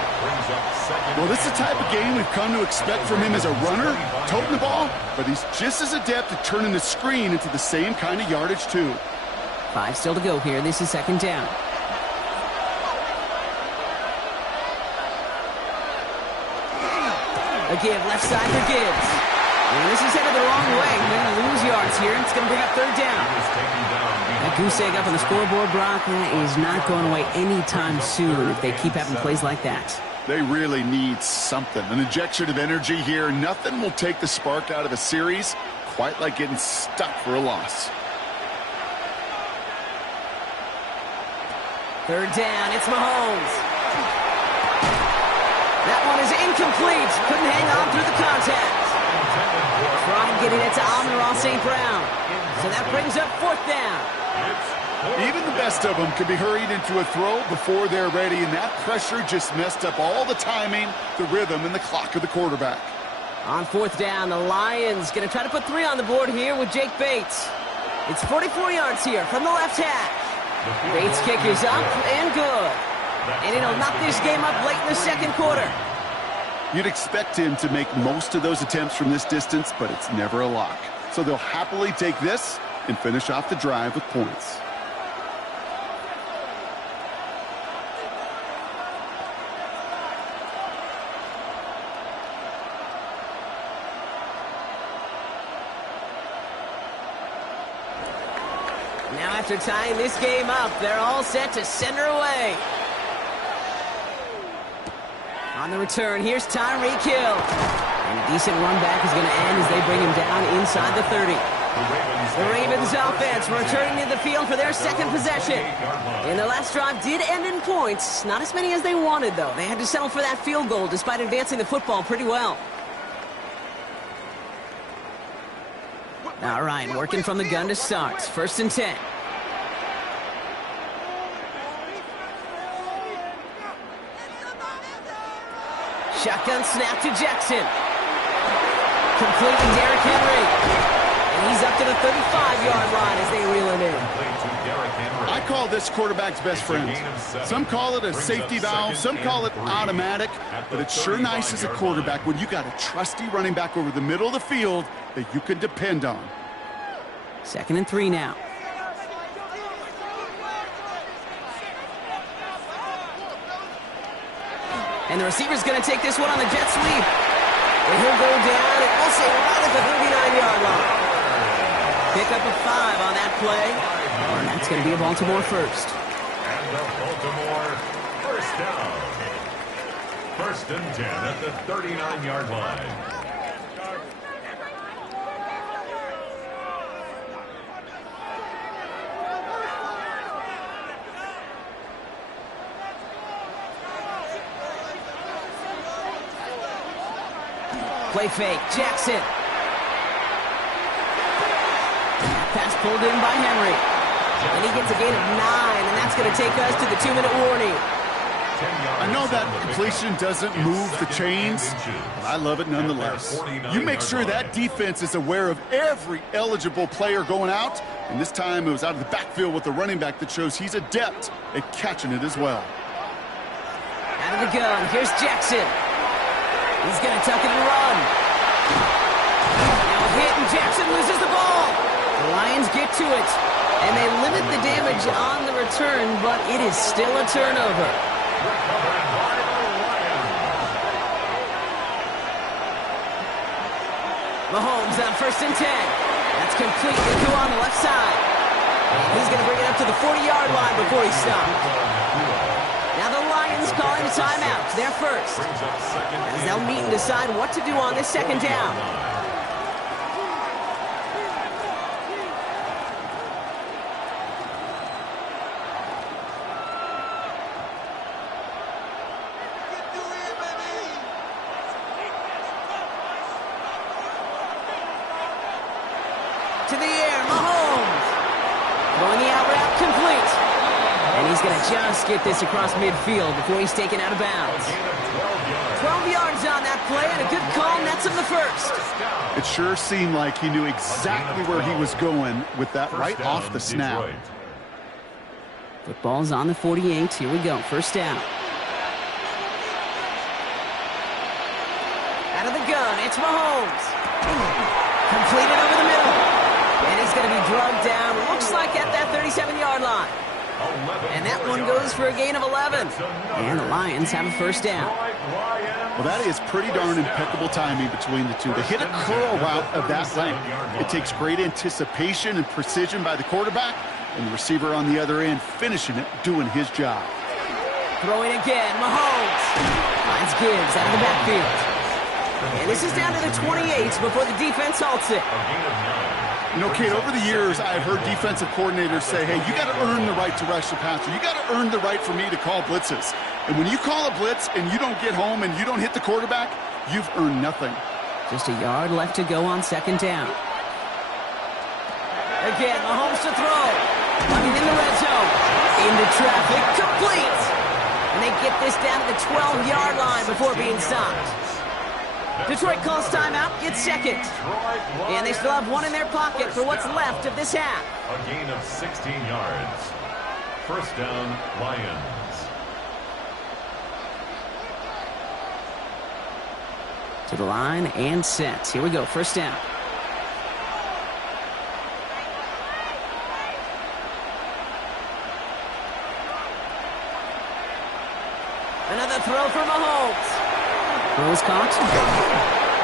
Well, this is the type of game we've come to expect from him as a runner, toting the ball, but he's just as adept at turning the screen into the same kind of yardage, too. 5 still to go here. This is second down. A give, left side for Gibbs. And this is headed the wrong way. They're going to lose yards here, and it's going to bring up third down. That goose egg up on the scoreboard, Brock, that is not going away anytime soon if they keep having plays like that. They really need something. An injection of energy here. Nothing will take the spark out of a series quite like getting stuck for a loss. Third down, it's Mahomes. That one is incomplete. Couldn't hang on through the contact. Trying getting it to Amon-Ra St. Brown. So that brings up fourth down. Even the best of them can be hurried into a throw before they're ready, and that pressure just messed up all the timing, the rhythm, and the clock of the quarterback. On fourth down, the Lions going to try to put 3 on the board here with Jake Bates. It's 44 yards here from the left hash. Bates' kick is up and good. And it'll knock this game up late in the second quarter. You'd expect him to make most of those attempts from this distance, but it's never a lock. So they'll happily take this and finish off the drive with points. Now after tying this game up, they're all set to send her away. On the return, here's Tyreek Hill. And a decent run back is going to end as they bring him down inside the 30. The Ravens offense returning to the field for their second possession. And the last drive did end in points. Not as many as they wanted, though. They had to settle for that field goal despite advancing the football pretty well. All right, working from the gun to start. First and 10. Shotgun snap to Jackson. Complete to Derrick Henry. And he's up to the 35-yard line as they reel it in. I call this quarterback's best friend. Some call it a safety valve, some call it automatic, but it's sure nice as a quarterback when you got a trusty running back over the middle of the field that you can depend on. Second and 3 now. And the receiver's going to take this one on the jet sweep. And he'll go down, and we'll say right at the 39-yard line. Pick up a 5 on that play. And that's going to be a Baltimore first. And the Baltimore first down. First and 10 at the 39-yard line. Play fake, Jackson. Pass pulled in by Henry. And he gets a gain of 9, and that's going to take us to the 2-minute warning. I know that completion doesn't move the chains, but I love it nonetheless. You make sure that defense is aware of every eligible player going out, and this time it was out of the backfield with the running back that shows he's adept at catching it as well. Out of the gun, here's Jackson. He's going to tuck it and run. Now a hit, and Jackson loses the ball. The Lions get to it, and they limit the damage on the return, but it is still a turnover. Mahomes on first and 10. That's complete. Niku on the left side. And he's going to bring it up to the 40-yard line before he stops. Now the Lions calling a timeout. They're first. As they'll meet and decide what to do on this second down. To the air, Mahomes. Throwing the out route complete. And he's going to just get this across midfield before he's taken out of bounds. 12 yards on that play, and a good call nets him the first. It sure seemed like he knew exactly where he was going with that right off the snap. Football's on the 48. Here we go. First down. Out of the gun, it's Mahomes. Completed over the middle. And he's going to be drugged down, looks like at that 37-yard line. And that one goes for a gain of 11. And the Lions have a first down. Well, that is pretty darn impeccable timing between the two. To hit a curl route of that length, it takes great anticipation and precision by the quarterback, and the receiver on the other end finishing it, doing his job. Throwing again, Mahomes. Finds Gibbs out of the backfield. And this is down to the 28 before the defense halts it. You know, Kate, over the years, I've heard defensive coordinators say, hey, you got to earn the right to rush the passer. You got to earn the right for me to call blitzes. And when you call a blitz and you don't get home and you don't hit the quarterback, you've earned nothing. Just a yard left to go on second down. Again, Mahomes to throw. Running in the red zone. Into traffic, complete. And they get this down to the 12-yard line before being stopped. Detroit calls timeout, it's second. And they still have one in their pocket for what's left of this half. A gain of 16 yards. First down, Lions. To the line and set. Here we go, first down. Another throw for Mahomes. Throw is caught.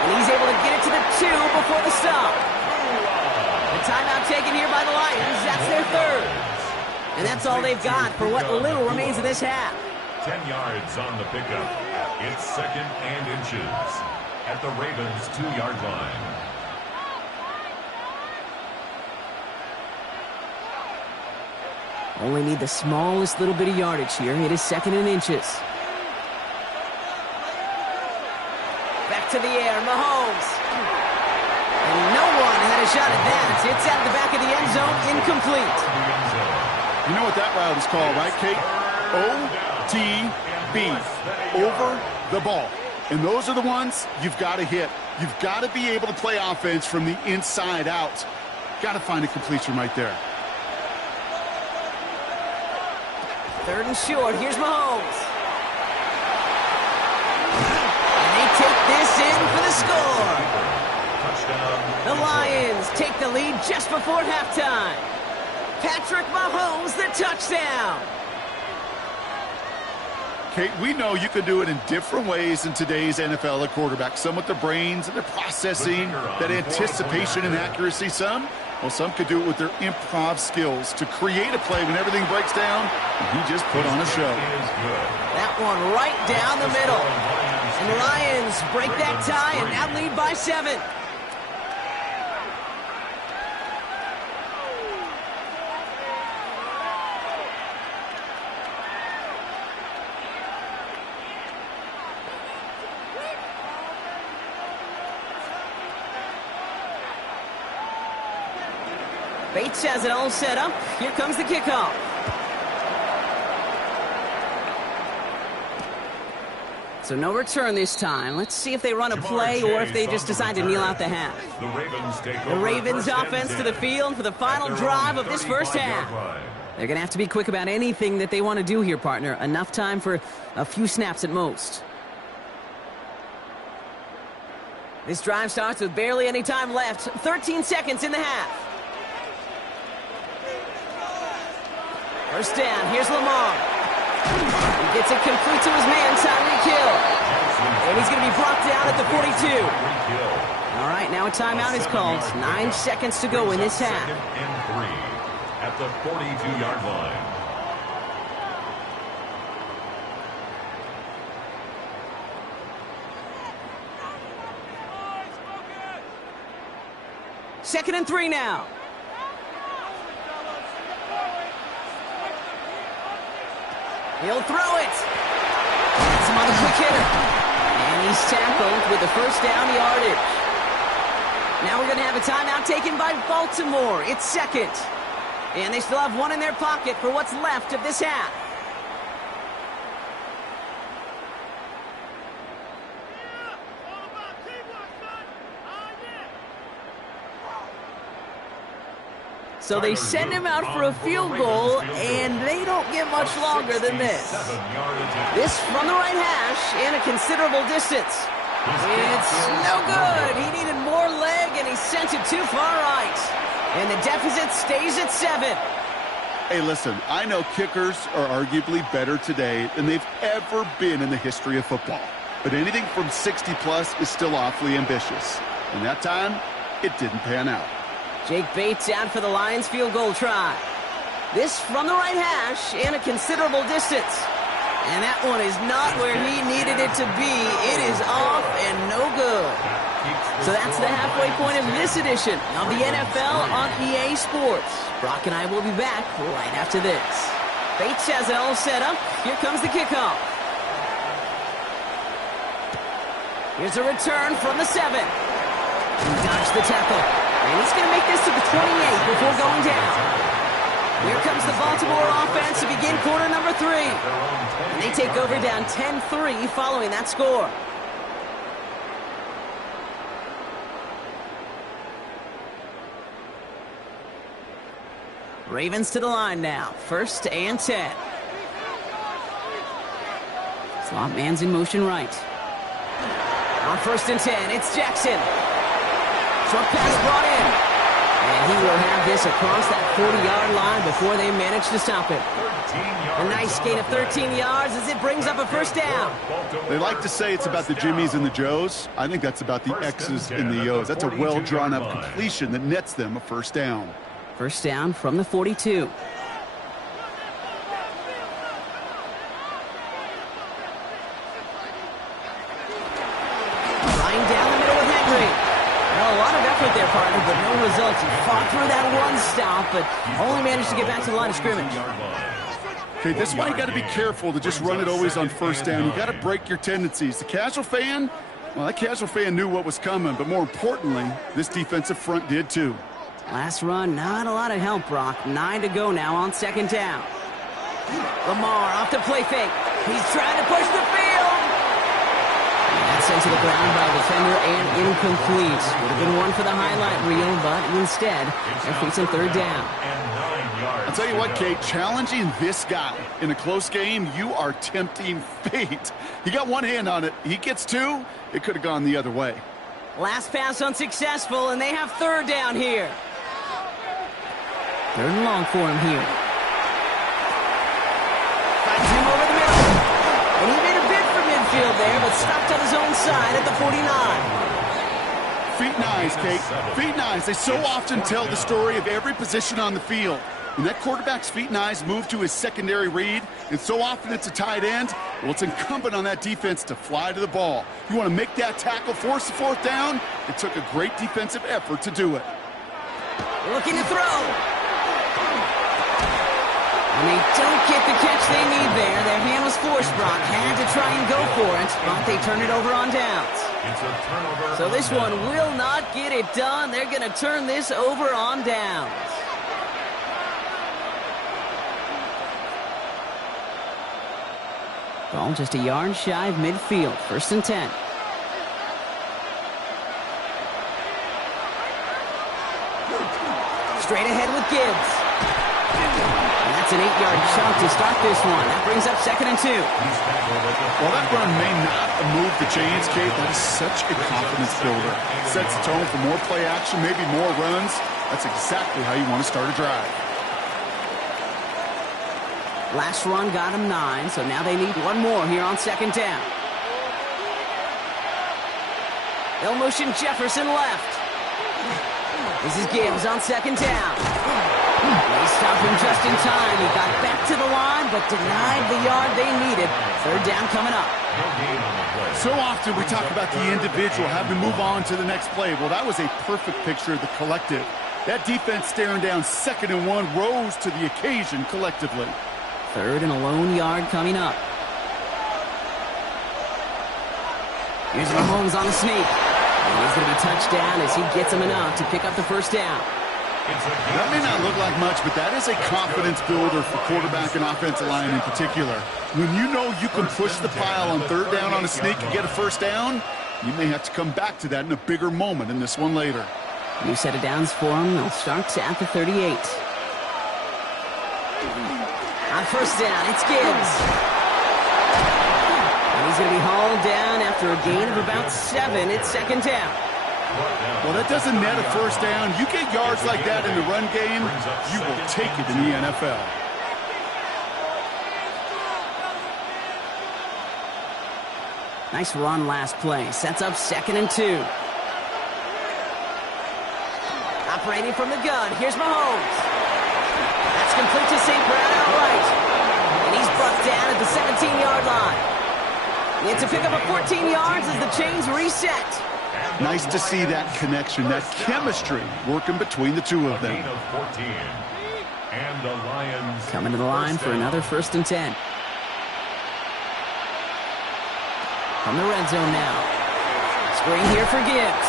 And he's able to get it to the 2 before the stop. The timeout taken here by the Lions. That's their third. And that's all they've got for what little remains of this half. 10 yards on the pickup. It's second and inches at the Ravens' 2-yard line. Only need the smallest little bit of yardage here. It is second and inches. Back to the air, Mahomes. And no one had a shot at that. It's out of the back of the end zone, incomplete. You know what that route is called, right, Kate? OTB, over the ball. And those are the ones you've got to hit. You've got to be able to play offense from the inside out. Got to find a completion right there. Third and short. Here's Mahomes. And they take this in for the score. The Lions take the lead just before halftime. Patrick Mahomes, the touchdown. Kate, we know you can do it in different ways in today's NFL at quarterback. Some with their brains and their processing, that anticipation and accuracy. Some could do it with their improv skills to create a play when everything breaks down, and he just put on a show. That one right down the middle. And the Lions break that tie and now lead by 7. Bates has it all set up. Here comes the kickoff. So no return this time. Let's see if they run a play or if they just decide to kneel out the half. The Ravens offense to the field for the final drive of this first half. They're going to have to be quick about anything that they want to do here, partner. Enough time for a few snaps at most. This drive starts with barely any time left. 13 seconds in the half. First down, here's Lamar. He gets it complete to his man, Tyreek Hill. And he's going to be brought down at the 42. All right, now a timeout is called. 9 seconds to go in this half. Second and 3 at the 42-yard line. Second and 3 now. He'll throw it. That's him on the quick hitter. And he's tackled with the first down yardage. Now we're going to have a timeout taken by Baltimore. It's second. And they still have one in their pocket for what's left of this half. So they send him out for a field goal, and they don't get much longer than this. This from the right hash and a considerable distance. It's no good. He needed more leg, and he sent it too far right. And the deficit stays at 7. Hey, listen, I know kickers are arguably better today than they've ever been in the history of football. But anything from 60-plus is still awfully ambitious. And that time, it didn't pan out. Jake Bates out for the Lions field goal try. This from the right hash and a considerable distance. And that one is not where he needed it to be. It is off and no good. So that's the halfway point of this edition of the NFL on EA Sports. Brock and I will be back right after this. Bates has it all set up. Here comes the kickoff. Here's a return from the 7. He dodged the tackle. And he's going to make this to the 28 before going down. Here comes the Baltimore offense to begin quarter number 3. And they take over down 10-3 following that score. Ravens to the line now. 1st and 10. Slot man's in motion right. On 1st and 10, it's Jackson. Short pass brought in. And he will have this across that 40-yard line before they manage to stop it. A nice gain of 13 yards as it brings up a 1st down. They like to say it's about the Jimmies and the Joes. I think that's about the X's and the O's. That's a well-drawn-up completion that nets them a 1st down. 1st down from the 42. Right down the middle with Henry. Well, a lot of effort there, partner, but no results. He fought through that one stop, but only managed to get back to the line of scrimmage. Okay, this is why you got to be careful to just run it always on 1st down. You got to break your tendencies. The casual fan, well, that casual fan knew what was coming, but more importantly, this defensive front did too. Last run, not a lot of help, Brock. 9 to go now on 2nd down. Lamar off the play fake. He's trying to push the field. That's sent to the ground by the defender and incomplete. Would have been one for the highlight reel, but instead, they're facing 3rd down. I'll tell you what, Kate, challenging this guy in a close game, you are tempting fate. He got one hand on it. He gets 2. It could have gone the other way. Last pass unsuccessful, and they have 3rd down here. 3rd and long for him here. Finds him over the middle. And he made a bid for midfield there, but stopped on his own side at the 49. Feet and eyes, Kate. Feet and eyes. They so often tell the story of every position on the field. When that quarterback's feet and eyes move to his secondary read, and so often it's a tight end, well, it's incumbent on that defense to fly to the ball. You want to make that tackle, force the 4th down? It took a great defensive effort to do it. Looking to throw. And they don't get the catch they need there. Their hand was forced, Brock. Had to try and go for it, but they turn it over on downs. So this one will not get it done. They're going to turn this over on downs. Ball just a yard shy of midfield. 1st and 10. Straight ahead with Gibbs. And that's an 8-yard chunk to start this one. That brings up 2nd and 2. While that run may not have moved the chains, Kate, that is such a confidence builder. Sets the tone for more play action, maybe more runs. That's exactly how you want to start a drive. Last run got him 9, so now they need one more here on 2nd down. They'll motion Jefferson left. This is Gibbs on 2nd down. They stop him just in time. He got back to the line, but denied the yard they needed. 3rd down coming up. So often we talk about the individual having to move on to the next play. Well, that was a perfect picture of the collective. That defense staring down 2nd and 1 rose to the occasion collectively. 3rd and a lone yard coming up. Here's Mahomes on the sneak. And he's going to be touched down as he gets him enough to pick up the 1st down. That may not look like much, but that is a confidence builder for quarterback and offensive line in particular. When you know you can push the pile on third down on a sneak and get a first down, you may have to come back to that in a bigger moment in this one later. New set of downs for him. They'll start at the 38. On first down, it's Gibbs. And he's going to be hauled down after a gain of about 7. It's second down. Well, that doesn't net a first down. You get yards like that in the run game, you will take it in the NFL. Nice run last play. Sets up 2nd and 2. Operating from the gun. Here's Mahomes. That's complete to St. Brown outright. And he's brought down at the 17-yard line. He had to pick up a 14 yards as the chains reset. Nice to see that connection, that chemistry working between the two of them. And the Lions coming to the line for another 1st and 10. From the red zone now. Screen here for Gibbs.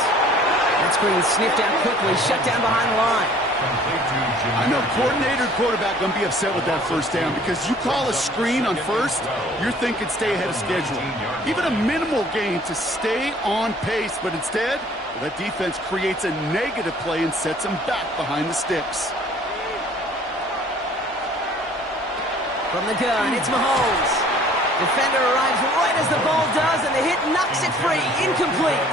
That screen sniffed out quickly, shut down behind the line. I know coordinator and quarterback going to be upset with that first down because you call a screen on first, you're thinking stay ahead of schedule. Even a minimal gain to stay on pace, but instead, that defense creates a negative play and sets them back behind the sticks. From the gun, it's Mahomes. Defender arrives right as the ball does, and the hit knocks it free. Incomplete.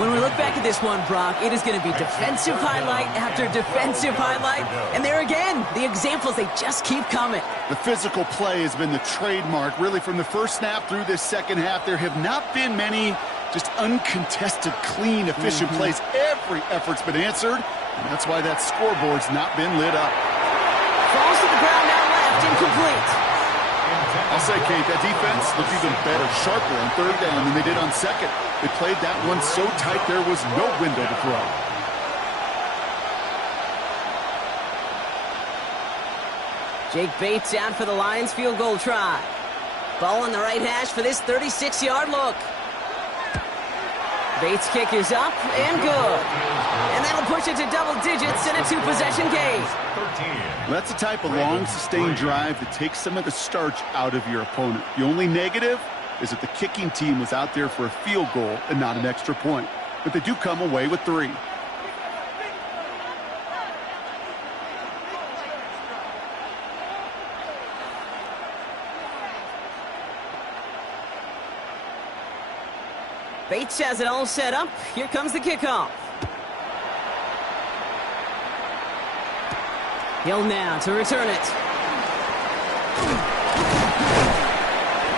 When we look back at this one, Brock, it is going to be defensive highlight after defensive highlight. And there again, the examples, they just keep coming. The physical play has been the trademark, really, from the first snap through this second half. There have not been many just uncontested, clean, efficient plays. Every effort's been answered, and that's why that scoreboard's not been lit up. Falls to the ground now left, incomplete. I'll say, Kate, that defense looked even better, sharper on third down than they did on second. They played that one so tight there was no window to throw. Jake Bates out for the Lions field goal try. Ball on the right hash for this 36-yard look. Bates' kick is up and good. And that'll push it to double digits in a 2-possession game. That's the type of long, sustained drive that takes some of the starch out of your opponent. The only negative is that the kicking team was out there for a field goal and not an extra point. But they do come away with 3. Bates has it all set up. Here comes the kickoff. Hill now to return it.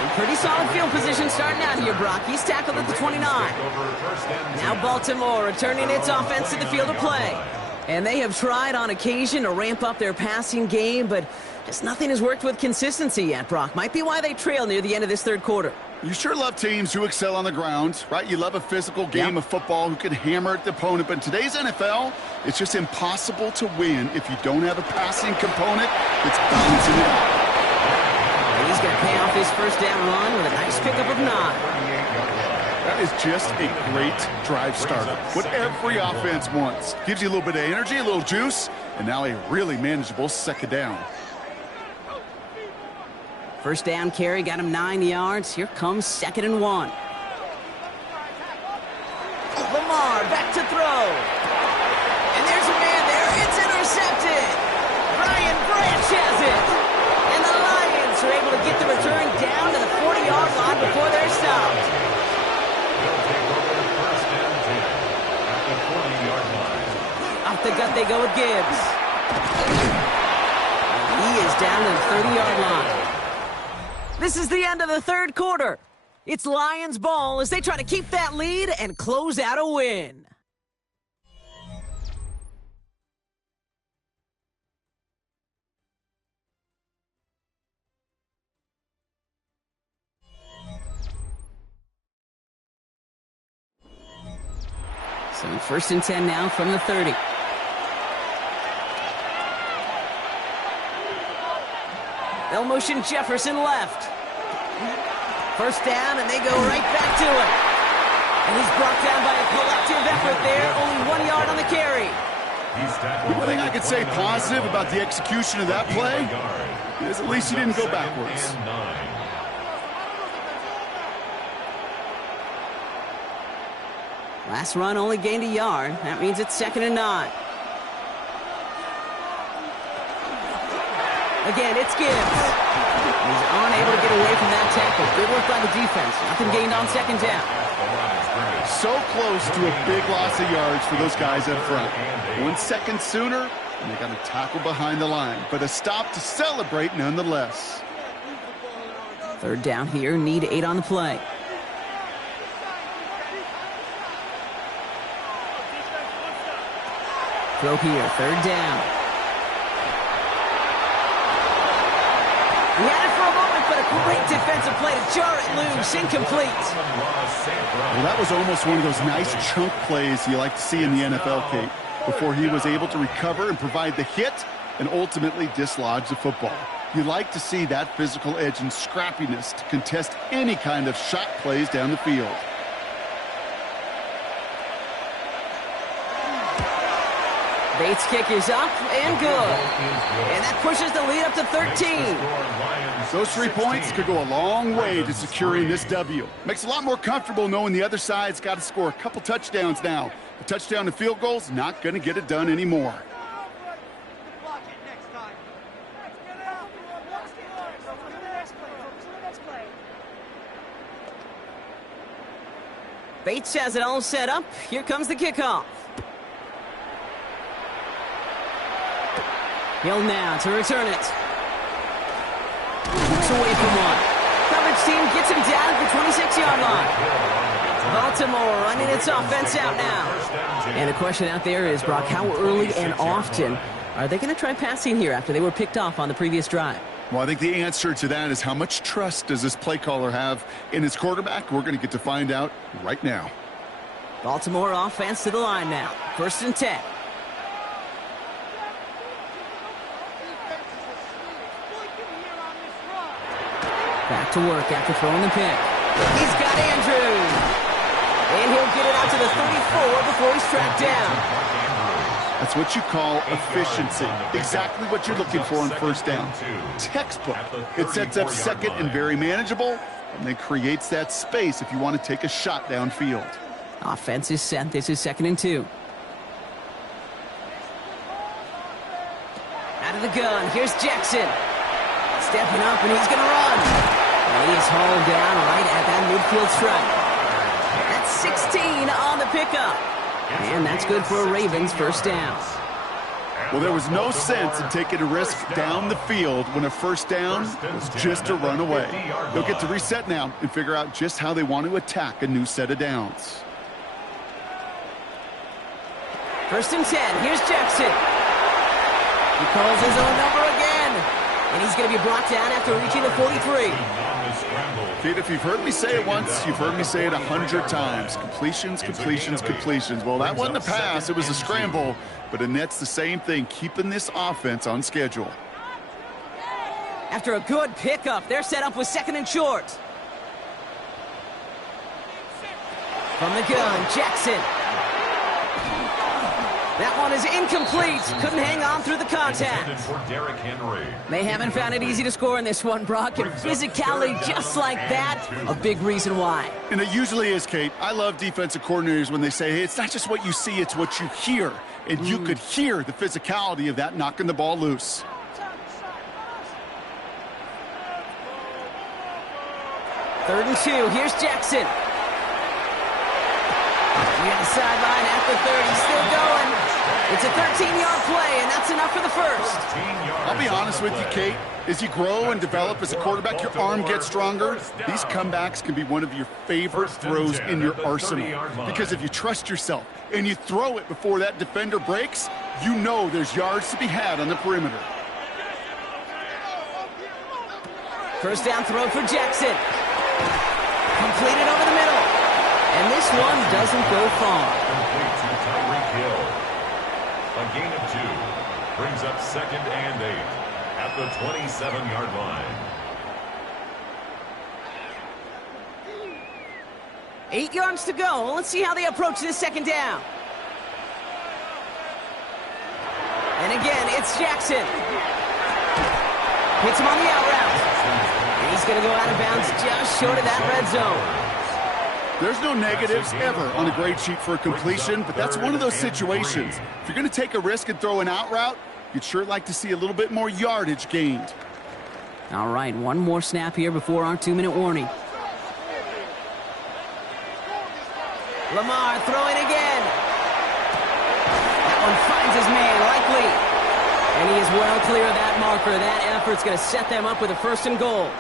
In pretty solid field position starting out here, Brock. He's tackled at the 29. Now Baltimore returning its offense to the field of play. And they have tried on occasion to ramp up their passing game, but just nothing has worked with consistency yet, Brock. Might be why they trail near the end of this third quarter. You sure love teams who excel on the ground, right? You love a physical game of football who can hammer at the opponent. But in today's NFL, it's just impossible to win if you don't have a passing component that's balancing it out. And he's going to pay off his first down run with a nice pickup of 9. That is just a great drive starter. What every offense wants. Gives you a little bit of energy, a little juice, and now a really manageable second down. First down carry got him 9 yards. Here comes 2nd and 1. Lamar back to throw. And there's a man there. It's intercepted. Brian Branch has it. And the Lions are able to get the return down to the 40-yard line before they're stopped. Off the gut they go with Gibbs. He is down to the 30-yard line. This is the end of the third quarter. It's Lions ball as they try to keep that lead and close out a win. So 1st and 10 now from the 30. They'll motion Jefferson left. First down, and they go right back to it. And he's brought down by a collective effort there. Only 1 yard on the carry. The only thing I could say positive about the execution of that play is at least he didn't go backwards. Last run only gained a yard. That means it's 2nd and 9. Again, it's Gibbs. He's unable to get away from that tackle. Good work by the defense. Nothing gained on 2nd down. So close to a big loss of yards for those guys up front. 1 second sooner, and they got a tackle behind the line. But a stop to celebrate nonetheless. 3rd down here. Need 8 on the play. Throw here. 3rd down. He had it for a moment, but a great defensive play to jar it loose. Incomplete. Well, that was almost one of those nice chunk plays you like to see in the NFL, Kate, before he was able to recover and provide the hit and ultimately dislodge the football. You like to see that physical edge and scrappiness to contest any kind of shot plays down the field. Bates' kick is up and good. And that pushes the lead up to 13. Those 3 points could go a long way to securing this W. Makes it a lot more comfortable knowing the other side's got to score a couple touchdowns now. A touchdown to field goal's not going to get it done anymore. Bates has it all set up. Here comes the kickoff. Hill now to return it. Looks away from one. Coverage team gets him down at the 26-yard line. Baltimore running its offense out now. And the question out there is, Brock, how early and often are they going to try passing here after they were picked off on the previous drive? Well, I think the answer to that is how much trust does this play caller have in his quarterback? We're going to get to find out right now. Baltimore offense to the line now. 1st and 10. Back to work after throwing the pick. He's got Andrews. And he'll get it out to the 34 before he's tracked down. That's what you call efficiency. Exactly what you're looking for on 1st down. Textbook. It sets up 2nd and very manageable, and then creates that space if you want to take a shot downfield. Offense is set. This is 2nd and 2. Out of the gun. Here's Jackson. Stepping up, and he's going to run. And he's hauled down right at that midfield stripe. That's 16 on the pickup. And that's good for a Ravens 1st down. Well, there was no sense in taking a risk down the field when a 1st down was just a run away. They'll get to reset now and figure out just how they want to attack a new set of downs. 1st and 10. Here's Jackson. He calls his own number again. And he's going to be brought down after reaching the 43. Pete, if you've heard me say it once, you've heard me say it 100 times. Completions, completions, completions. Well, that wasn't a pass. It was a scramble. But Annette's the same thing, keeping this offense on schedule. After a good pickup, they're set up with 2nd and short. From the gun, Jackson. That one is incomplete. Couldn't hang on through the contact. They haven't found it easy to score in this one, Brock. And physicality just like that, a big reason why. And it usually is, Kate. I love defensive coordinators when they say, hey, it's not just what you see, it's what you hear. And you could hear the physicality of that knocking the ball loose. Third and 2. Here's Jackson. Near the sideline at the 30. Still going. It's a 13-yard play, and that's enough for the 1st. I'll be honest with you, Kate. As you grow and develop as a quarterback, your arm gets stronger. These comebacks can be one of your favorite throws in your arsenal. Because if you trust yourself and you throw it before that defender breaks, you know there's yards to be had on the perimeter. 1st down throw for Jackson. Completed over the middle. And this one doesn't go far. Complete to Tyreek Hill. A gain of 2 brings up 2nd and 8 at the 27-yard line. 8 yards to go. Let's see how they approach this 2nd down. And again, it's Jackson. Hits him on the out route. And he's going to go out of bounds just short of that red zone. There's no negatives ever on a grade sheet for a completion, but that's one of those situations. If you're going to take a risk and throw an out route, you'd sure like to see a little bit more yardage gained. All right, one more snap here before our 2-minute warning. Lamar throwing again. That one finds his man, likely. And he is well clear of that marker. That effort's going to set them up with a 1st and goal.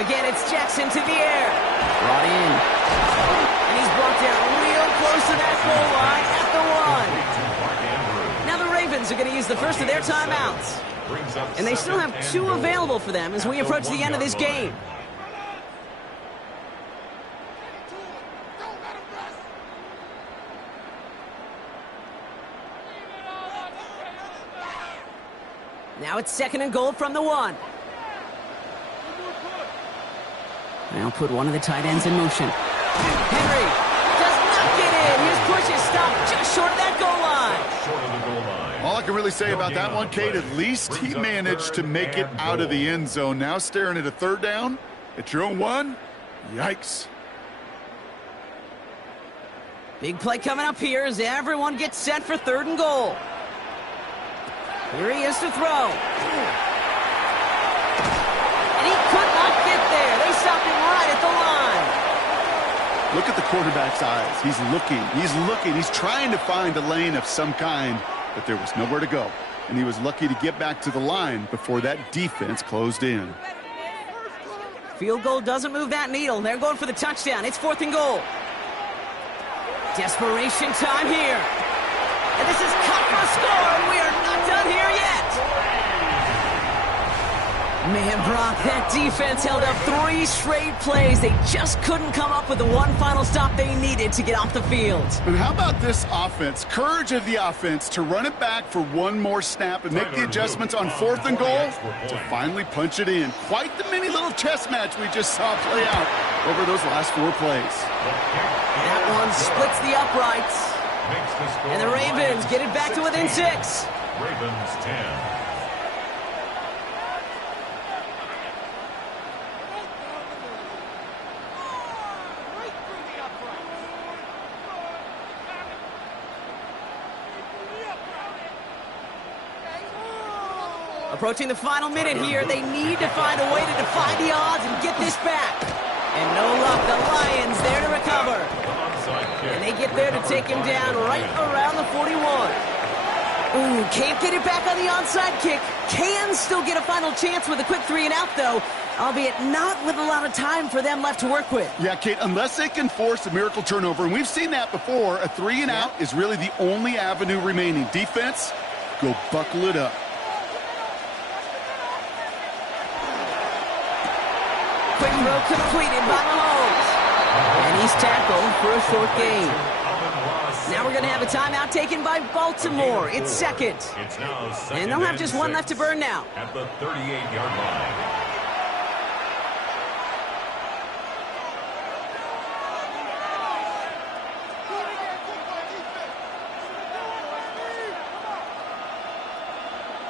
Again, it's Jackson to the air. Brought in. And he's brought down real close to that goal line at the 1. Now the Ravens are going to use the first of their timeouts. And they still have 2 available for them as we approach the end of this game. Now it's 2nd and goal from the 1. Now put one of the tight ends in motion. Henry does not get in. His push is stopped just short of that goal line. All I can really say about that one, Kate, at least he managed to make it out of the end zone. Now staring at a 3rd down at your own 1. Yikes. Big play coming up here as everyone gets set for 3rd and goal. Here he is to throw. And he could not get there. They stopped him right at the line. Look at the quarterback's eyes. He's looking. He's trying to find a lane of some kind, but there was nowhere to go. And he was lucky to get back to the line before that defense closed in. Field goal doesn't move that needle. They're going for the touchdown. It's 4th and goal. Desperation time here. And this is cut for a score, and we are not done here yet. Man, Brock, that defense held up 3 straight plays. They just couldn't come up with the one final stop they needed to get off the field. And how about this offense? Courage of the offense to run it back for one more snap and make the adjustments on 4th and goal to finally punch it in. Quite the mini little chess match we just saw play out over those last 4 plays. That one splits the uprights. And the Ravens get it back to within 6. Ravens 10. Approaching the final minute here, they need to find a way to defy the odds and get this back. And no luck, the Lions there to recover. And they get there to take him down right around the 41. Ooh, can't get it back on the onside kick. Can still get a final chance with a quick 3 and out, though, albeit not with a lot of time for them left to work with. Yeah, Kate, unless they can force a miracle turnover, and we've seen that before, a 3 and out is really the only avenue remaining. Defense, go buckle it up. Quick throw completed by Mahomes. And he's tackled for a short gain. Now we're going to have a timeout taken by Baltimore. It's 2nd. And they'll have just 1 left to burn now. At the 38-yard line.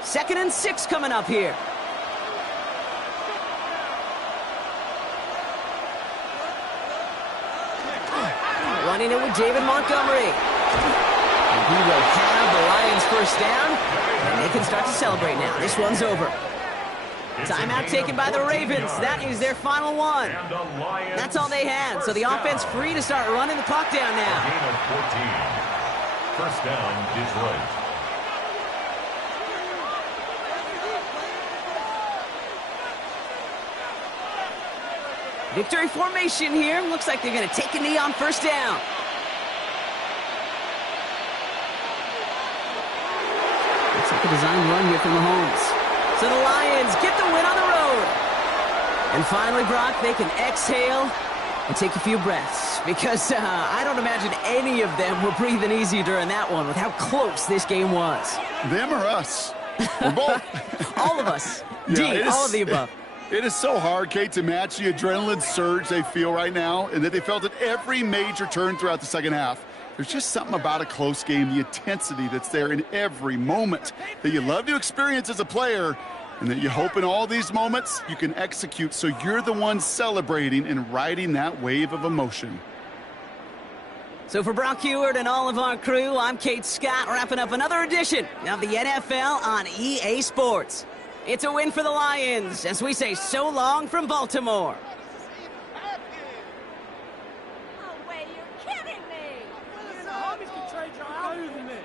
Second and 6 coming up here. Running it with David Montgomery. And he will have the Lions first down, and they can start to celebrate now. This one's over. Timeout taken by the Ravens. That is their final one. That's all they had, so the offense free to start running the clock down now. Gain of 14. First down, Detroit. Victory formation here. Looks like they're going to take a knee on first down. Looks like a designed run here from Mahomes. So the Lions get the win on the road. And finally, Brock, they can exhale and take a few breaths, because I don't imagine any of them were breathing easy during that one with how close this game was. Them or us? We're both. All of us. Yeah, all of the above. It is so hard, Kate, to match the adrenaline surge they feel right now and that they felt at every major turn throughout the second half. There's just something about a close game, the intensity that's there in every moment that you love to experience as a player, and that you hope in all these moments you can execute so you're the one celebrating and riding that wave of emotion. So for Brock Huard and all of our crew, I'm Kate Scott, wrapping up another edition of the NFL on EA Sports. It's a win for the Lions as we say so long from Baltimore. No way, you're kidding me! The homies can trade your outfit.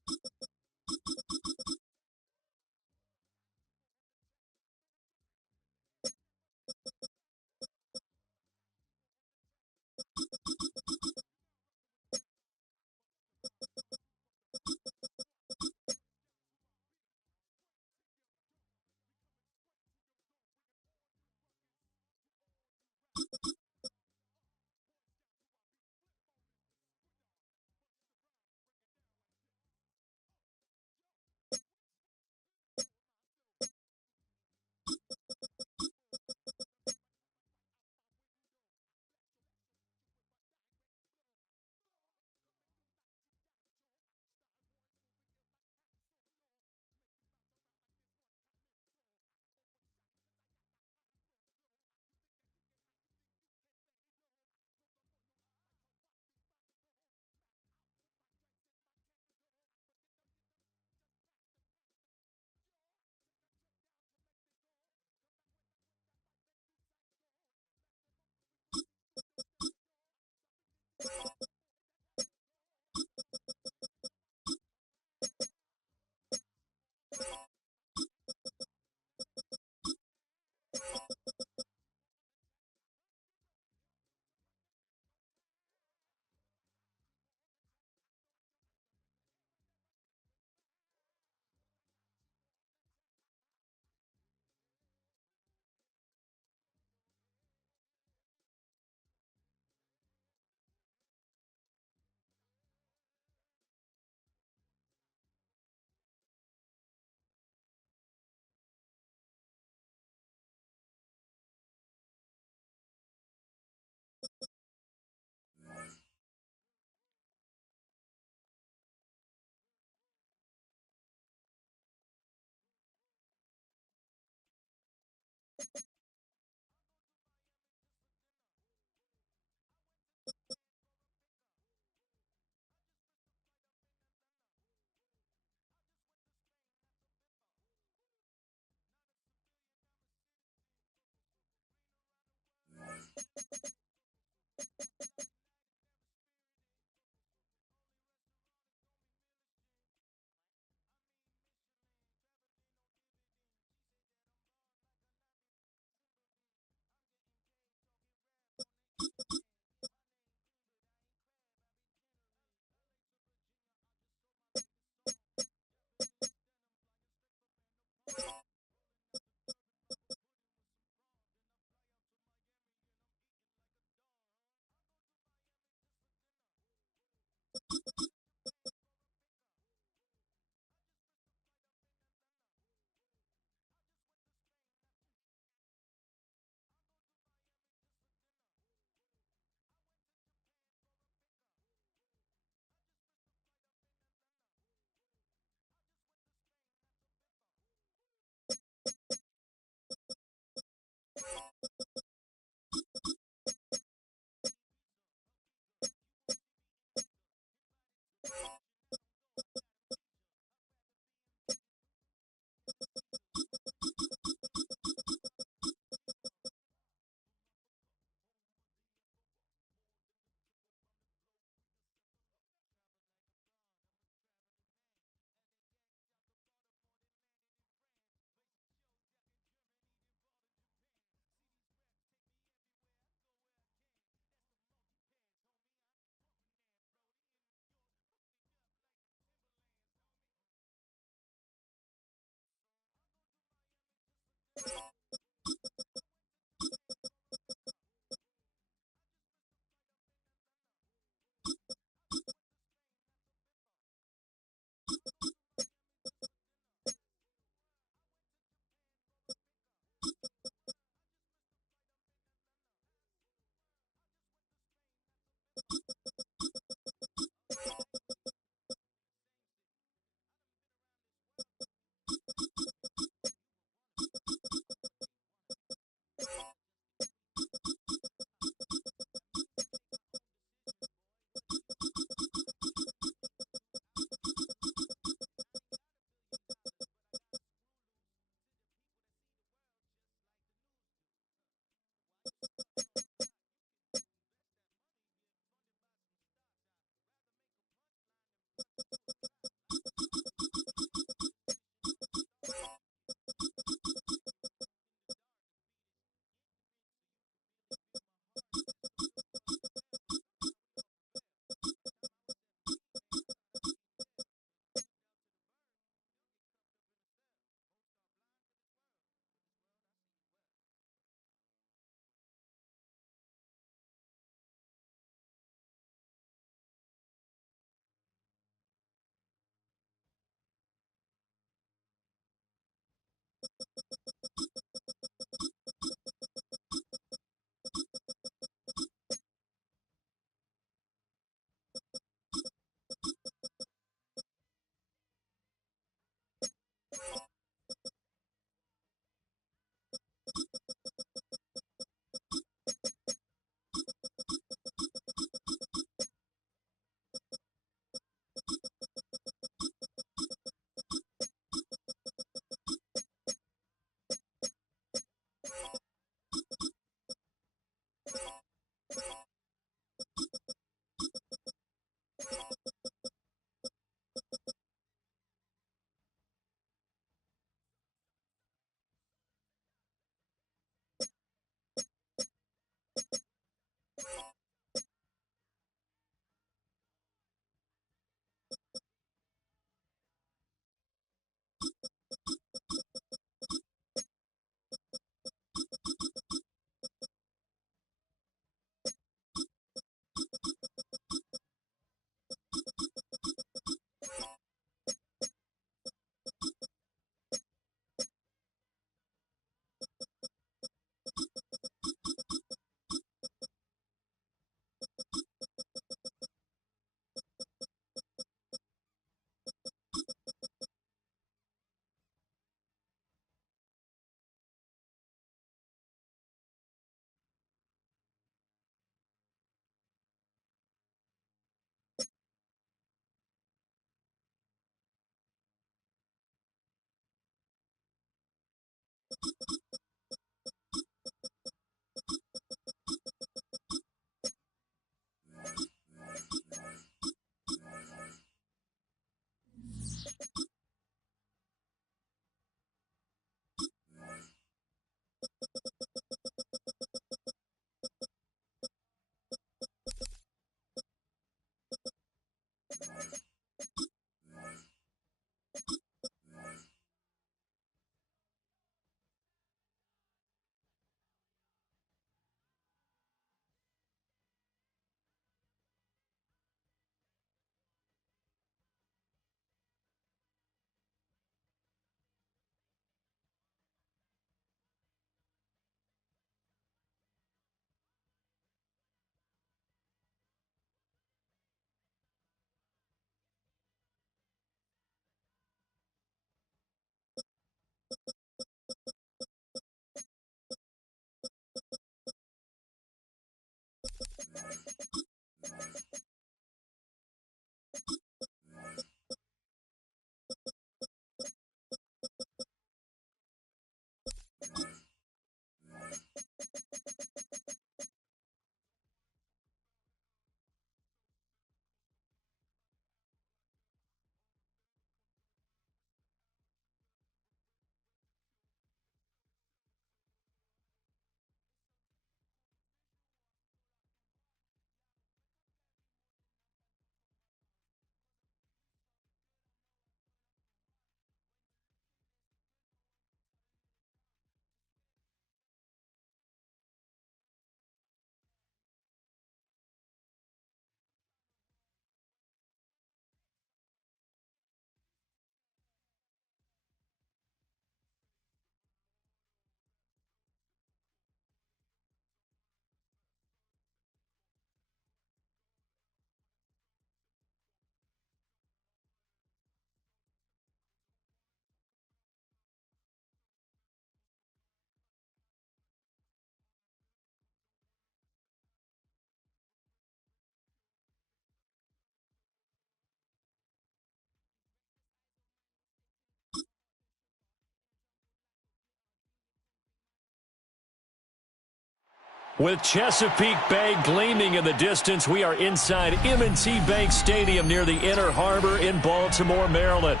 With Chesapeake Bay gleaming in the distance, we are inside M&T Bank Stadium near the Inner Harbor in Baltimore, Maryland.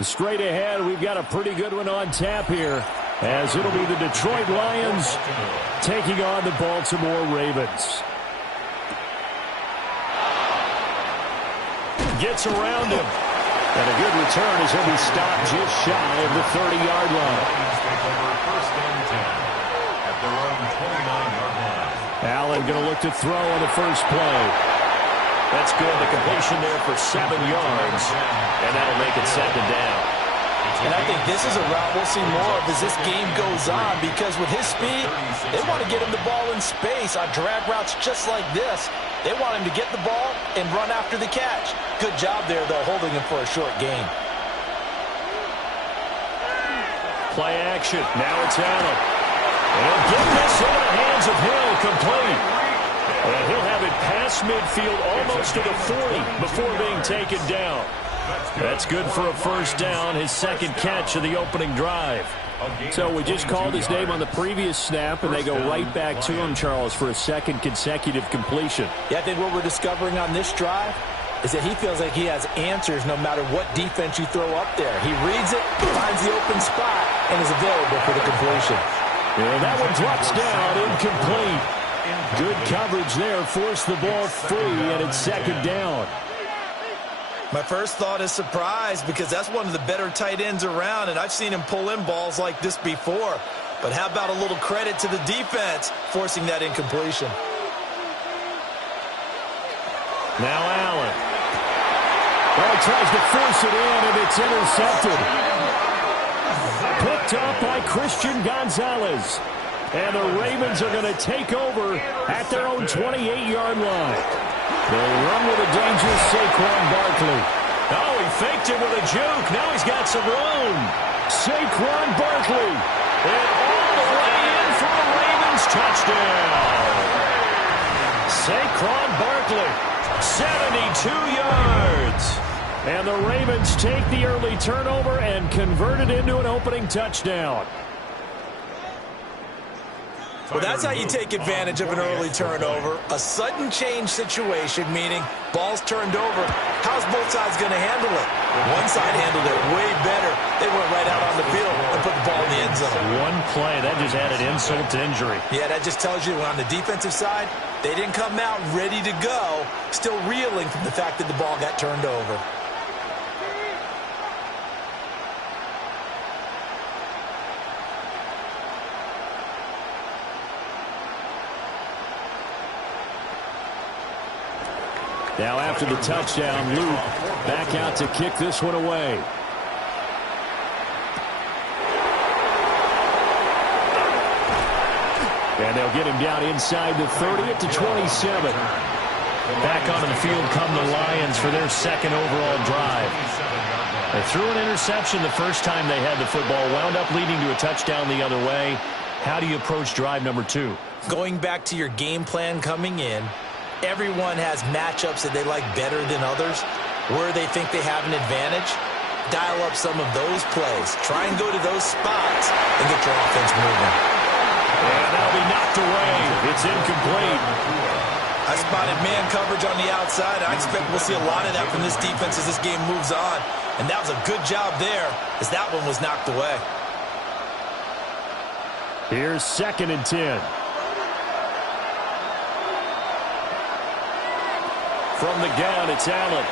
Straight ahead, we've got a pretty good one on tap here, as it'll be the Detroit Lions taking on the Baltimore Ravens. Gets around him. And a good return as he'll be stopped just shy of the 30-yard line. First and 10 at their own 29-yard line. Allen going to look to throw on the first play. That's good. The completion there for 7 yards, and that'll make it second down. And I think this is a route we'll see more of as this game goes on, because with his speed, they want to get him the ball in space on drag routes just like this. They want him to get the ball and run after the catch. Good job there, though, holding him for a short gain. Play action. Now it's Allen. And he'll get this into the hands of Hill, complete. And he'll have it past midfield almost to the 40 before being taken down. That's good for a first down, his second catch of the opening drive. So we just called his name on the previous snap, and they go right back to him, Charles, for a second consecutive completion. Yeah, I think what we're discovering on this drive is that he feels like he has answers no matter what defense you throw up there. He reads it, finds the open spot, and is available for the completion. And that one drops down, incomplete. Good coverage there, forced the ball free, and it's second down. My first thought is surprise, because that's one of the better tight ends around, and I've seen him pull in balls like this before. But how about a little credit to the defense forcing that incompletion? Now Allen. Well, he tries to force it in, and it's intercepted. Picked up by Christian Gonzalez. And the Ravens are going to take over at their own 28-yard line. They run with a dangerous Saquon Barkley. Oh, he faked it with a juke. Now he's got some room. Saquon Barkley. And all the way in for the Ravens touchdown. Saquon Barkley, 72 yards. And the Ravens take the early turnover and convert it into an opening touchdown. Well, that's how you take advantage of an early turnover. A sudden change situation, meaning ball's turned over. How's both sides going to handle it? One side handled it way better. They went right out on the field and put the ball in the end zone. One play, that just added insult to injury. Yeah, that just tells you on the defensive side, they didn't come out ready to go, still reeling from the fact that the ball got turned over. Now after the touchdown, Luke back out to kick this one away. And they'll get him down inside the 30 at the 27. Back onto the field come the Lions for their second overall drive. They threw an interception the first time they had the football, wound up leading to a touchdown the other way. How do you approach drive number 2? Going back to your game plan coming in, everyone has matchups that they like better than others, where they think they have an advantage. Dial up some of those plays. Try and go to those spots and get your offense moving. And that'll be knocked away. It's incomplete. I spotted man coverage on the outside. I expect we'll see a lot of that from this defense as this game moves on. And that was a good job there as that one was knocked away. Here's 2nd and 10. From the gun, it's Allen.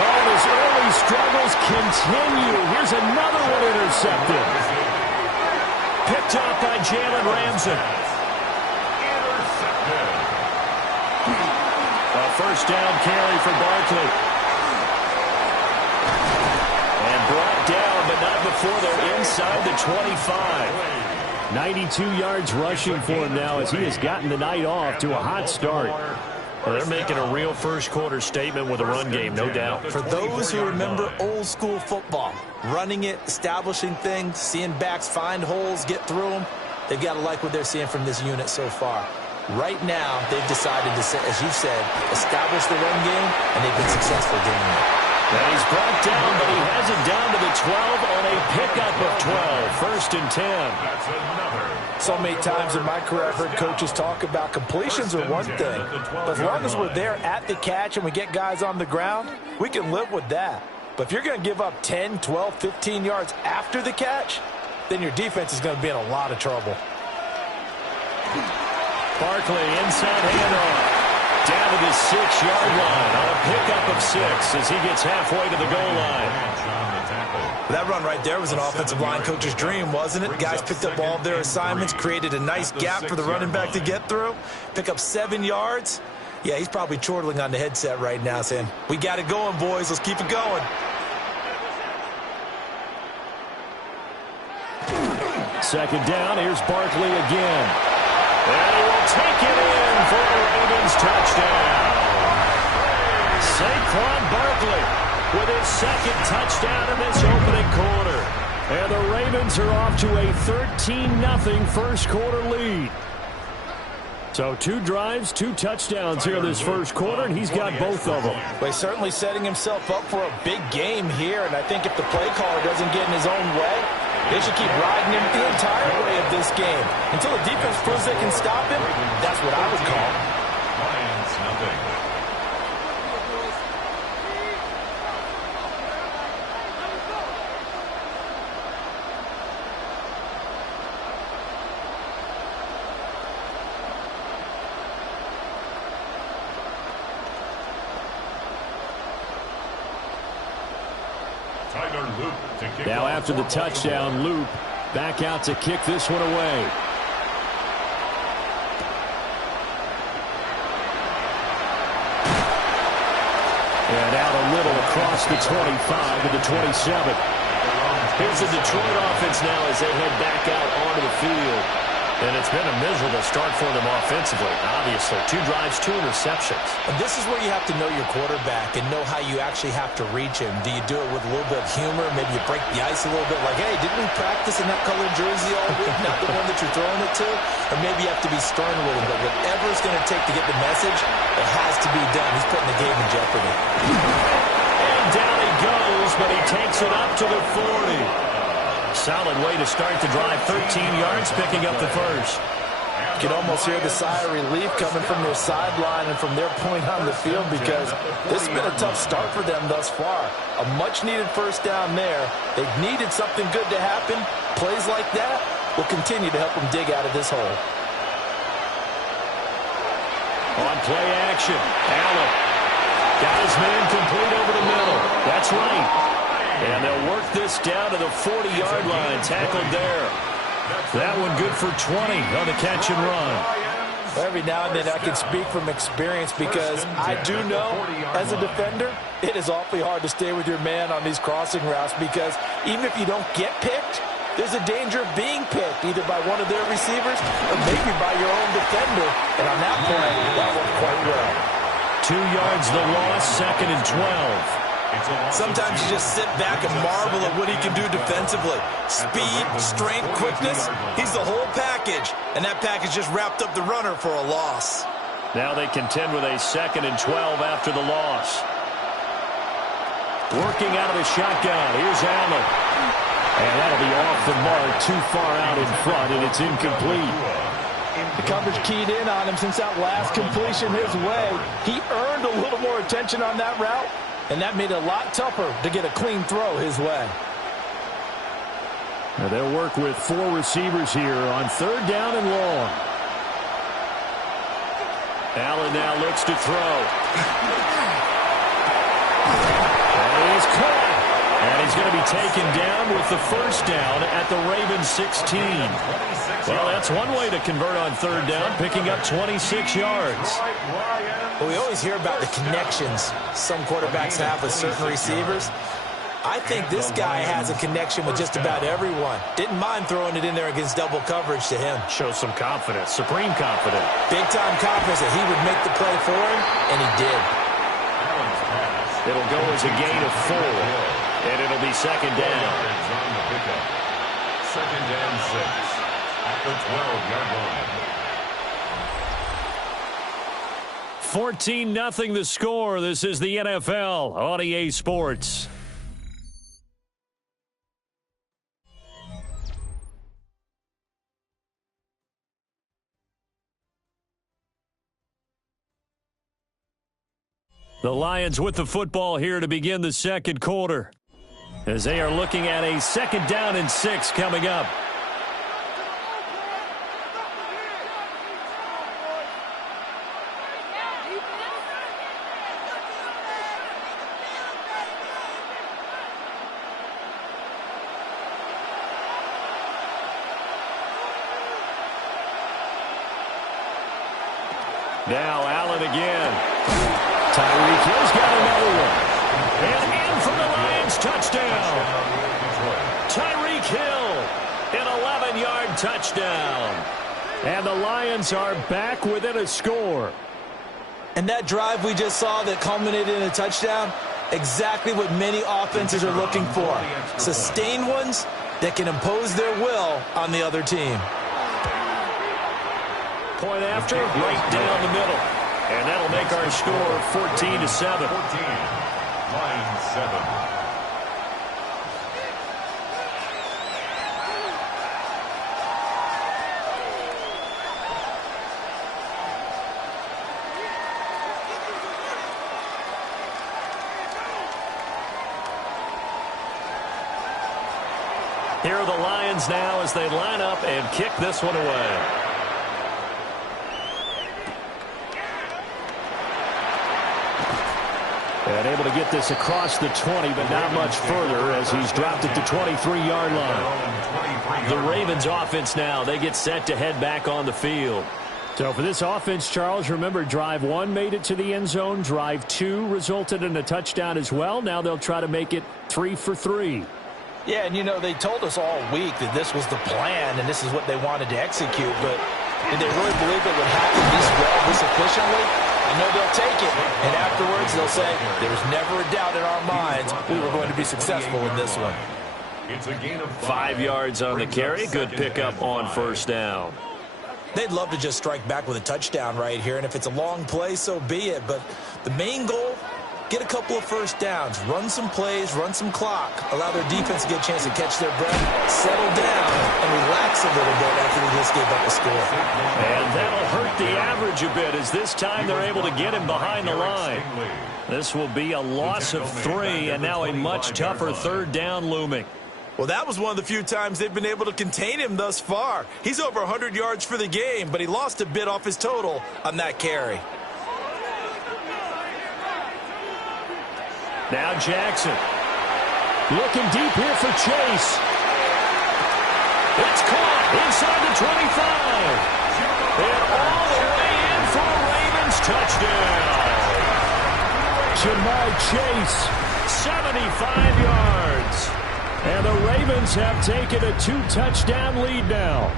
Oh, his early struggles continue. Here's another one intercepted. Picked off by Jalen Ramsey. A first down carry for Barkley. And brought down, but not before they're inside the 25. 92 yards rushing for him now as he has gotten the night off to a hot start. Well, they're making a real first-quarter statement with a run game, no doubt. For those who remember old-school football, running it, establishing things, seeing backs find holes, get through them, they've got to like what they're seeing from this unit so far. Right now, they've decided to, as you said, establish the run game, and they've been successful doing it. And he's brought down, but he has it down to the 12 on a pickup of 12. 1st and 10. That's another. So many times in my career I've heard coaches talk about completions are one thing, but as long as we're there at the catch and we get guys on the ground, we can live with that. But if you're going to give up 10, 12, 15 yards after the catch, then your defense is going to be in a lot of trouble. Barkley, inside handoff. Down to the 6-yard line on a pickup of 6 as he gets halfway to the goal line. That run right there was an offensive line coach's dream, wasn't it? Guys picked up all of their assignments, created a nice gap for the running back to get through, pick up 7 yards. Yeah, he's probably chortling on the headset right now saying, we got it going, boys. Let's keep it going. Second down, here's Barkley again. And he will take it in for a Ravens touchdown. Saquon Barkley with his second touchdown in this opening quarter. And the Ravens are off to a 13-0 first-quarter lead. So 2 drives, 2 touchdowns here this first quarter, and he's got both of them. Well, he's certainly setting himself up for a big game here, and I think if the play caller doesn't get in his own way, they should keep riding him the entire way of this game. Until the defense proves they can stop him, that's what I would call. Lions, nothing. Now after the touchdown, Luke back out to kick this one away. And out a little across the 25 to the 27. Here's the Detroit offense now as they head back out onto the field. And it's been a miserable start for them offensively, obviously. 2 drives, 2 interceptions. And this is where you have to know your quarterback and know how you actually have to reach him. Do you do it with a little bit of humor? Maybe you break the ice a little bit like, hey, didn't we practice in that colored jersey all week? Not the one that you're throwing it to? Or maybe you have to be stern with him. But whatever it's going to take to get the message, it has to be done. He's putting the game in jeopardy. And down he goes, but he takes it up to the 40. solid way to start the drive. 13 yards, picking up the first. You can almost hear the sigh of relief coming from their sideline and from their point on the field because this has been a tough start for them thus far. A much-needed first down there. They've needed something good to happen. Plays like that will continue to help them dig out of this hole. On play action, Allen got his man complete over the middle. That's right. And they'll work this down to the 40-yard line. Tackled there. That one good for 20 on the catch and run. Every now and then I can speak from experience because I do know as a defender it is awfully hard to stay with your man on these crossing routes because even if you don't get picked, there's a danger of being picked either by one of their receivers or maybe by your own defender. And on that play, that worked quite well. 2 yards the loss, 2nd and 12. Sometimes you just sit back and marvel at what he can do defensively. Speed, strength, quickness, he's the whole package. And that package just wrapped up the runner for a loss. Now they contend with a 2nd and 12 after the loss. Working out of the shotgun. Here's Allen. And that'll be off the mark, too far out in front, and it's incomplete. The coverage keyed in on him since that last completion his way. He earned a little more attention on that route, and that made it a lot tougher to get a clean throw his way. Now they'll work with 4 receivers here on 3rd down and long. Allen now looks to throw. And he's caught. And he's going to be taken down with the first down at the Ravens 16. Well, that's one way to convert on 3rd down, picking up 26 yards. Well, we always hear about the connections some quarterbacks have with certain receivers. I think this guy has a connection with just about everyone. Didn't mind throwing it in there against double coverage to him. Shows some confidence, supreme confidence. Big-time confidence that he would make the play for him, and he did. It'll go as a gain of 4, and it'll be 2nd down. 2nd and 6 at the 12-yard line. 14-0 the score. This is the NFL on EA Sports. The Lions with the football here to begin the 2nd quarter, as they are looking at a 2nd down and 6 coming up. Now Allen again. Tyreek Hill's got another one. And in for the Lions, touchdown. Tyreek Hill, an 11-yard touchdown. And the Lions are back within a score. And that drive we just saw that culminated in a touchdown, exactly what many offenses are looking for. Sustained ones that can impose their will on the other team. Point after, right down the middle. And that'll make our score 14-7. 14, Lions 7. Here are the Lions now as they line up and kick this one away. And able to get this across the 20, but not much further as he's dropped at the 23-yard line. The Ravens offense now, they get set to head back on the field. So for this offense, Charles, remember, drive 1 made it to the end zone. Drive 2 resulted in a touchdown as well. Now they'll try to make it 3 for 3. Yeah, and you know, they told us all week that this was the plan and this is what they wanted to execute, but did they really believe it would happen this well, this efficiently? I know they'll take it, and afterwards they'll say, there's never a doubt in our minds we were going to be successful in this one. It's a gain of 5 yards on the carry. Good pickup on first down. They'd love to just strike back with a touchdown right here, and if it's a long play, so be it. But the main goal, get a couple of first downs, run some plays, run some clock, allow their defense to get a chance to catch their breath, settle down, and relax a little bit after they just gave up a score. And that'll hurt the average a bit as this time they're able to get him behind the line. This will be a loss of 3, and now a much tougher third down looming. Well, that was one of the few times they've been able to contain him thus far. He's over 100 yards for the game, but he lost a bit off his total on that carry. Now Jackson. Looking deep here for Chase. It's caught inside the 25. And all the way in for a Ravens touchdown. Ja'Marr Chase, 75 yards. And the Ravens have taken a 2-touchdown lead now.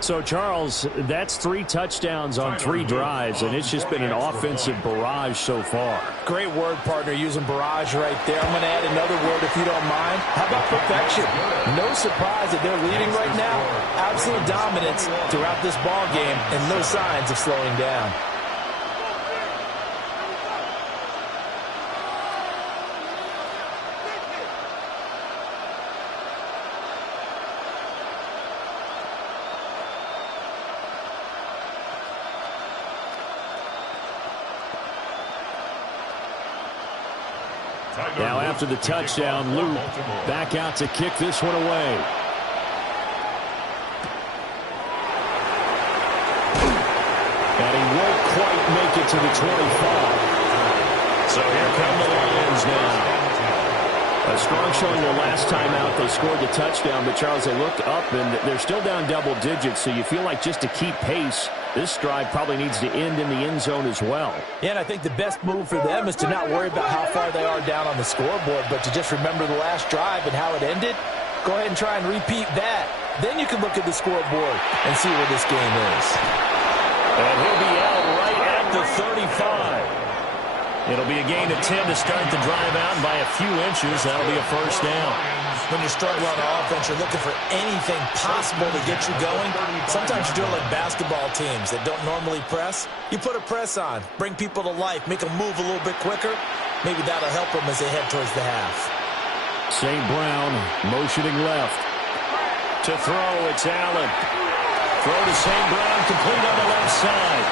So, Charles, that's 3 touchdowns on 3 drives, and it's just been an offensive barrage so far. Great word, partner, using barrage right there. I'm going to add another word if you don't mind. How about perfection? No surprise that they're leading right now. Absolute dominance throughout this ball game and no signs of slowing down. Now after the touchdown, Luke back out to kick this one away. And he won't quite make it to the 25. So here come the Lions now. A strong showing the last time out. They scored the touchdown, but Charles, they looked up and they're still down double digits, so you feel like just to keep pace, this drive probably needs to end in the end zone as well. Yeah, and I think the best move for them is to not worry about how far they are down on the scoreboard, but to just remember the last drive and how it ended. Go ahead and try and repeat that. Then you can look at the scoreboard and see where this game is. And he'll be out right at the 35. It'll be a gain of 10 to start the drive out, and by a few inches, that'll be a first down. When you're struggling on offense, you're looking for anything possible to get you going. Sometimes you're doing like basketball teams that don't normally press. You put a press on, bring people to life, make them move a little bit quicker. Maybe that'll help them as they head towards the half. St. Brown motioning left. To throw, it's Allen. Throw to St. Brown, complete on the left side.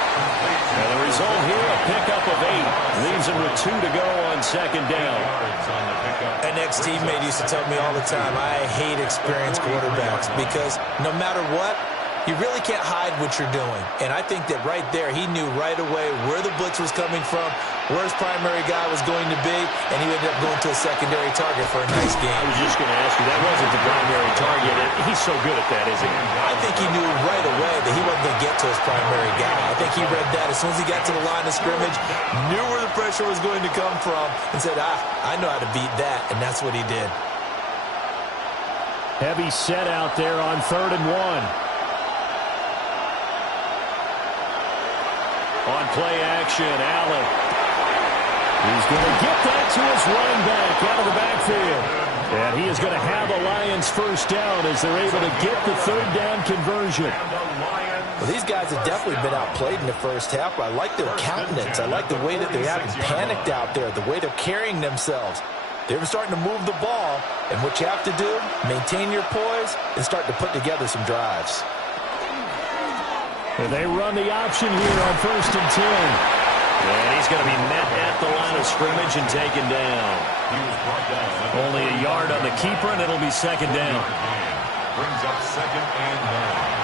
And the result here, a pickup of 8. Leaves him with 2 to go on second down. An ex-teammate used to tell me all the time, I hate experienced quarterbacks because no matter what, you really can't hide what you're doing. And I think that right there, he knew right away where the blitz was coming from, where his primary guy was going to be, and he ended up going to a secondary target for a nice game. I was just going to ask you, that wasn't the primary target. He's so good at that, isn't he? I think he knew right away that he wasn't going to get to his primary guy. I think he read that as soon as he got to the line of scrimmage, knew where the pressure was going to come from, and said, I know how to beat that, and that's what he did. Heavy set out there on 3rd and 1. On play action, Allen. He's going to get that to his running back out of the backfield. And he is going to have a Lions first down as they're able to get the 3rd down conversion. Well, these guys have definitely been outplayed in the first half, but I like their countenance. I like the way that they haven't panicked out there, the way they're carrying themselves. They're starting to move the ball, and what you have to do, maintain your poise and start to put together some drives. And they run the option here on 1st and 10. And he's going to be met at the line of scrimmage and taken down. Only a yard on the keeper, and it'll be second down. Brings up 2nd and 9.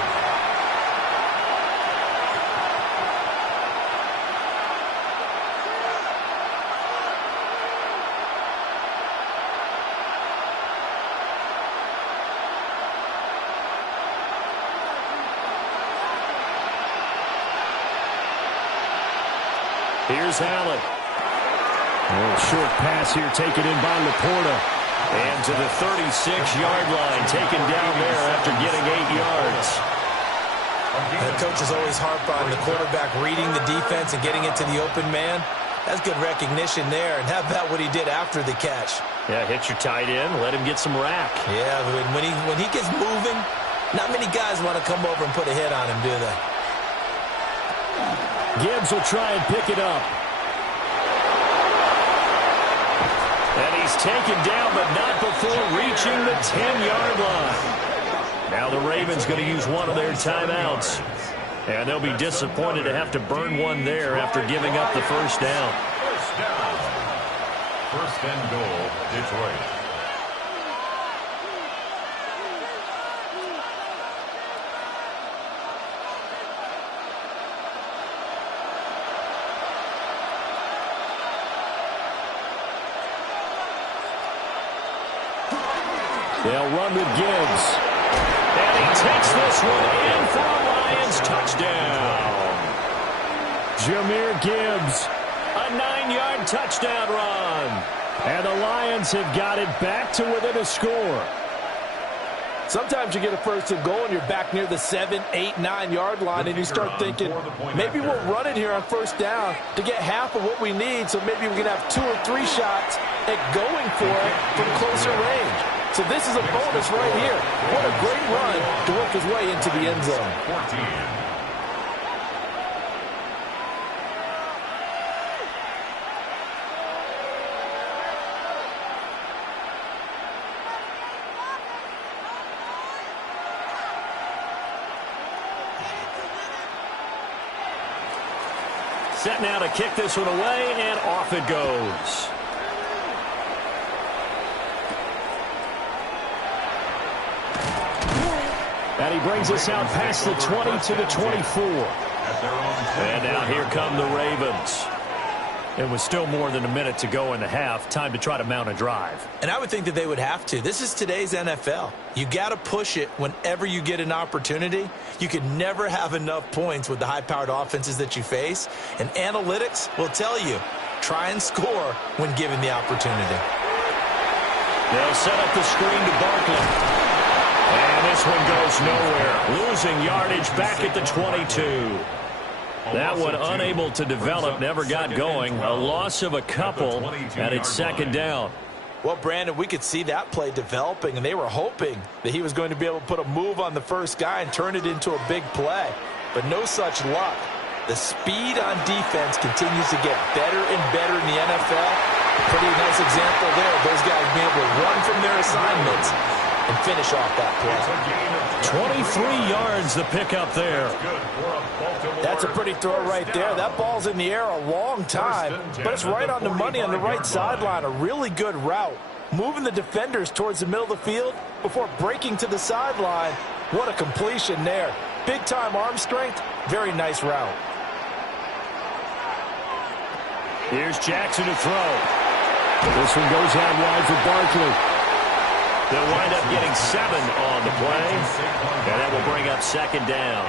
Here's Allen. A short pass here taken in by Laporta. And to the 36-yard line, taken down there after getting 8 yards. The coaches always harp on the quarterback reading the defense and getting it to the open man. That's good recognition there. And how about what he did after the catch? Yeah, hit your tight end, let him get some rack. Yeah, when he gets moving, not many guys want to come over and put a hit on him, do they? Gibbs will try and pick it up. he's taken down, but not before reaching the 10-yard line. Now the Ravens going to use one of their timeouts. And they'll be disappointed to have to burn one there after giving up the first down. First down. First and goal, Detroit. They'll run with Gibbs. And he takes this one in for a Lions touchdown. Jahmyr Gibbs, a 9-yard touchdown run. And the Lions have got it back to within a score. Sometimes you get a first and goal and you're back near the 7, 8, 9-yard line and you start thinking, maybe we'll run it here on first down to get half of what we need, so maybe we can have 2 or 3 shots at going for it from closer range. So this is a bonus right here. What a great run to work his way into the end zone. 14. Set now to kick this one away, and off it goes. And he brings us out past the 20 to the 24. And now here come the Ravens. It was still more than a minute to go in the half. Time to try to mount a drive. And I would think that they would have to. This is today's NFL. You got to push it whenever you get an opportunity. You can never have enough points with the high-powered offenses that you face. And analytics will tell you, try and score when given the opportunity. They'll set up the screen to Barkley. And this one goes nowhere. Losing yardage back at the 22. That one unable to develop, never got going. A loss of a couple, and it's second down. Well, Brandon, we could see that play developing, and they were hoping that he was going to be able to put a move on the first guy and turn it into a big play. But no such luck. The speed on defense continues to get better and better in the NFL. Pretty nice example there. Those guys being able to run from their assignments and finish off that play. 23 yards the pickup there. That's a pretty throw right there. That ball's in the air a long time, but it's right on the money on the right sideline. A really good route. Moving the defenders towards the middle of the field before breaking to the sideline. What a completion there. Big-time arm strength. Very nice route. Here's Jackson to throw. This one goes out wide for Barkley. They'll wind up getting 7 on the play, and that will bring up second down.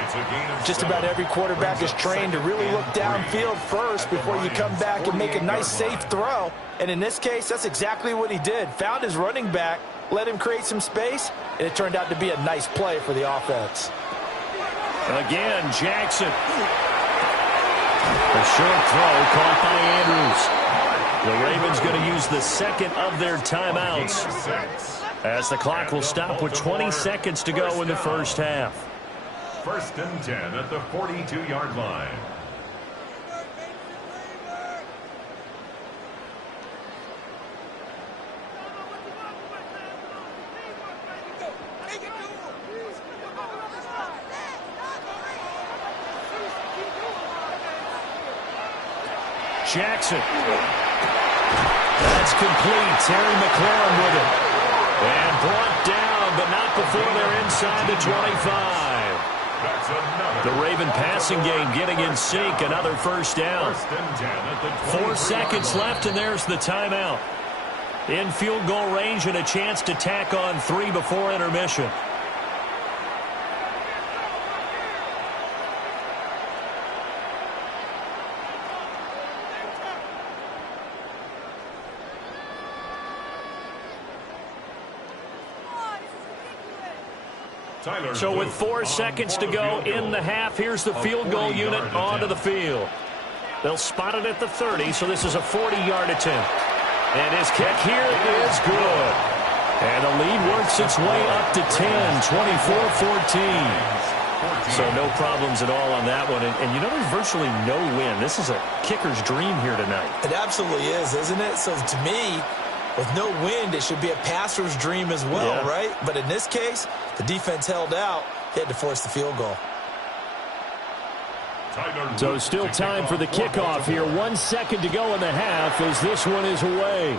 Just about every quarterback is trained to really look downfield first before you come back and make a nice, safe throw. And in this case, that's exactly what he did. Found his running back, let him create some space, and it turned out to be a nice play for the offense. Again, Jackson. A short throw caught by Andrews. The Ravens going to use the second of their timeouts, as the clock will stop with 20 seconds to go in the first half. First and 10 at the 42-yard line. Jackson. That's complete. Terry McLaurin with it. And brought down, but not before they're inside the 25. The Raven passing game getting in sync. Another first down. 4 seconds left, and there's the timeout. In field goal range and a chance to tack on 3 before intermission. So with 4 seconds to go in the half, here's the field goal unit onto the field. They'll spot it at the 30, so this is a 40-yard attempt. And his kick here is good. And the lead works its way up to 10, 24-14. So no problems at all on that one. And you know, there's virtually no win. This is a kicker's dream here tonight. It absolutely is, isn't it? So to me, With no wind, it should be a passer's dream as well, right? But in this case, the defense held out. They had to force the field goal. So still time for the kickoff here. 1 second to go in the half as this one is away.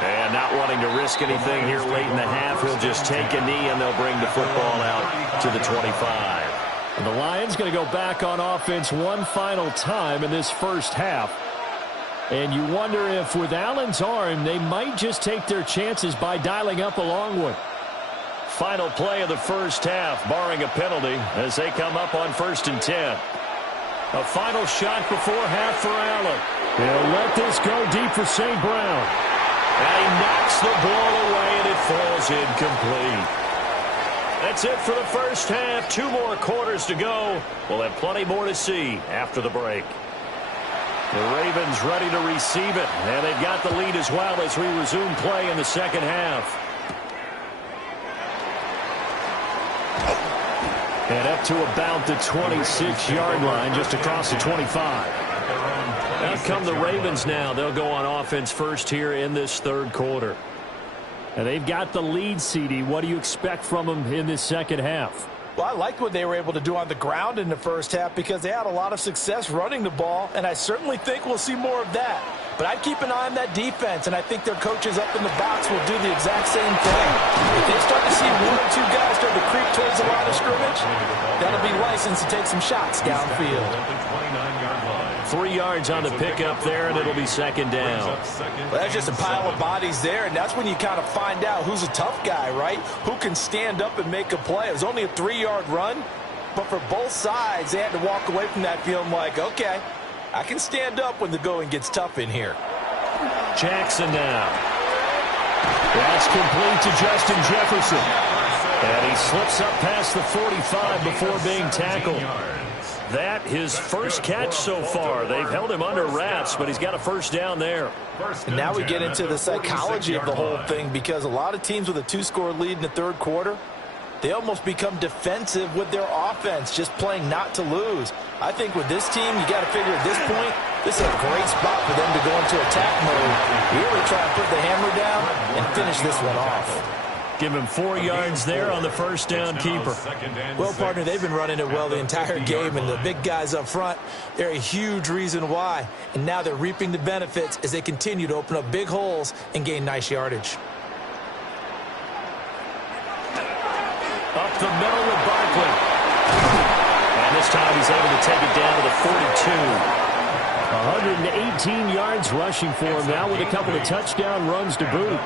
And not wanting to risk anything here late in the half, he'll just take a knee and they'll bring the football out to the 25. And the Lions going to go back on offense one final time in this first half. And you wonder if with Allen's arm, they might just take their chances by dialing up a long one. Final play of the first half, barring a penalty, as they come up on 1st and 10. A final shot before half for Allen. He'll let this go deep for St. Brown. And he knocks the ball away, and it falls incomplete. That's it for the first half. 2 more quarters to go. We'll have plenty more to see after the break. The Ravens ready to receive it, and they've got the lead as well as we resume play in the second half. And up to about the 26-yard line, just across the 25. Out come the Ravens now. They'll go on offense first here in this third quarter. And they've got the lead, CD. What do you expect from them in this second half? Well, I liked what they were able to do on the ground in the first half because they had a lot of success running the ball, and I certainly think we'll see more of that. But I'd keep an eye on that defense, and I think their coaches up in the box will do the exact same thing. If they start to see 1 or 2 guys start to creep towards the line of scrimmage, that'll be licensed to take some shots downfield. 3 yards on the pickup there, and it'll be second down. Well, that's just a pile of bodies there, and that's when you kind of find out who's a tough guy, right? Who can stand up and make a play. It was only a 3-yard run, but for both sides, they had to walk away from that feeling like, okay, I can stand up when the going gets tough in here. Jackson now. That's complete to Justin Jefferson. And he slips up past the 45 before being tackled. That his first catch so far. They've held him under wraps, but he's got a first down there. And now we get into the psychology of the whole thing because a lot of teams with a 2-score lead in the third quarter, they almost become defensive with their offense, just playing not to lose. I think with this team, you got to figure at this point, this is a great spot for them to go into attack mode, really try and put the hammer down and finish this one off. Give him 4 yards there on the first down keeper. Well, partner, they've been running it well the entire game, and the big guys up front, they're a huge reason why. And now they're reaping the benefits as they continue to open up big holes and gain nice yardage. Up the middle with Barkley. And this time he's able to take it down to the 42. 118 yards rushing for him now with a couple of touchdown runs to boot.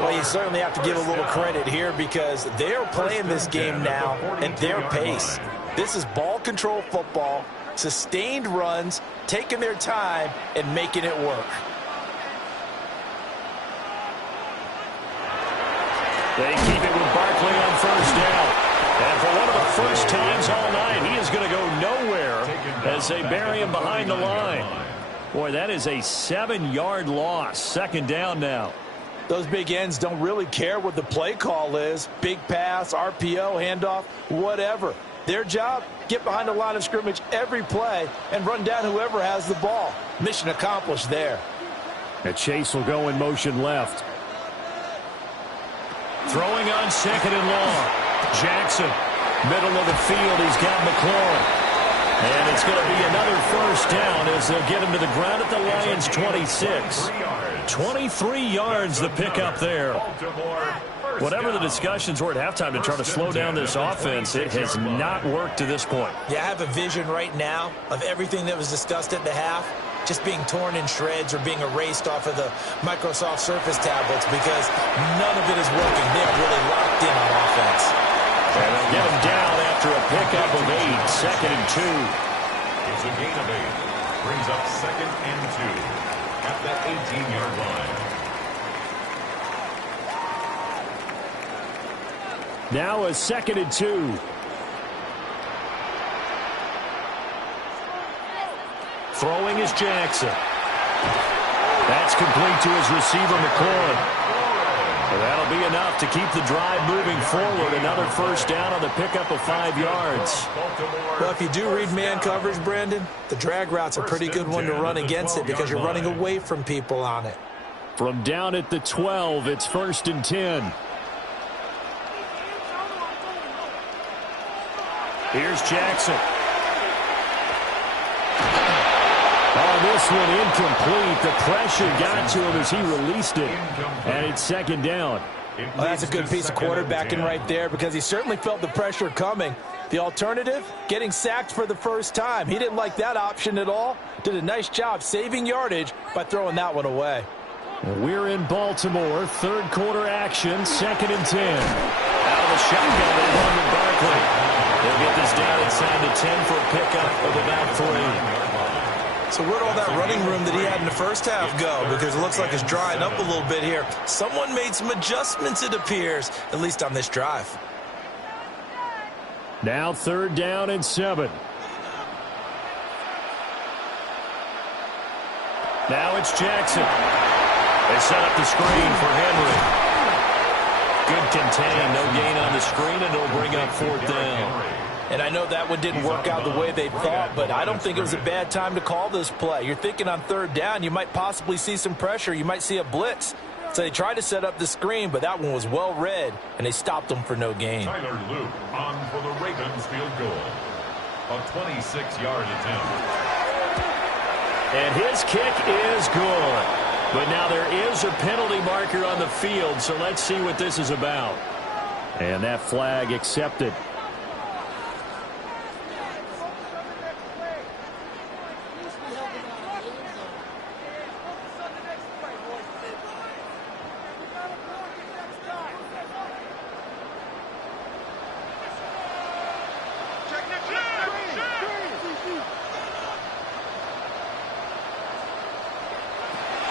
Well, you certainly have to give a little credit here because they're playing this game now at their pace. This is ball control football, sustained runs, taking their time, and making it work. They keep it with Barkley on first down. And for one of the first times all night, he is going to go nowhere as they bury him behind the line. Boy, that is a 7-yard loss. Second down now. Those big ends don't really care what the play call is. Big pass, RPO, handoff, whatever. Their job, get behind the line of scrimmage every play and run down whoever has the ball. Mission accomplished there. And Chase will go in motion left. Throwing on second and long. Jackson, middle of the field. He's got McLaurin. And it's going to be another first down as they'll get him to the ground at the Lions' 26. 23 yards the pickup there. Whatever the discussions were at halftime to try to slow down this offense, it has not worked to this point. Yeah, I have a vision right now of everything that was discussed at the half just being torn in shreds or being erased off of the Microsoft Surface tablets because none of it is working. They're really locked in on offense. And they'll get him down after a pickup of 8, second and 2. It's a gain of 8. Brings up second and 2 at that 18-yard line. Now a second and 2. Throwing is Jackson. That's complete to his receiver, McLaurin. And that'll be enough to keep the drive moving forward. Another first down on the pickup of 5 yards. Well, if you do read man coverage, Brandon, the drag route's a pretty good one to run against it because you're running away from people on it. From down at the 12, it's 1st and 10. Here's Jackson. Oh, this one incomplete. The pressure got to him as he released it. And it's 2nd down. Well, that's a good piece of quarterbacking right there because he certainly felt the pressure coming. The alternative, getting sacked for the first time. He didn't like that option at all. Did a nice job saving yardage by throwing that one away. We're in Baltimore. 3rd quarter action. 2nd and 10. Out of the shotgun, they run to Barkley. They'll get this down inside the 10 for a pickup of about 3. So where'd all that running room that he had in the first half go? Because it looks like it's drying up a little bit here. Someone made some adjustments, it appears, at least on this drive. Now 3rd down and 7. Now it's Jackson. They set up the screen for Henry. Good contain, no gain on the screen, and it'll bring up 4th down. And I know that one didn't work out the way they thought, but I don't think it was a bad time to call this play. You're thinking on 3rd down, you might possibly see some pressure. You might see a blitz. So they tried to set up the screen, but that one was well read, and they stopped them for no gain. Tyler Luke on for the Ravens field goal. A 26-yard attempt. And his kick is good. But now there is a penalty marker on the field, so let's see what this is about. And that flag accepted.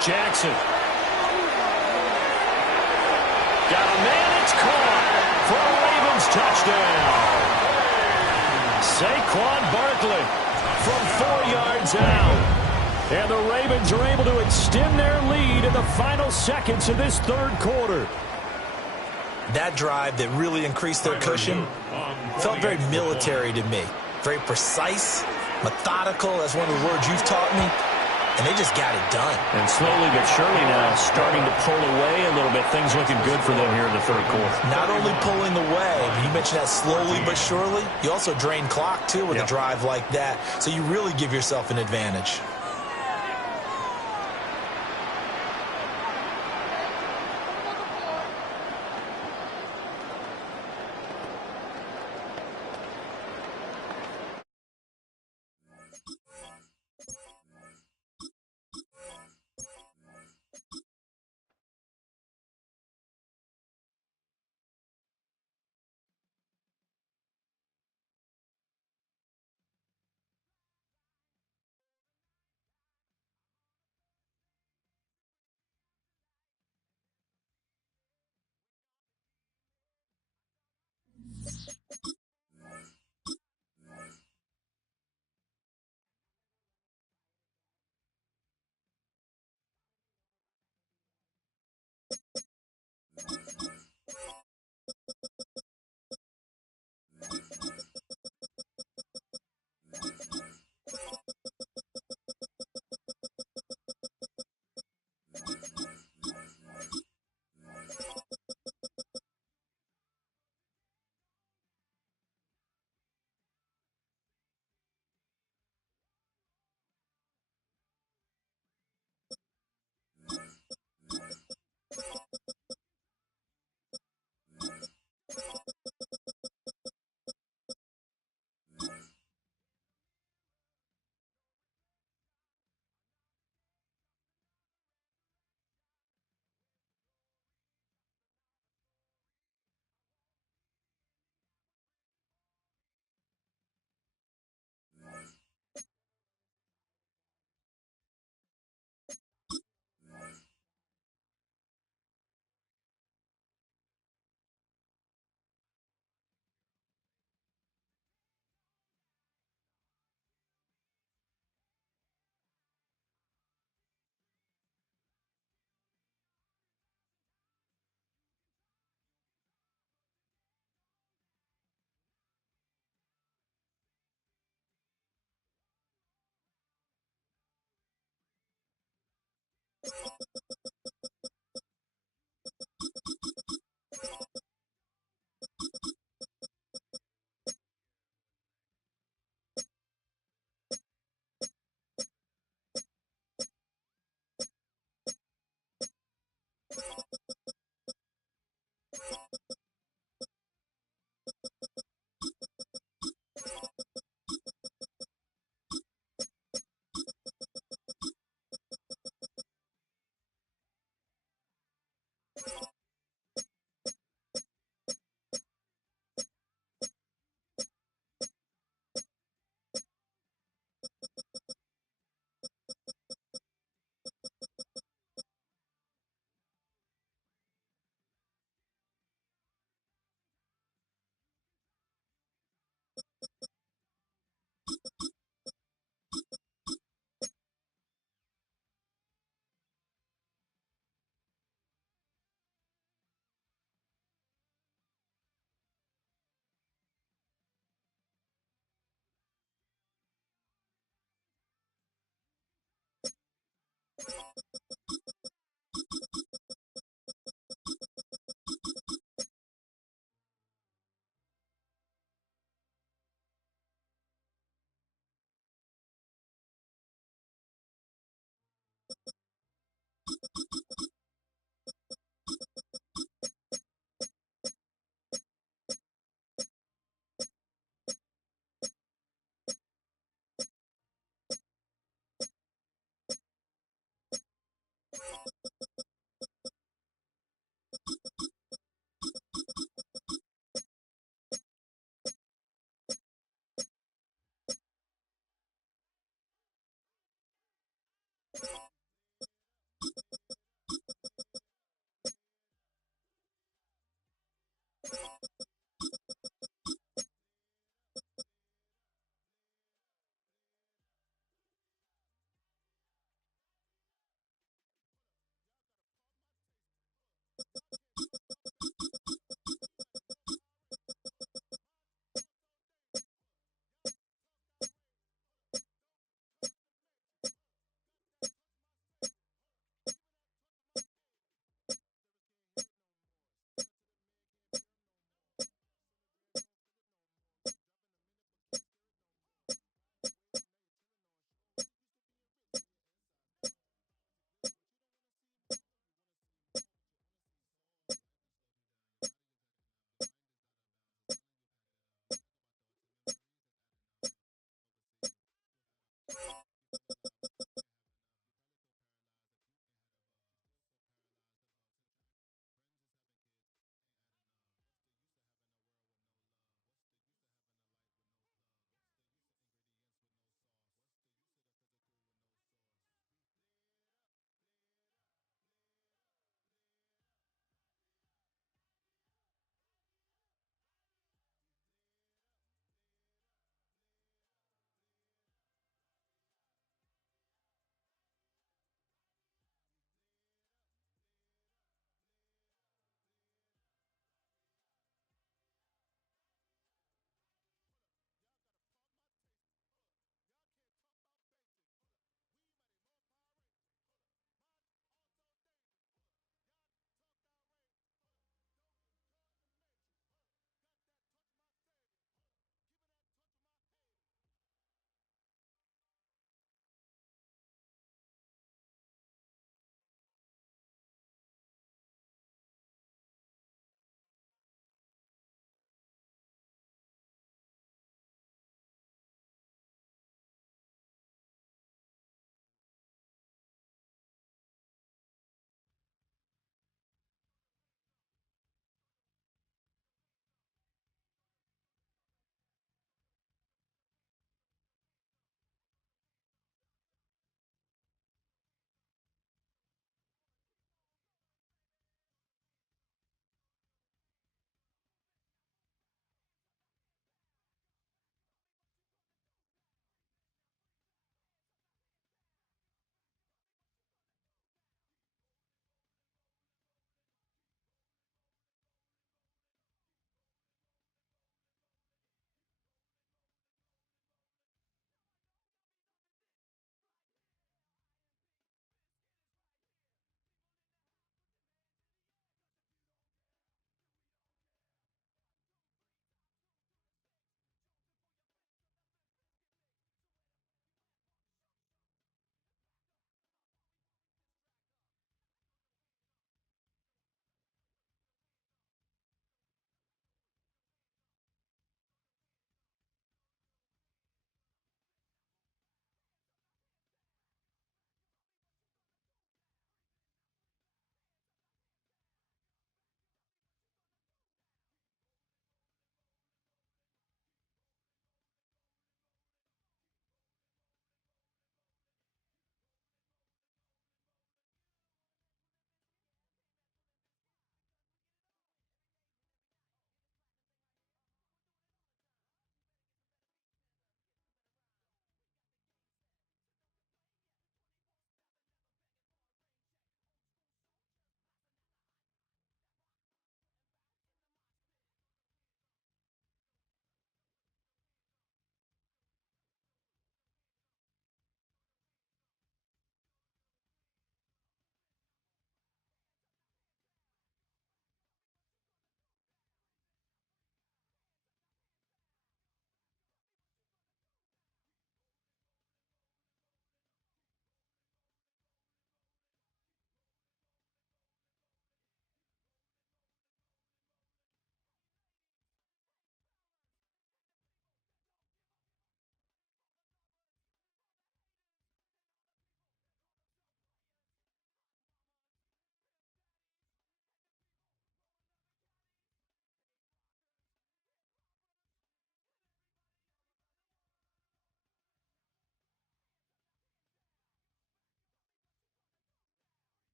Jackson. Got a man, it's caught for a Ravens touchdown. Saquon Barkley from 4 yards out. And the Ravens are able to extend their lead in the final seconds of this 3rd quarter. That drive that really increased their cushion felt very military to me. Very precise, methodical, that's one of the words you've taught me. And they just got it done. And slowly but surely now starting to pull away a little bit. Things looking good for them here in the 3rd quarter. Not only pulling away, but you mentioned that slowly but surely. You also drain clock, too, with a drive like that. So you really give yourself an advantage.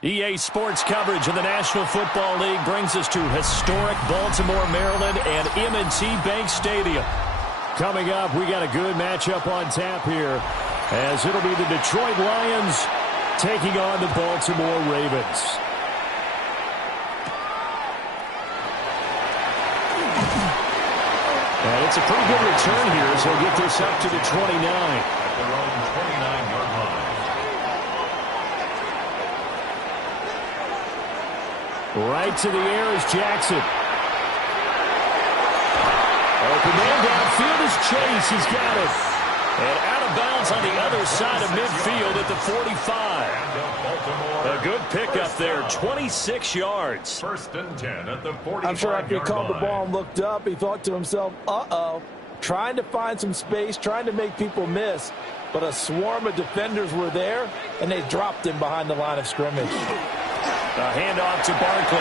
EA Sports coverage of the National Football League brings us to historic Baltimore, Maryland, and M&T Bank Stadium. Coming up, we got a good matchup on tap here, as it'll be the Detroit Lions taking on the Baltimore Ravens. And it's a pretty good return here, so we'll get this up to the 29. At their own 29-yard line. Right to the air is Jackson. Open man downfield is Chase. He's got it. And out of bounds on the other side of midfield at the 45. A good pickup there, 26 yards. First and 10 at the 45-yard line. I'm sure after he called the ball and looked up, he thought to himself, uh-oh, trying to find some space, trying to make people miss. But a swarm of defenders were there, and they dropped him behind the line of scrimmage. A handoff to Barkley.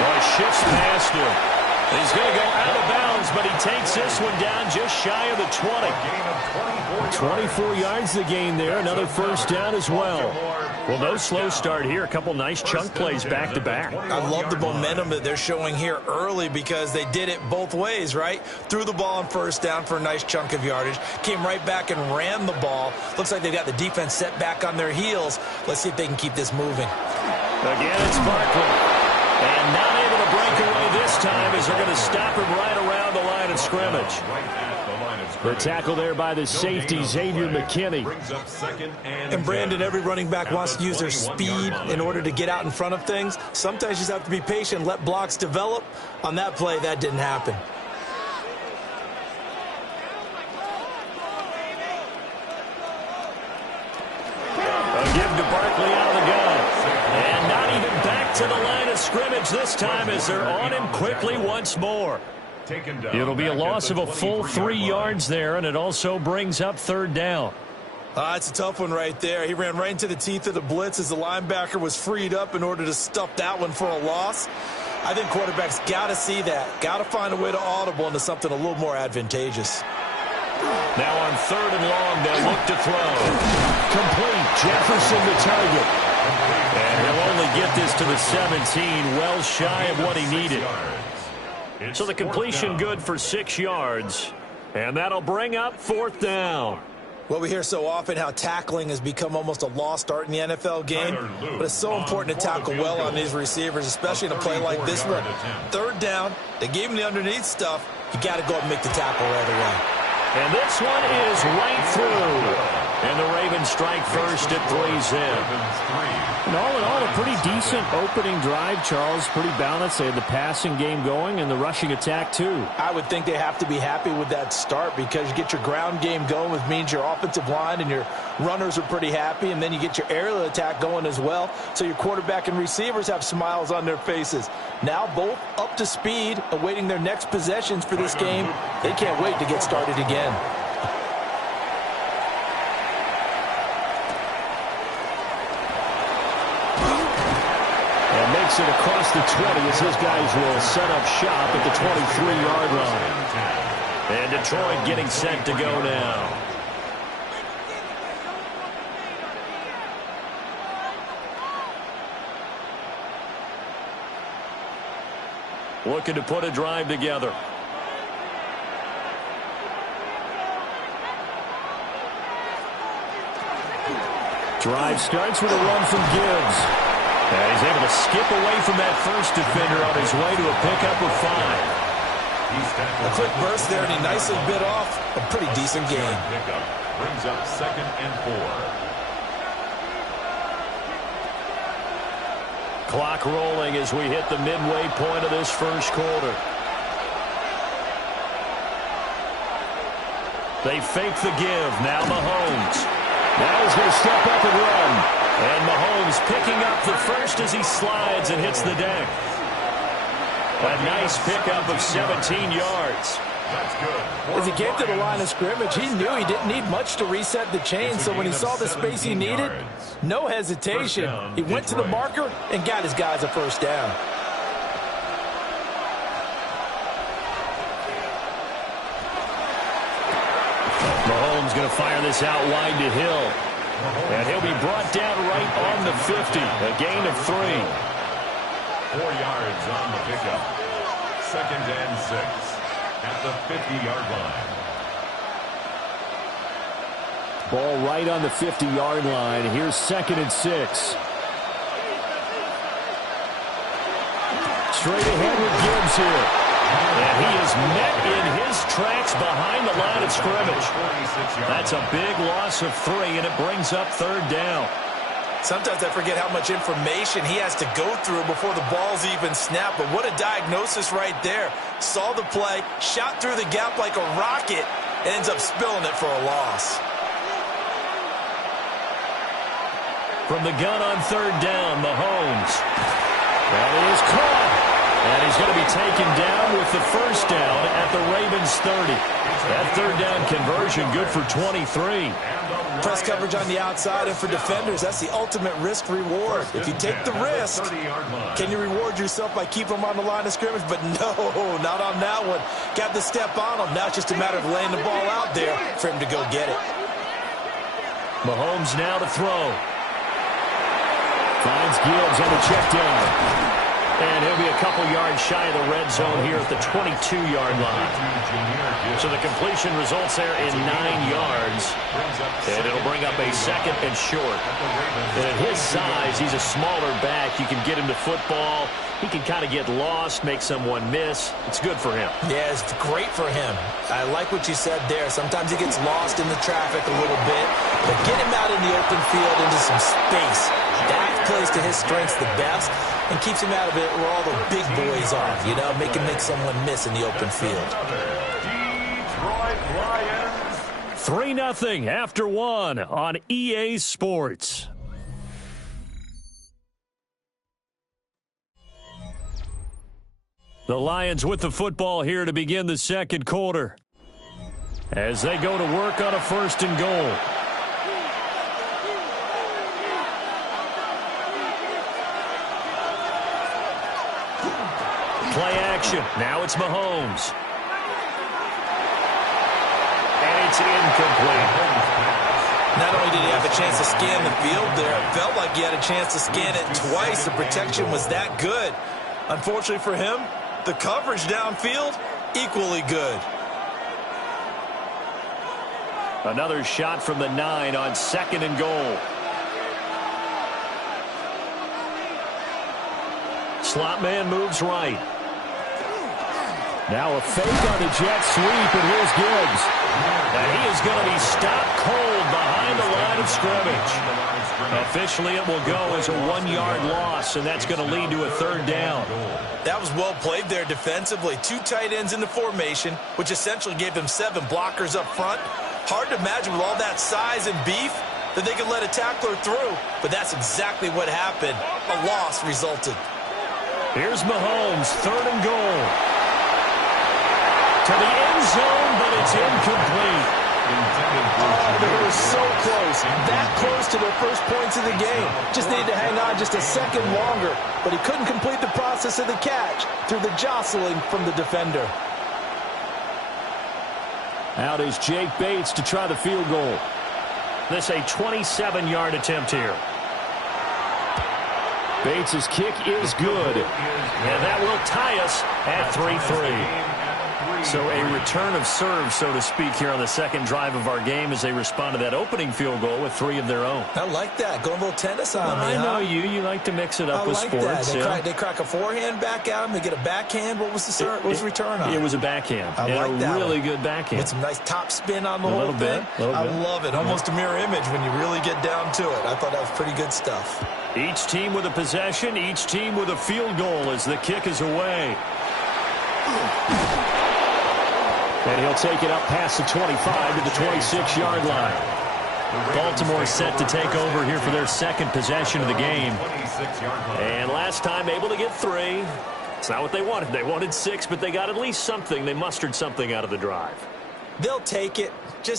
Well, shifts past him. He's going to go out of bounds, but he takes this one down just shy of the 20. 24 yards the gain there. Another first down as well. Well, no slow start here. A couple nice chunk plays back-to-back. I love the momentum that they're showing here early because they did it both ways, right? Threw the ball on first down for a nice chunk of yardage. Came right back and ran the ball. Looks like they've got the defense set back on their heels. Let's see if they can keep this moving. Again, it's Barkley. And not able to break away this time as they're going to stop him right around the line of scrimmage. The tackle there by the safety, Xavier McKinney. And Brandon, every running back wants to use their speed in order to get out in front of things. Sometimes you just have to be patient, let blocks develop. On that play, that didn't happen. A give to Barkley out of the gun. And not even back to the line of scrimmage this time as they're on him quickly once more. It'll be a loss of a full 3 yards there, and it also brings up third down. It's a tough one right there. He ran right into the teeth of the blitz as the linebacker was freed up in order to stuff that one for a loss. I think quarterbacks got to see that. Got to find a way to audible into something a little more advantageous. Now on third and long, they'll look to throw. Complete. Jefferson the target. And he'll only get this to the 17, well shy of what he needed. So the completion good for 6 yards. And that'll bring up fourth down. Well, we hear so often how tackling has become almost a lost art in the NFL game, but it's so important to tackle well on these receivers, especially in a play like this one. Third down, they gave him the underneath stuff. You got to go and make the tackle right away. And this one is right through. And the Ravens strike first at 3's in. And all in all, a pretty decent opening drive, Charles. Pretty balanced. They had the passing game going and the rushing attack, too. I would think they have to be happy with that start because you get your ground game going, which means your offensive line and your runners are pretty happy, and then you get your aerial attack going as well, so your quarterback and receivers have smiles on their faces. Now both up to speed, awaiting their next possessions for this game. They can't wait to get started again. Makes it across the 20 as his guys will set up shop at the 23-yard line. And Detroit getting set to go now. Looking to put a drive together. Drive starts with a run from Gibbs. And he's able to skip away from that first defender on his way to a pickup of 5. A quick burst there, and he nicely bit off a pretty decent gain. Pickup brings up 2nd and 4. Clock rolling as we hit the midway point of this first quarter. They fake the give. Now Mahomes. Now he's going to step up and run. And Mahomes picking up the first as he slides and hits the deck. A nice pickup of 17 yards. That's good. As he came to the line of scrimmage, he knew he didn't need much to reset the chain, so when he saw the space he needed, no hesitation. He went to the marker and got his guys a first down. Mahomes going to fire this out wide to Hill. And he'll be brought down right on the 50. A gain of 3. 4 yards on the pickup. 2nd and 6 at the 50-yard line. Ball right on the 50-yard line. Here's 2nd and 6. Straight ahead with Gibbs here. And he is met in his tracks behind the line of scrimmage. That's a big loss of 3, and it brings up 3rd down. Sometimes I forget how much information he has to go through before the ball's even snapped. But what a diagnosis right there. Saw the play, shot through the gap like a rocket, and ends up spilling it for a loss. From the gun on 3rd down, Mahomes. That is caught. And he's going to be taken down with the 1st down at the Ravens 30. That 3rd down conversion good for 23. Press coverage on the outside, and for defenders, that's the ultimate risk-reward. If you take the risk, can you reward yourself by keeping them on the line of scrimmage? But no, not on that one. Got the step on him. Now it's just a matter of laying the ball out there for him to go get it. Mahomes now to throw. Finds Gibbs on the check down. And he'll be a couple yards shy of the red zone here at the 22-yard line. So the completion results there in 9 yards. And it'll bring up a 2nd and short. And at his size, he's a smaller back. You can get him to football. He can kind of get lost, make someone miss. It's good for him. Yeah, it's great for him. I like what you said there. Sometimes he gets lost in the traffic a little bit. But get him out in the open field into some space. That plays to his strengths the best and keeps him out of it where all the big boys are, you know, make someone miss in the open field. Detroit Lions. 3-0 after 1 on EA Sports. The Lions with the football here to begin the 2nd quarter as they go to work on a 1st and goal. Play action. Now it's Mahomes. And it's incomplete. Not only did he have a chance to scan the field there, it felt like he had a chance to scan it twice. The protection was that good. Unfortunately for him, the coverage downfield, equally good. Another shot from the 9 on 2nd and goal. Slot man moves right. Now a fake on the jet sweep, and here's Gibbs. And he is going to be stopped cold behind the line of scrimmage. Officially, it will go as a 1-yard loss, and that's going to lead to a 3rd down. That was well played there defensively. 2 tight ends in the formation, which essentially gave them 7 blockers up front. Hard to imagine with all that size and beef that they could let a tackler through, but that's exactly what happened. A loss resulted. Here's Mahomes, 3rd and goal. To the end zone, but it's incomplete. Oh, they were so close. That close to their first points of the game. Just needed to hang on just a second longer, but he couldn't complete the process of the catch through the jostling from the defender. Out is Jake Bates to try the field goal. This a 27-yard attempt here. Bates' kick is good. And that will tie us at 3-3. So a return of serve, so to speak, here on the 2nd drive of our game as they respond to that opening field goal with 3 of their own. I like that. Going a little tennis on me, I know you. You like to mix it up with sports. They crack a forehand back at him. They get a backhand. What was the return on? It was a backhand. I like that. Really good backhand. With some nice top spin on the whole thing. I love it. Almost a mirror image when you really get down to it. I thought that was pretty good stuff. Each team with a possession, each team with a field goal as the kick is away. And he'll take it up past the 25 to the 26-yard line. Baltimore set to take over here for their 2nd possession of the game. And last time able to get 3. It's not what they wanted. They wanted 6, but they got at least something. They mustered something out of the drive. They'll take it.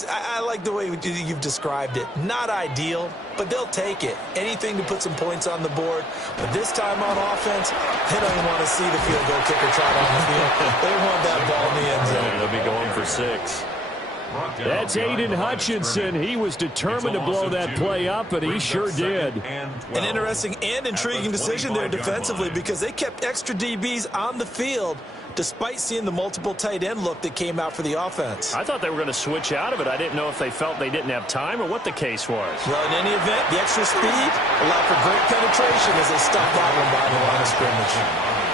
I like the way you've described it. Not ideal, but they'll take it. Anything to put some points on the board. But this time on offense, they don't even want to see the field goal kicker trot on the field. They want that ball in the end zone. They'll be going for 6. That's Aiden Hutchinson. He was determined to blow that play up, and he sure did. An interesting and intriguing decision there defensively because they kept extra DBs on the field despite seeing the multiple tight end look that came out for the offense. I thought they were going to switch out of it. I didn't know if they felt they didn't have time or what the case was. Well, in any event, the extra speed allowed for great penetration as they stopped that one by the line of scrimmage.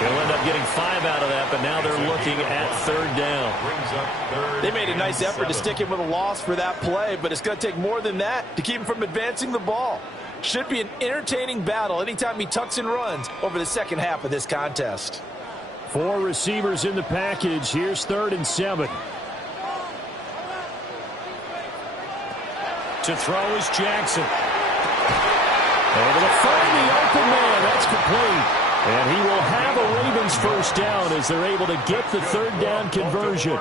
They'll end up getting 5 out of that, but now they're looking at 3rd down. They made a nice effort to stick him with a loss for that play, but it's going to take more than that to keep him from advancing the ball. Should be an entertaining battle anytime he tucks and runs over the second half of this contest. 4 receivers in the package. Here's 3rd and 7. To throw is Jackson. Able to find the open man. That's complete. And he will have a Ravens first down as they're able to get the 3rd down conversion.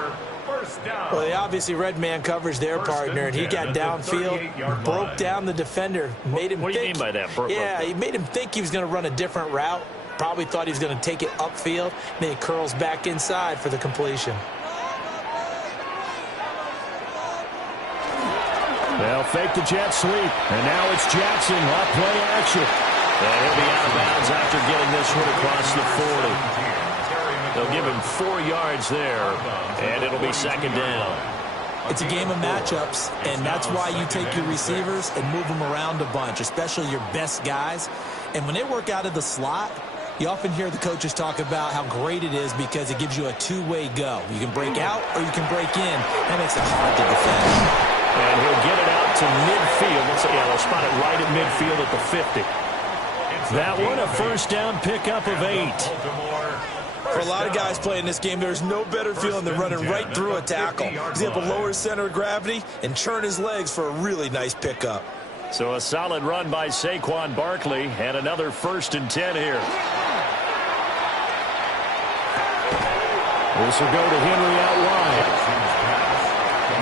Well, they obviously read man coverage their partner, and he got downfield, broke down the defender, made him What do you mean by that? Yeah, he made him think he was going to run a different route. Probably thought he was going to take it upfield. Then he curls back inside for the completion. They'll fake the jet sweep. And now it's Jackson off play action. And he'll be out of bounds after getting this one across the 40. They'll give him 4 yards there, and it'll be 2nd down. It's a game of matchups, and that's why you take your receivers and move them around a bunch, especially your best guys. And when they work out of the slot, you often hear the coaches talk about how great it is because it gives you a two-way go. You can break out or you can break in. That makes it hard to defend. And he'll get it out to midfield. They'll spot it right at midfield at the 50. That one, a first down pickup of 8. For a lot of guys playing this game, there's no better feeling than running right through a tackle. He's able to lower his center of gravity and churn his legs for a really nice pickup. So a solid run by Saquon Barkley and another 1st and 10 here. This will go to Henry out wide.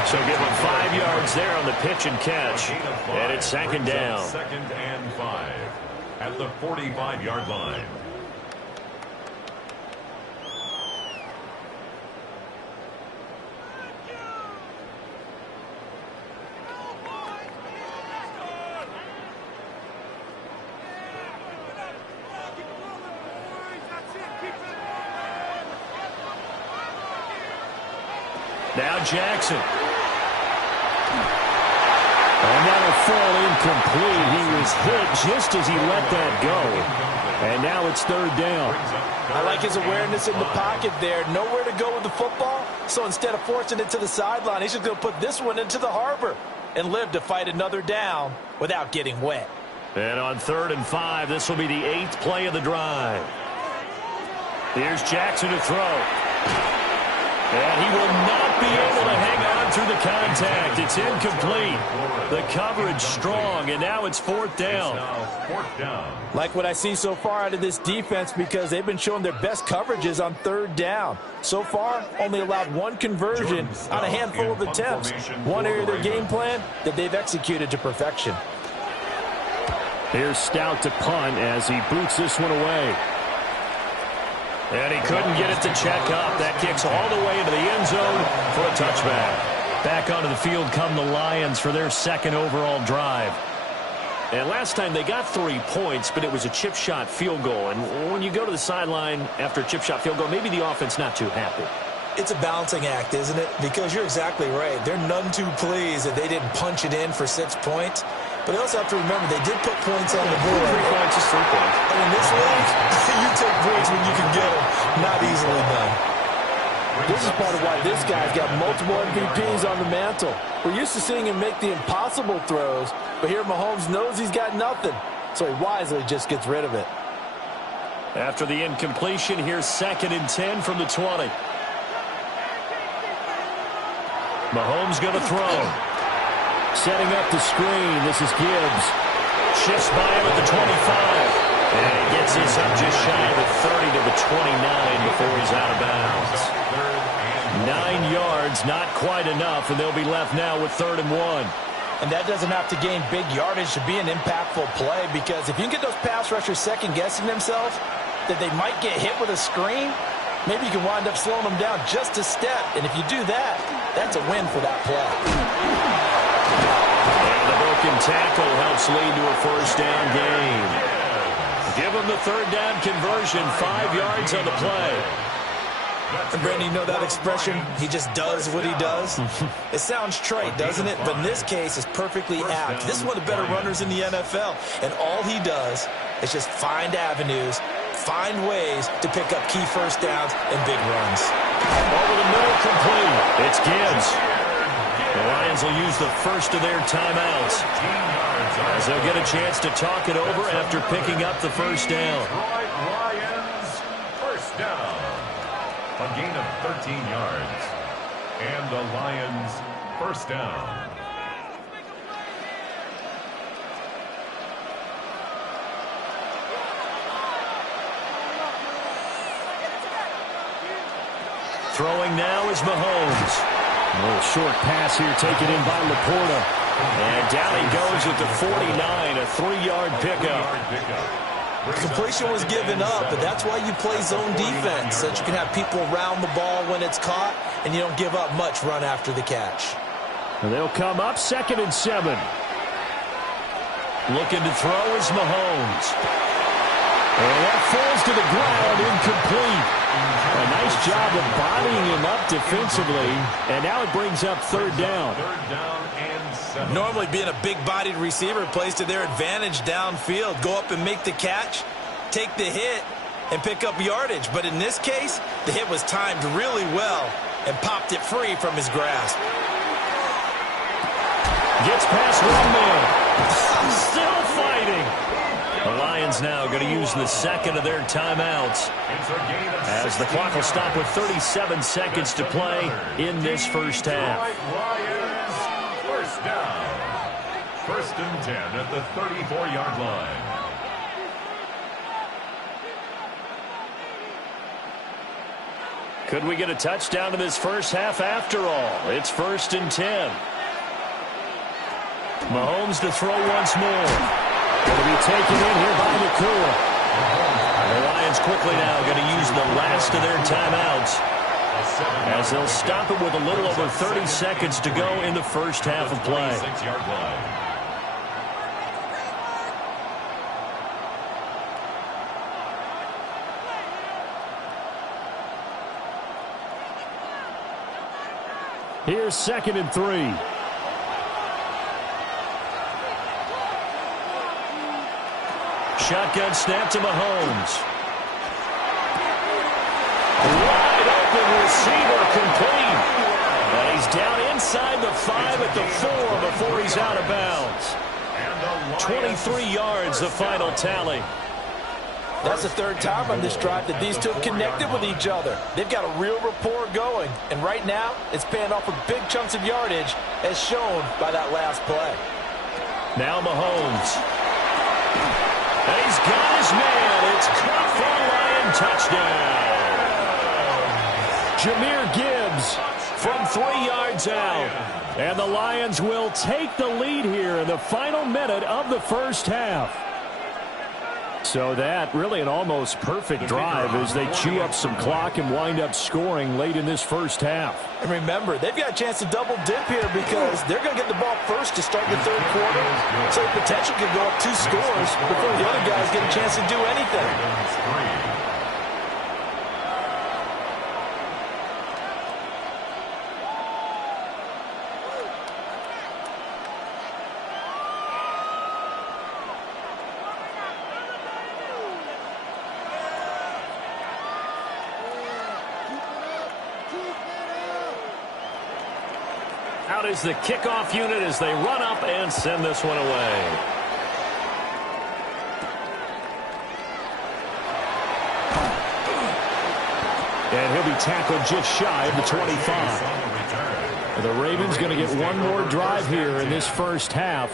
So give him 5 yards there on the pitch and catch. And it's 2nd down. 2nd and 5 at the 45-yard line. Now Jackson. And that'll fall incomplete. He was hit just as he let that go. And now it's 3rd down. I like his awareness in the pocket there. Nowhere to go with the football. So instead of forcing it to the sideline, he's just going to put this one into the harbor and live to fight another down without getting wet. And on 3rd and 5, this will be the 8th play of the drive. Here's Jackson to throw. And he will not be able to hang on through the contact. It's incomplete. The coverage strong, and now it's 4th down. Like what I see so far out of this defense because they've been showing their best coverages on 3rd down. So far, only allowed 1 conversion on a handful of attempts. One area of their game plan that they've executed to perfection. Here's Stout to punt as he boots this one away. And he couldn't get it to check up. That kicks all the way into the end zone for a touchback. Back onto the field come the Lions for their 2nd overall drive. And last time they got 3 points, but it was a chip shot field goal. And when you go to the sideline after a chip shot field goal, maybe the offense not too happy. It's a balancing act, isn't it? Because you're exactly right. They're none too pleased that they didn't punch it in for 6 points. But they also have to remember they did put points on the board. 3 points is 3 points. And in this league, you take points when you can get them. Not easily done. This is part of why this guy's got multiple MVPs on the mantle. We're used to seeing him make the impossible throws, but here Mahomes knows he's got nothing, so he wisely just gets rid of it. After the incompletion, here's 2nd and 10 from the 20. Mahomes going to throw. Setting up the screen. This is Gibbs. Shifts by him at the 25. And he gets this up just shy of the 30 to the 29 before he's out of bounds. 9 yards, not quite enough, and they'll be left now with 3rd and 1. And that doesn't have to gain big yardage to be an impactful play because if you can get those pass rushers second-guessing themselves that they might get hit with a screen, maybe you can wind up slowing them down just a step. And if you do that, That's a win for that play. And the broken tackle helps lead to a first down gain. Give him the third down conversion, 5 yards on the play. And Brandon, you know that expression, he just does what he does? It sounds trite, doesn't it? But in this case, it's perfectly apt. This is one of the better runners in the NFL. And all he does is just find avenues, find ways to pick up key first downs and big runs. Over the middle, complete. It's Gibbs. The Lions will use the first of their timeouts, as they'll get a chance to talk it over after picking up the first down. Lions, first down. A gain of 13 yards. And the Lions, first down. Throwing now is Mahomes. A little short pass here taken in by Laporta. And down he goes at the 49, a 3-yard pickup. Completion was given up, but that's why you play zone defense, so that you can have people around the ball when it's caught, and you don't give up much run after the catch. And they'll come up 2nd and 7. Looking to throw is Mahomes. And that falls to the ground, incomplete. A nice job of bodying him up defensively, and now it brings up third down. Third down and 7. Normally being a big-bodied receiver plays to their advantage downfield. Go up and make the catch, take the hit, and pick up yardage. But in this case, the hit was timed really well and popped it free from his grasp. Gets past one man. Still fighting. The Lions now going to use the second of their timeouts, as the clock will stop with 37 seconds to play in this first half. Lions, first down. 1st and 10 at the 34-yard line. Could we get a touchdown in this first half after all? It's 1st and 10. Mahomes to throw once more. Going to be taken in here by Nakua. The Lions quickly now going to use the last of their timeouts, as they'll stop it with a little over 30 seconds to go in the first half of play. Here's 2nd and 3. Shotgun snap to Mahomes. Wide open receiver, complete. And he's down inside the 5 at the 4 before he's out of bounds. 23 yards, the final tally. That's the third time on this drive that these two have connected with each other. They've got a real rapport going. And right now, it's paying off with big chunks of yardage, as shown by that last play. Now Mahomes. And he's got his man. It's caught for a Lion touchdown. Jahmyr Gibbs from 3 yards out. And the Lions will take the lead here in the final minute of the first half. So that really an almost perfect drive as they chew up some clock and wind up scoring late in this first half. And remember, they've got a chance to double dip here because they're going to get the ball first to start the third quarter. So the potential could go up 2 scores before the other guys get a chance to do anything. Out is the kickoff unit as they run up and send this one away. And he'll be tackled just shy of the 25. The Ravens going to get one more drive here in this first half.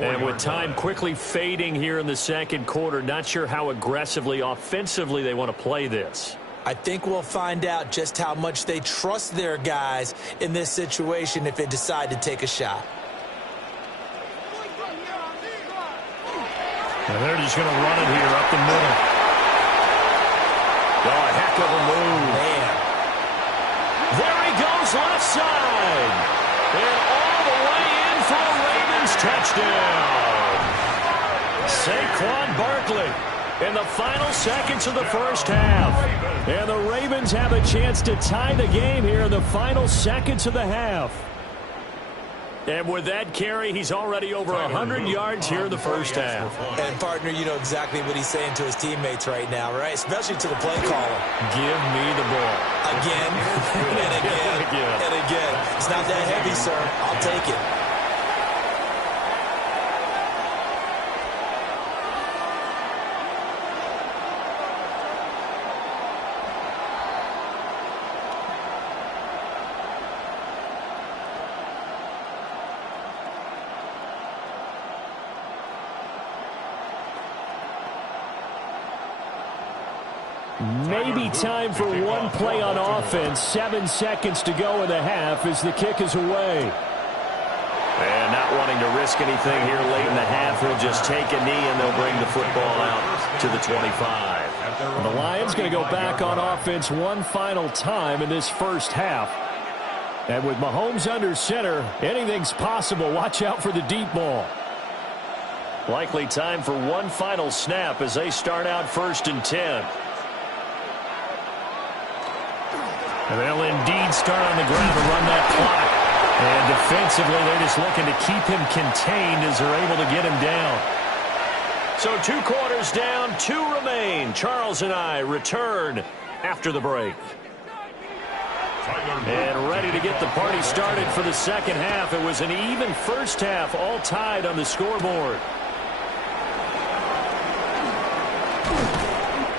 And with time quickly fading here in the second quarter, not sure how aggressively, offensively they want to play this. I think we'll find out just how much they trust their guys in this situation if they decide to take a shot. And they're just going to run it here up the middle. Oh, a heck of a move. Man. There he goes his left side. And all the way in for a Ravens touchdown. Saquon Barkley in the final seconds of the first half. And the Ravens have a chance to tie the game here in the final seconds of the half. And with that carry, he's already over 100 yards here in the first half. And, partner, you know exactly what he's saying to his teammates right now, right? Especially to the play caller. Give me the ball. Again, and again, and again. It's not that heavy, sir. I'll take it. Maybe time for one play on offense. 7 seconds to go in the half as the kick is away. And not wanting to risk anything here late in the half, he'll just take a knee and they'll bring the football out to the 25. And the Lions going to go back on offense one final time in this first half. And with Mahomes under center, anything's possible. Watch out for the deep ball. Likely time for one final snap as they start out 1st and 10. And they'll indeed start on the ground to run that clock. And defensively, they're just looking to keep him contained as they're able to get him down. So 2 quarters down, 2 remain. Charles and I return after the break. And ready to get the party started for the second half. It was an even first half, all tied on the scoreboard.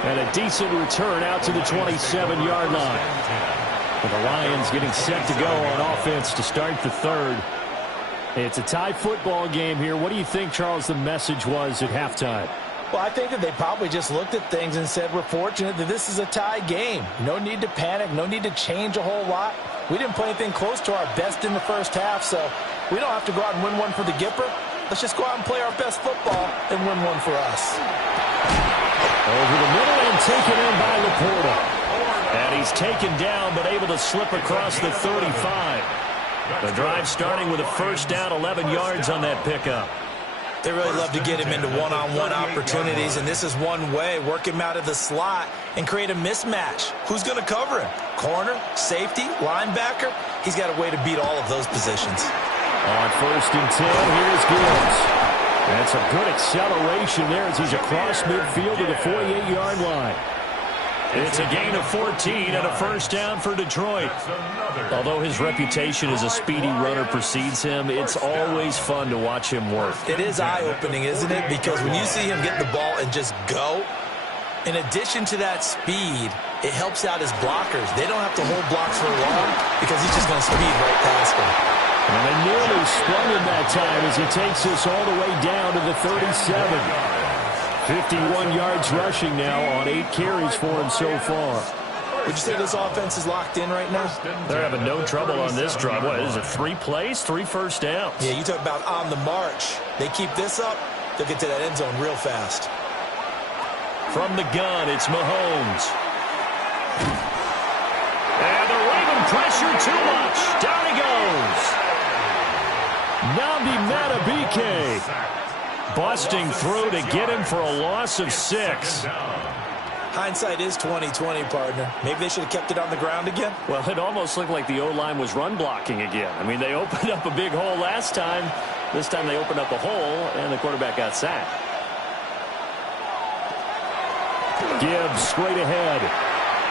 And a decent return out to the 27-yard line. And the Lions getting set to go on offense to start the third. It's a tie football game here. What do you think, Charles, the message was at halftime? Well, I think that they probably just looked at things and said, we're fortunate that this is a tie game. No need to panic. No need to change a whole lot. We didn't play anything close to our best in the first half, so we don't have to go out and win one for the Gipper. Let's just go out and play our best football and win one for us. Over the middle and taken in by Laporta. And he's taken down but able to slip across the 35. The drive starting with a first down, 11 yards on that pickup. They really love to get him into one-on-one opportunities, and this is one way. Work him out of the slot and create a mismatch. Who's going to cover him? Corner, safety, linebacker? He's got a way to beat all of those positions. On 1st and 10, here's Gibbs. That's a good acceleration there as he's across midfield to the 48-yard line. It's a gain of 14 and a first down for Detroit. Although his reputation as a speedy runner precedes him, it's always fun to watch him work. It is eye-opening, isn't it? Because when you see him get the ball and just go, in addition to that speed, it helps out his blockers. They don't have to hold blocks for long because he's just going to speed right past them. And they nearly sprung him that time as he takes us all the way down to the 37. 51 yards rushing now on 8 carries for him so far. Would you say this offense is locked in right now? They're having no trouble on this drive. What is it, 3 plays, 3 first downs? Yeah, you talk about on the march. They keep this up, they'll get to that end zone real fast. From the gun, it's Mahomes. And the Raven pressure too much. Down he goes. Nnamdi Madubuike busting through to get him for a loss of 6. Hindsight is 20/20, partner. Maybe they should have kept it on the ground again. Well, it almost looked like the O-line was run blocking again. I mean, they opened up a big hole last time. This time they opened up a hole, and the quarterback got sacked. Gibbs straight ahead.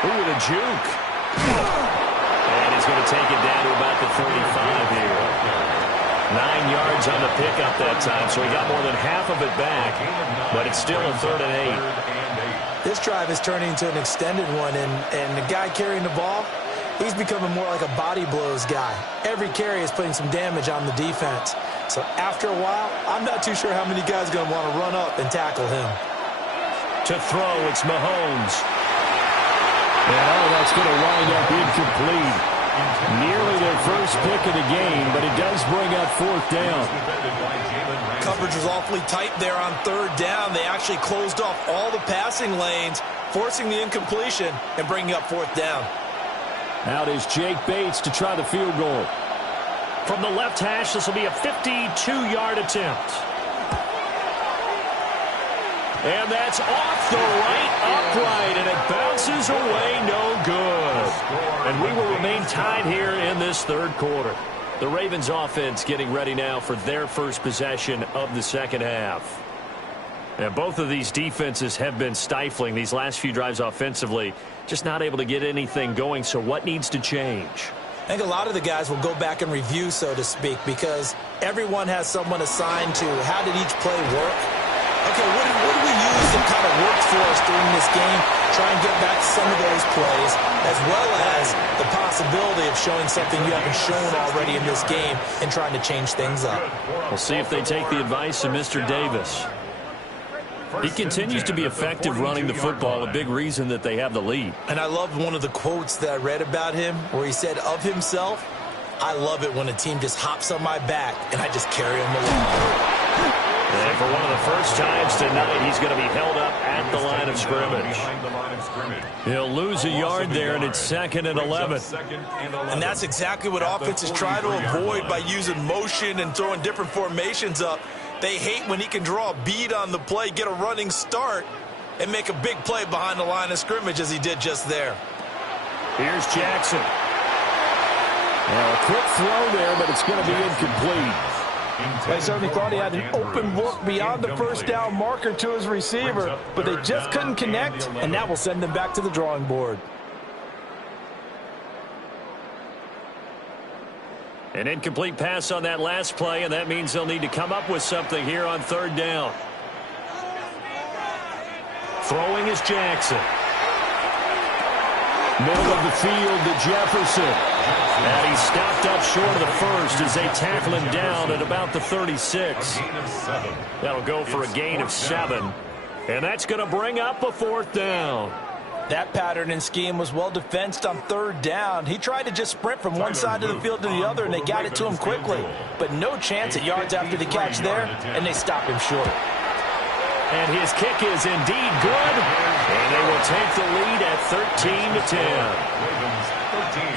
Ooh, with a juke. And he's going to take it down to about the 35 here. 9 yards on the pickup that time, so he got more than half of it back, but it's still a 3rd and 8. This drive is turning into an extended one, and the guy carrying the ball, he's becoming more like a body blows guy. Every carry is putting some damage on the defense. So after a while, I'm not too sure how many guys are going to want to run up and tackle him. To throw, it's Mahomes. And that's going to wind up incomplete. Nearly their first pick of the game, but it does bring up 4th down. Coverage was awfully tight there on 3rd down. They actually closed off all the passing lanes, forcing the incompletion and bringing up 4th down. Out is Jake Bates to try the field goal. From the left hash, this will be a 52-yard attempt. And that's off the right upright, and it bounces away, no good. And we will remain tied here in this third quarter. The Ravens offense getting ready now for their first possession of the second half. And both of these defenses have been stifling these last few drives offensively, just not able to get anything going. So what needs to change? I think a lot of the guys will go back and review, so to speak, because everyone has someone assigned to how did each play work. Okay, what do we use that kind of worked for us during this game? Try and get back to some of those plays, as well as the possibility of showing something you haven't shown already in this game and trying to change things up. We'll see if they take the advice of Mr. Davis. He continues to be effective running the football, a big reason that they have the lead. And I love one of the quotes that I read about him where he said of himself, I love it when a team just hops on my back and I just carry them along. And for one of the first times tonight, he's going to be held up at the line of scrimmage. He'll lose a yard there, and it's 2nd and 11. And that's exactly what offenses try to avoid by using motion and throwing different formations up. They hate when he can draw a bead on the play, get a running start, and make a big play behind the line of scrimmage as he did just there. Here's Jackson. Well, a quick throw there, but it's going to be incomplete. They certainly thought he had an open look beyond the first down marker to his receiver, but they just couldn't connect, and that will send them back to the drawing board. An incomplete pass on that last play, and that means they'll need to come up with something here on 3rd down. Throwing is Jackson. Middle of the field to Jefferson. And he stopped up short of the first as they tackle him down at about the 36. That'll go for a gain of 7. And that's going to bring up a 4th down. That pattern and scheme was well defensed on 3rd down. He tried to just sprint from one side of the field to the other, and they got it to him quickly. But no chance at yards after the catch there, and they stopped him short. And his kick is indeed good. And they will take the lead at 13-10.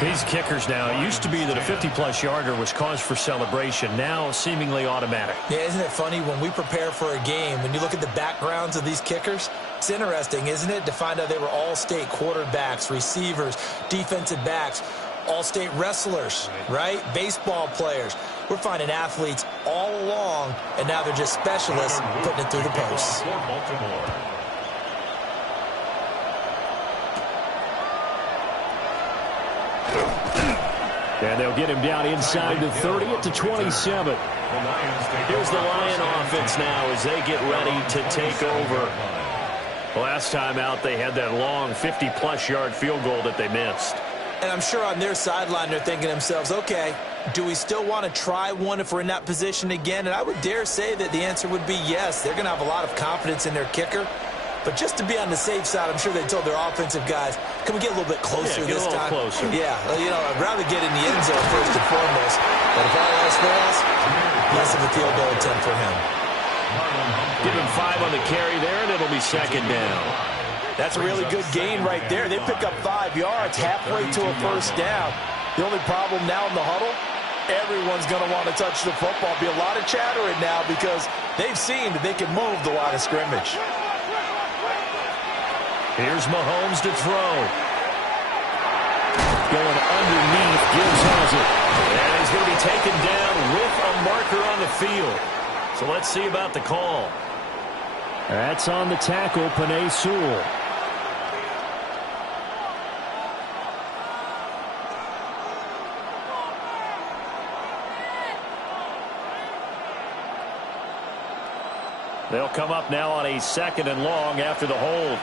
These kickers now, it used to be that a 50-plus yarder was cause for celebration. Now seemingly automatic. Yeah, isn't it funny when we prepare for a game, when you look at the backgrounds of these kickers, it's interesting, isn't it, to find out they were all-state quarterbacks, receivers, defensive backs, all-state wrestlers, right? Baseball players. We're finding athletes all along, and now they're just specialists putting it through the posts. And they'll get him down inside the 30 at the 27. Here's the Lion offense now as they get ready to take over. Last time out, they had that long 50-plus yard field goal that they missed. And I'm sure on their sideline they're thinking to themselves, okay, do we still want to try one if we're in that position again? And I would dare say that the answer would be yes. They're going to have a lot of confidence in their kicker. But just to be on the safe side, I'm sure they told their offensive guys, can we get a little bit closer this time? Closer. Yeah, you know, I'd rather get in the end zone first and foremost. But if all else fails, less of a field goal attempt for him. Give him 5 on the carry there, and it'll be 2nd down. That's a really good gain right there. They pick up 5 yards halfway to a first down. The only problem now in the huddle, everyone's going to want to touch the football. Be a lot of chattering now because they've seen that they can move the line of scrimmage. Here's Mahomes to throw. Going underneath, Gibbs has it. And he's going to be taken down with a marker on the field. So let's see about the call. That's on the tackle, Penei Sewell. They'll come up now on a 2nd and long after the hold.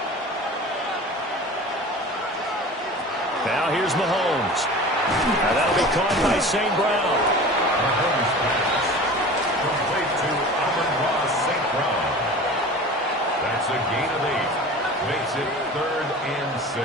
Now here's Mahomes. Now that'll be caught by St. Brown. Mahomes pass. Complete to Amon-Ra St. Brown. That's a gain of 8. Makes it 3rd and 6.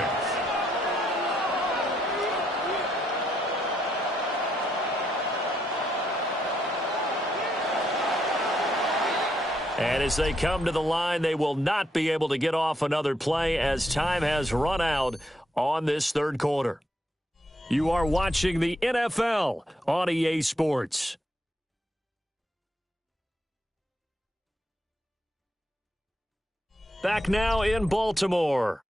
And as they come to the line, they will not be able to get off another play as time has run out on this third quarter. You are watching the NFL on EA Sports. Back now in Baltimore.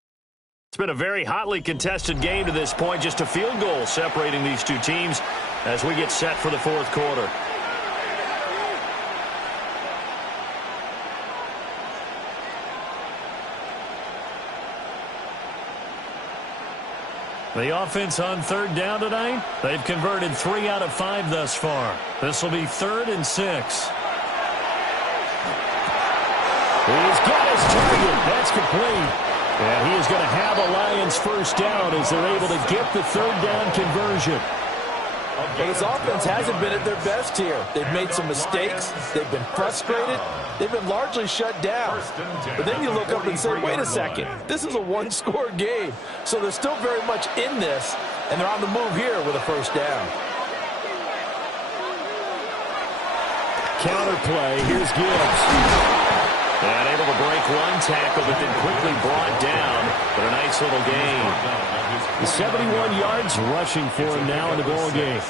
It's been a very hotly contested game to this point. Just a field goal separating these two teams as we get set for the fourth quarter. The offense on third down tonight, they've converted 3 out of 5 thus far. This will be 3rd and 6. He's got his target. That's complete. And he is going to have a Lions first down as they're able to get the third down conversion. Well, this offense hasn't been at their best here. They've made some mistakes. They've been frustrated. They've been largely shut down. But then you look up and say, wait a second. This is a one-score game. So they're still very much in this, and they're on the move here with a first down. Counter play. Here's Gibbs. And able to break one tackle, but then quickly brought down. But a nice little gain. 71 yards rushing for him now in the ball game.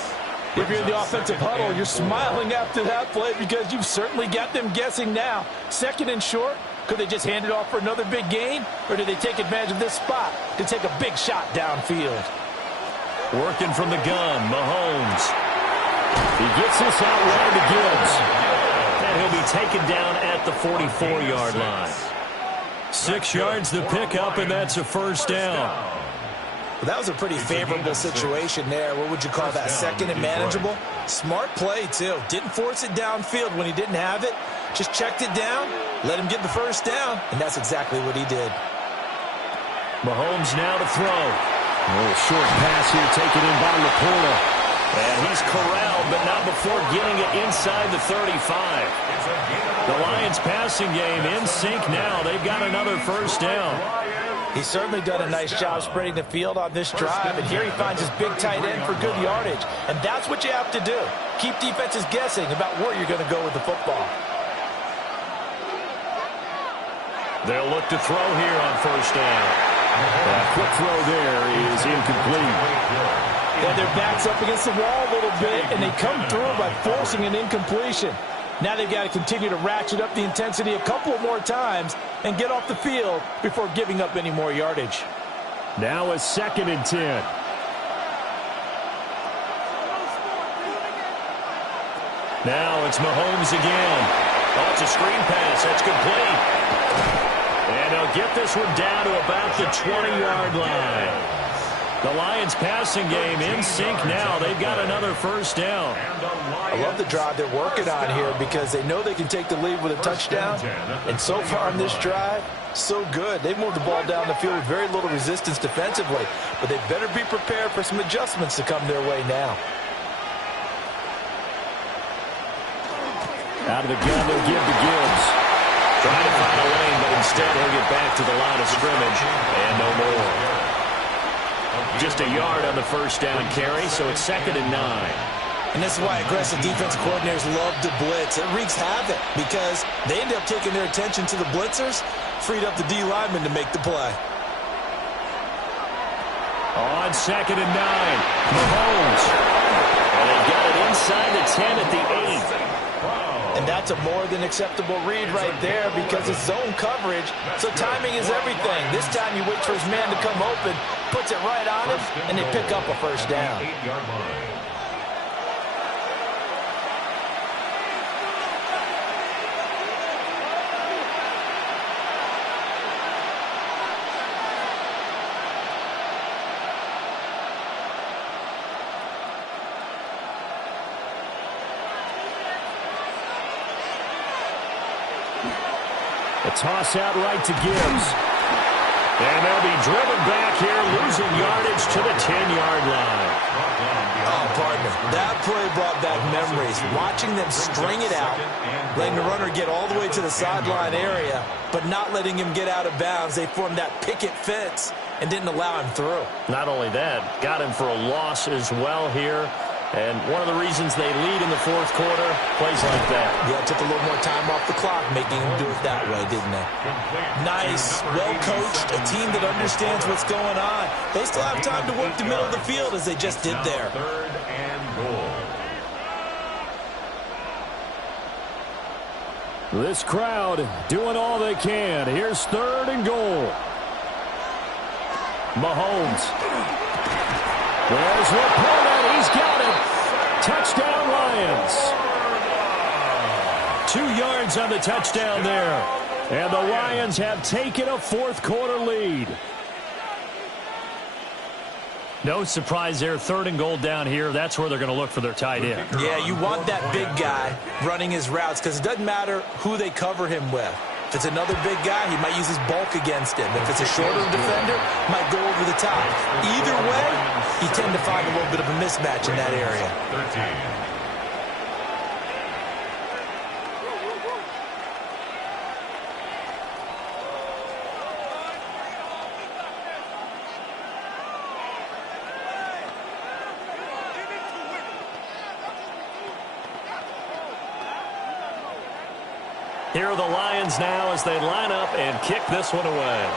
If you're in the offensive huddle, you're smiling after that play because you've certainly got them guessing now. 2nd and short, could they just hand it off for another big gain? Or do they take advantage of this spot to take a big shot downfield? Working from the gun, Mahomes. He gets this out wide to Gibbs. And he'll be taken down at the 44-yard line. 6 yards the pickup, and that's a first down. Well, that was a pretty favorable situation there. What would you call that? 2nd and manageable? Smart play, too. Didn't force it downfield when he didn't have it. Just checked it down, let him get the first down, and that's exactly what he did. Mahomes now to throw. A little short pass here taken in by Laporta. And he's corralled, but not before getting it inside the 35. The Lions passing game in sync now. They've got another first down. He's certainly done a nice job spreading the field on this drive, and here he finds his big tight end for good yardage. And that's what you have to do. Keep defenses guessing about where you're going to go with the football. They'll look to throw here on first down. A quick throw there is incomplete. Yeah, their back's up against the wall a little bit, and they come through by forcing an incompletion. Now they've got to continue to ratchet up the intensity a couple of more times and get off the field before giving up any more yardage. Now a 2nd and 10. Now it's Mahomes again. Oh, it's a screen pass. That's complete. And they'll get this one down to about the 20-yard line. The Lions passing game in sync now. They've got another first down. I love the drive they're working on here because they know they can take the lead with a touchdown. And so far on this drive, so good. They've moved the ball down the field with very little resistance defensively. But they better be prepared for some adjustments to come their way now. Out of the gun, they'll give to Gibbs. Trying to find a lane, but instead he'll get back to the line of scrimmage. And no more. Just a yard on the first down carry, so it's 2nd and 9. And this is why aggressive defensive coordinators love to blitz. It wreaks havoc because they end up taking their attention to the blitzers, freed up the D lineman to make the play. On 2nd and 9, Mahomes. And they've got it inside the 10 at the 8. And that's a more than acceptable read right there because it's zone coverage, so timing is everything. This time you wait for his man to come open, puts it right on him, and they pick up a first down. A toss out right to Gibbs. And they'll be driven back here, losing yardage to the 10-yard line. Oh, partner, that play brought back memories. Watching them string it out, letting the runner get all the way to the sideline area, but not letting him get out of bounds. They formed that picket fence and didn't allow him through. Not only that, got him for a loss as well here. And one of the reasons they lead in the fourth quarter, plays like that. Yeah, it took a little more time off the clock, making them do it that way, didn't they? Nice, well-coached, a team that understands what's going on. They still have time to work the middle of the field as they just did there. Third and goal. This crowd doing all they can. Here's third and goal. Mahomes. There's Laporta. He's got it. Touchdown, Lions. 2 yards on the touchdown there. And the Lions have taken a fourth quarter lead. No surprise there. Third and goal down here. That's where they're going to look for their tight end. Yeah, you want that big guy running his routes because it doesn't matter who they cover him with. If it's another big guy, he might use his bulk against him. If it's a shorter defender, might go over the top. Either way, you tend to find a little bit of a mismatch in that area. 13. Here are the Lions now as they line up and kick this one away.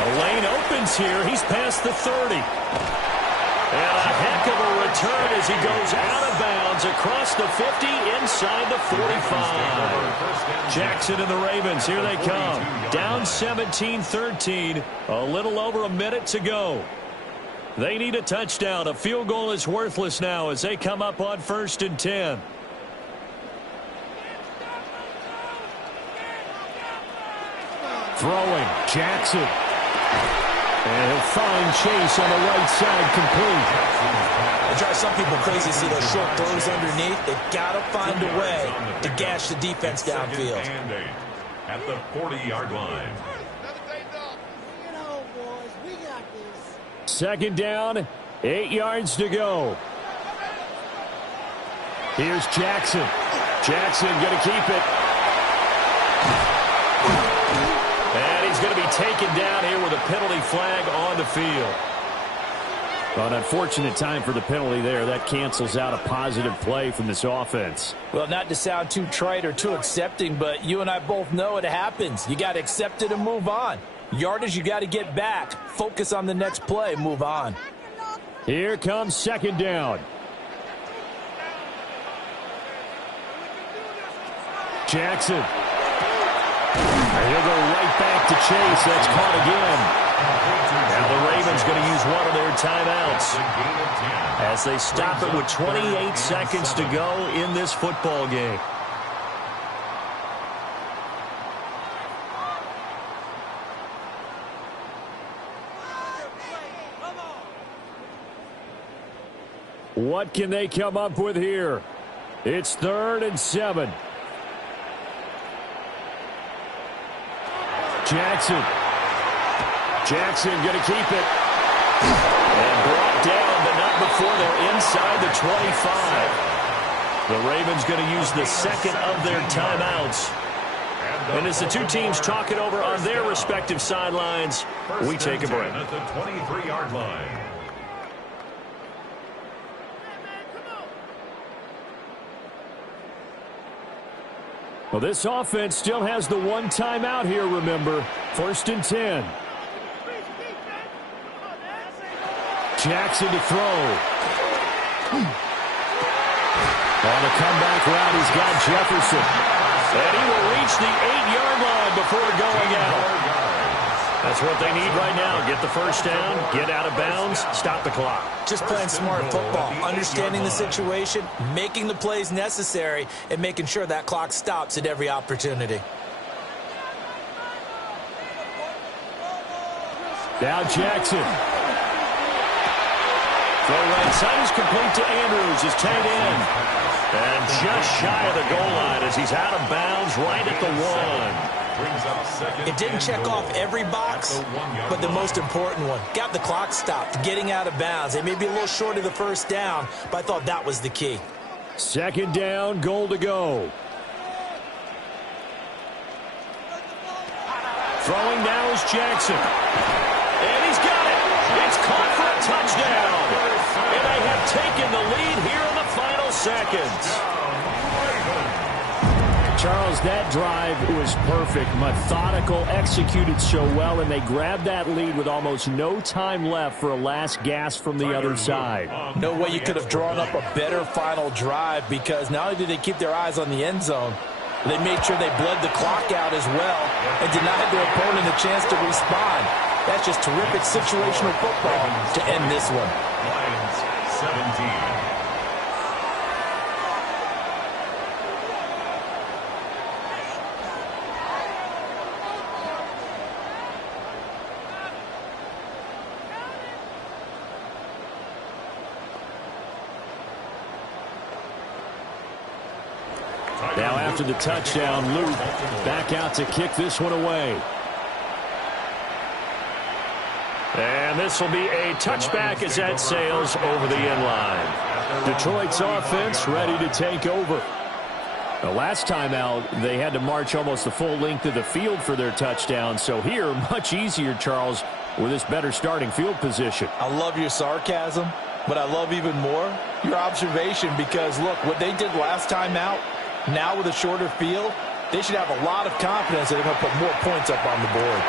The lane opens here. He's past the 30. And a heck of a return as he goes out of bounds across the 50 inside the 45. Jackson and the Ravens, here they come. Down 17-13. A little over a minute to go. They need a touchdown. A field goal is worthless now as they come up on 1st and 10. Throwing, Jackson. And he'll find Chase on the right side, complete. It drives some people crazy to see those short throws underneath. They've got to find a way to gash the defense downfield. At the 40-yard line. Second down, 8 yards to go. Here's Jackson. Jackson going to keep it. And he's going to be taken down here with a penalty flag on the field. An unfortunate time for the penalty there. That cancels out a positive play from this offense. Well, not to sound too trite or too accepting, but you and I both know it happens. You got to accept it and move on. Yardage, you got to get back. Focus on the next play. Move on. Here comes second down. Jackson. He'll go right back to Chase. That's caught again. Now the Ravens going to use one of their timeouts as they stop it with 28 seconds to go in this football game. What can they come up with here? It's 3rd and 7. Jackson. Jackson going to keep it. And brought down, but not before they're inside the 25. The Ravens going to use the second of their timeouts. And as the two teams talk it over on their respective sidelines, we take a break. At the 23-yard line. Well, this offense still has the one timeout here, remember. 1st and 10. Jackson to throw. On the comeback route, he's got Jefferson. And he will reach the 8-yard line before going out. That's what they need right now. Get the first down, get out of bounds, stop the clock. Just playing smart football, understanding the situation, making the plays necessary, and making sure that clock stops at every opportunity. Now Jackson. Throw right side is complete to Andrews, his tight end. And just shy of the goal line as he's out of bounds right at the 1. It didn't check off every box, but the most important one. Got the clock stopped, getting out of bounds. They may be a little short of the first down, but I thought that was the key. Second down, goal to go. Throwing now is Jackson. And he's got touchdown. And they have taken the lead here in the final seconds. Charles, that drive was perfect, methodical, executed so well, and they grabbed that lead with almost no time left for a last gasp from the other side. No way you could have drawn up a better final drive, because not only did they keep their eyes on the end zone, they made sure they bled the clock out as well and denied their opponent a chance to respond. That's just terrific situational football to end this one. Lions 17. Now after the touchdown, Luke back out to kick this one away. And this will be a touchback as that sails over the end line. Detroit's offense ready to take over. The last time out, they had to march almost the full length of the field for their touchdown. So here, much easier, Charles, with this better starting field position. I love your sarcasm, but I love even more your observation, because, look, what they did last time out, now with a shorter field, they should have a lot of confidence that they're going to put more points up on the board.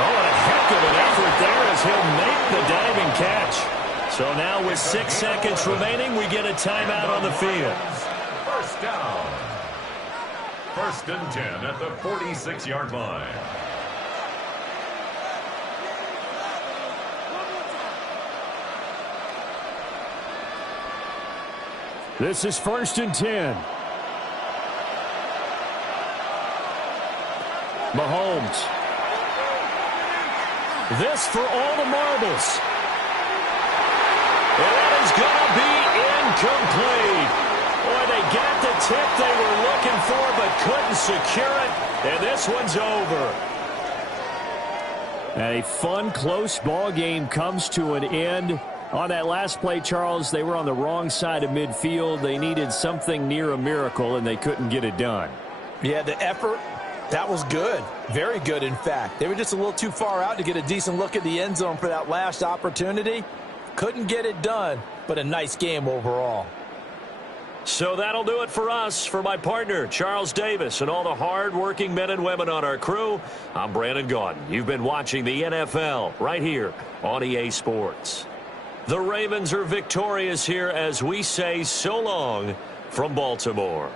Oh, what a heck of an effort there as he'll make the diving catch. So now with 6 seconds remaining, we get a timeout on the field. First down. 1st and 10 at the 46-yard line. This is 1st and 10. Mahomes. This for all the marbles. And that is going to be incomplete. Boy, they got the tip they were looking for but couldn't secure it. And this one's over. A fun, close ball game comes to an end. On that last play, Charles, they were on the wrong side of midfield. They needed something near a miracle, and they couldn't get it done. Yeah, the effort, that was good. Very good, in fact. They were just a little too far out to get a decent look at the end zone for that last opportunity. Couldn't get it done, but a nice game overall. So that'll do it for us. For my partner, Charles Davis, and all the hard-working men and women on our crew, I'm Brandon Gaudin. You've been watching the NFL right here on EA Sports. The Ravens are victorious here as we say so long from Baltimore.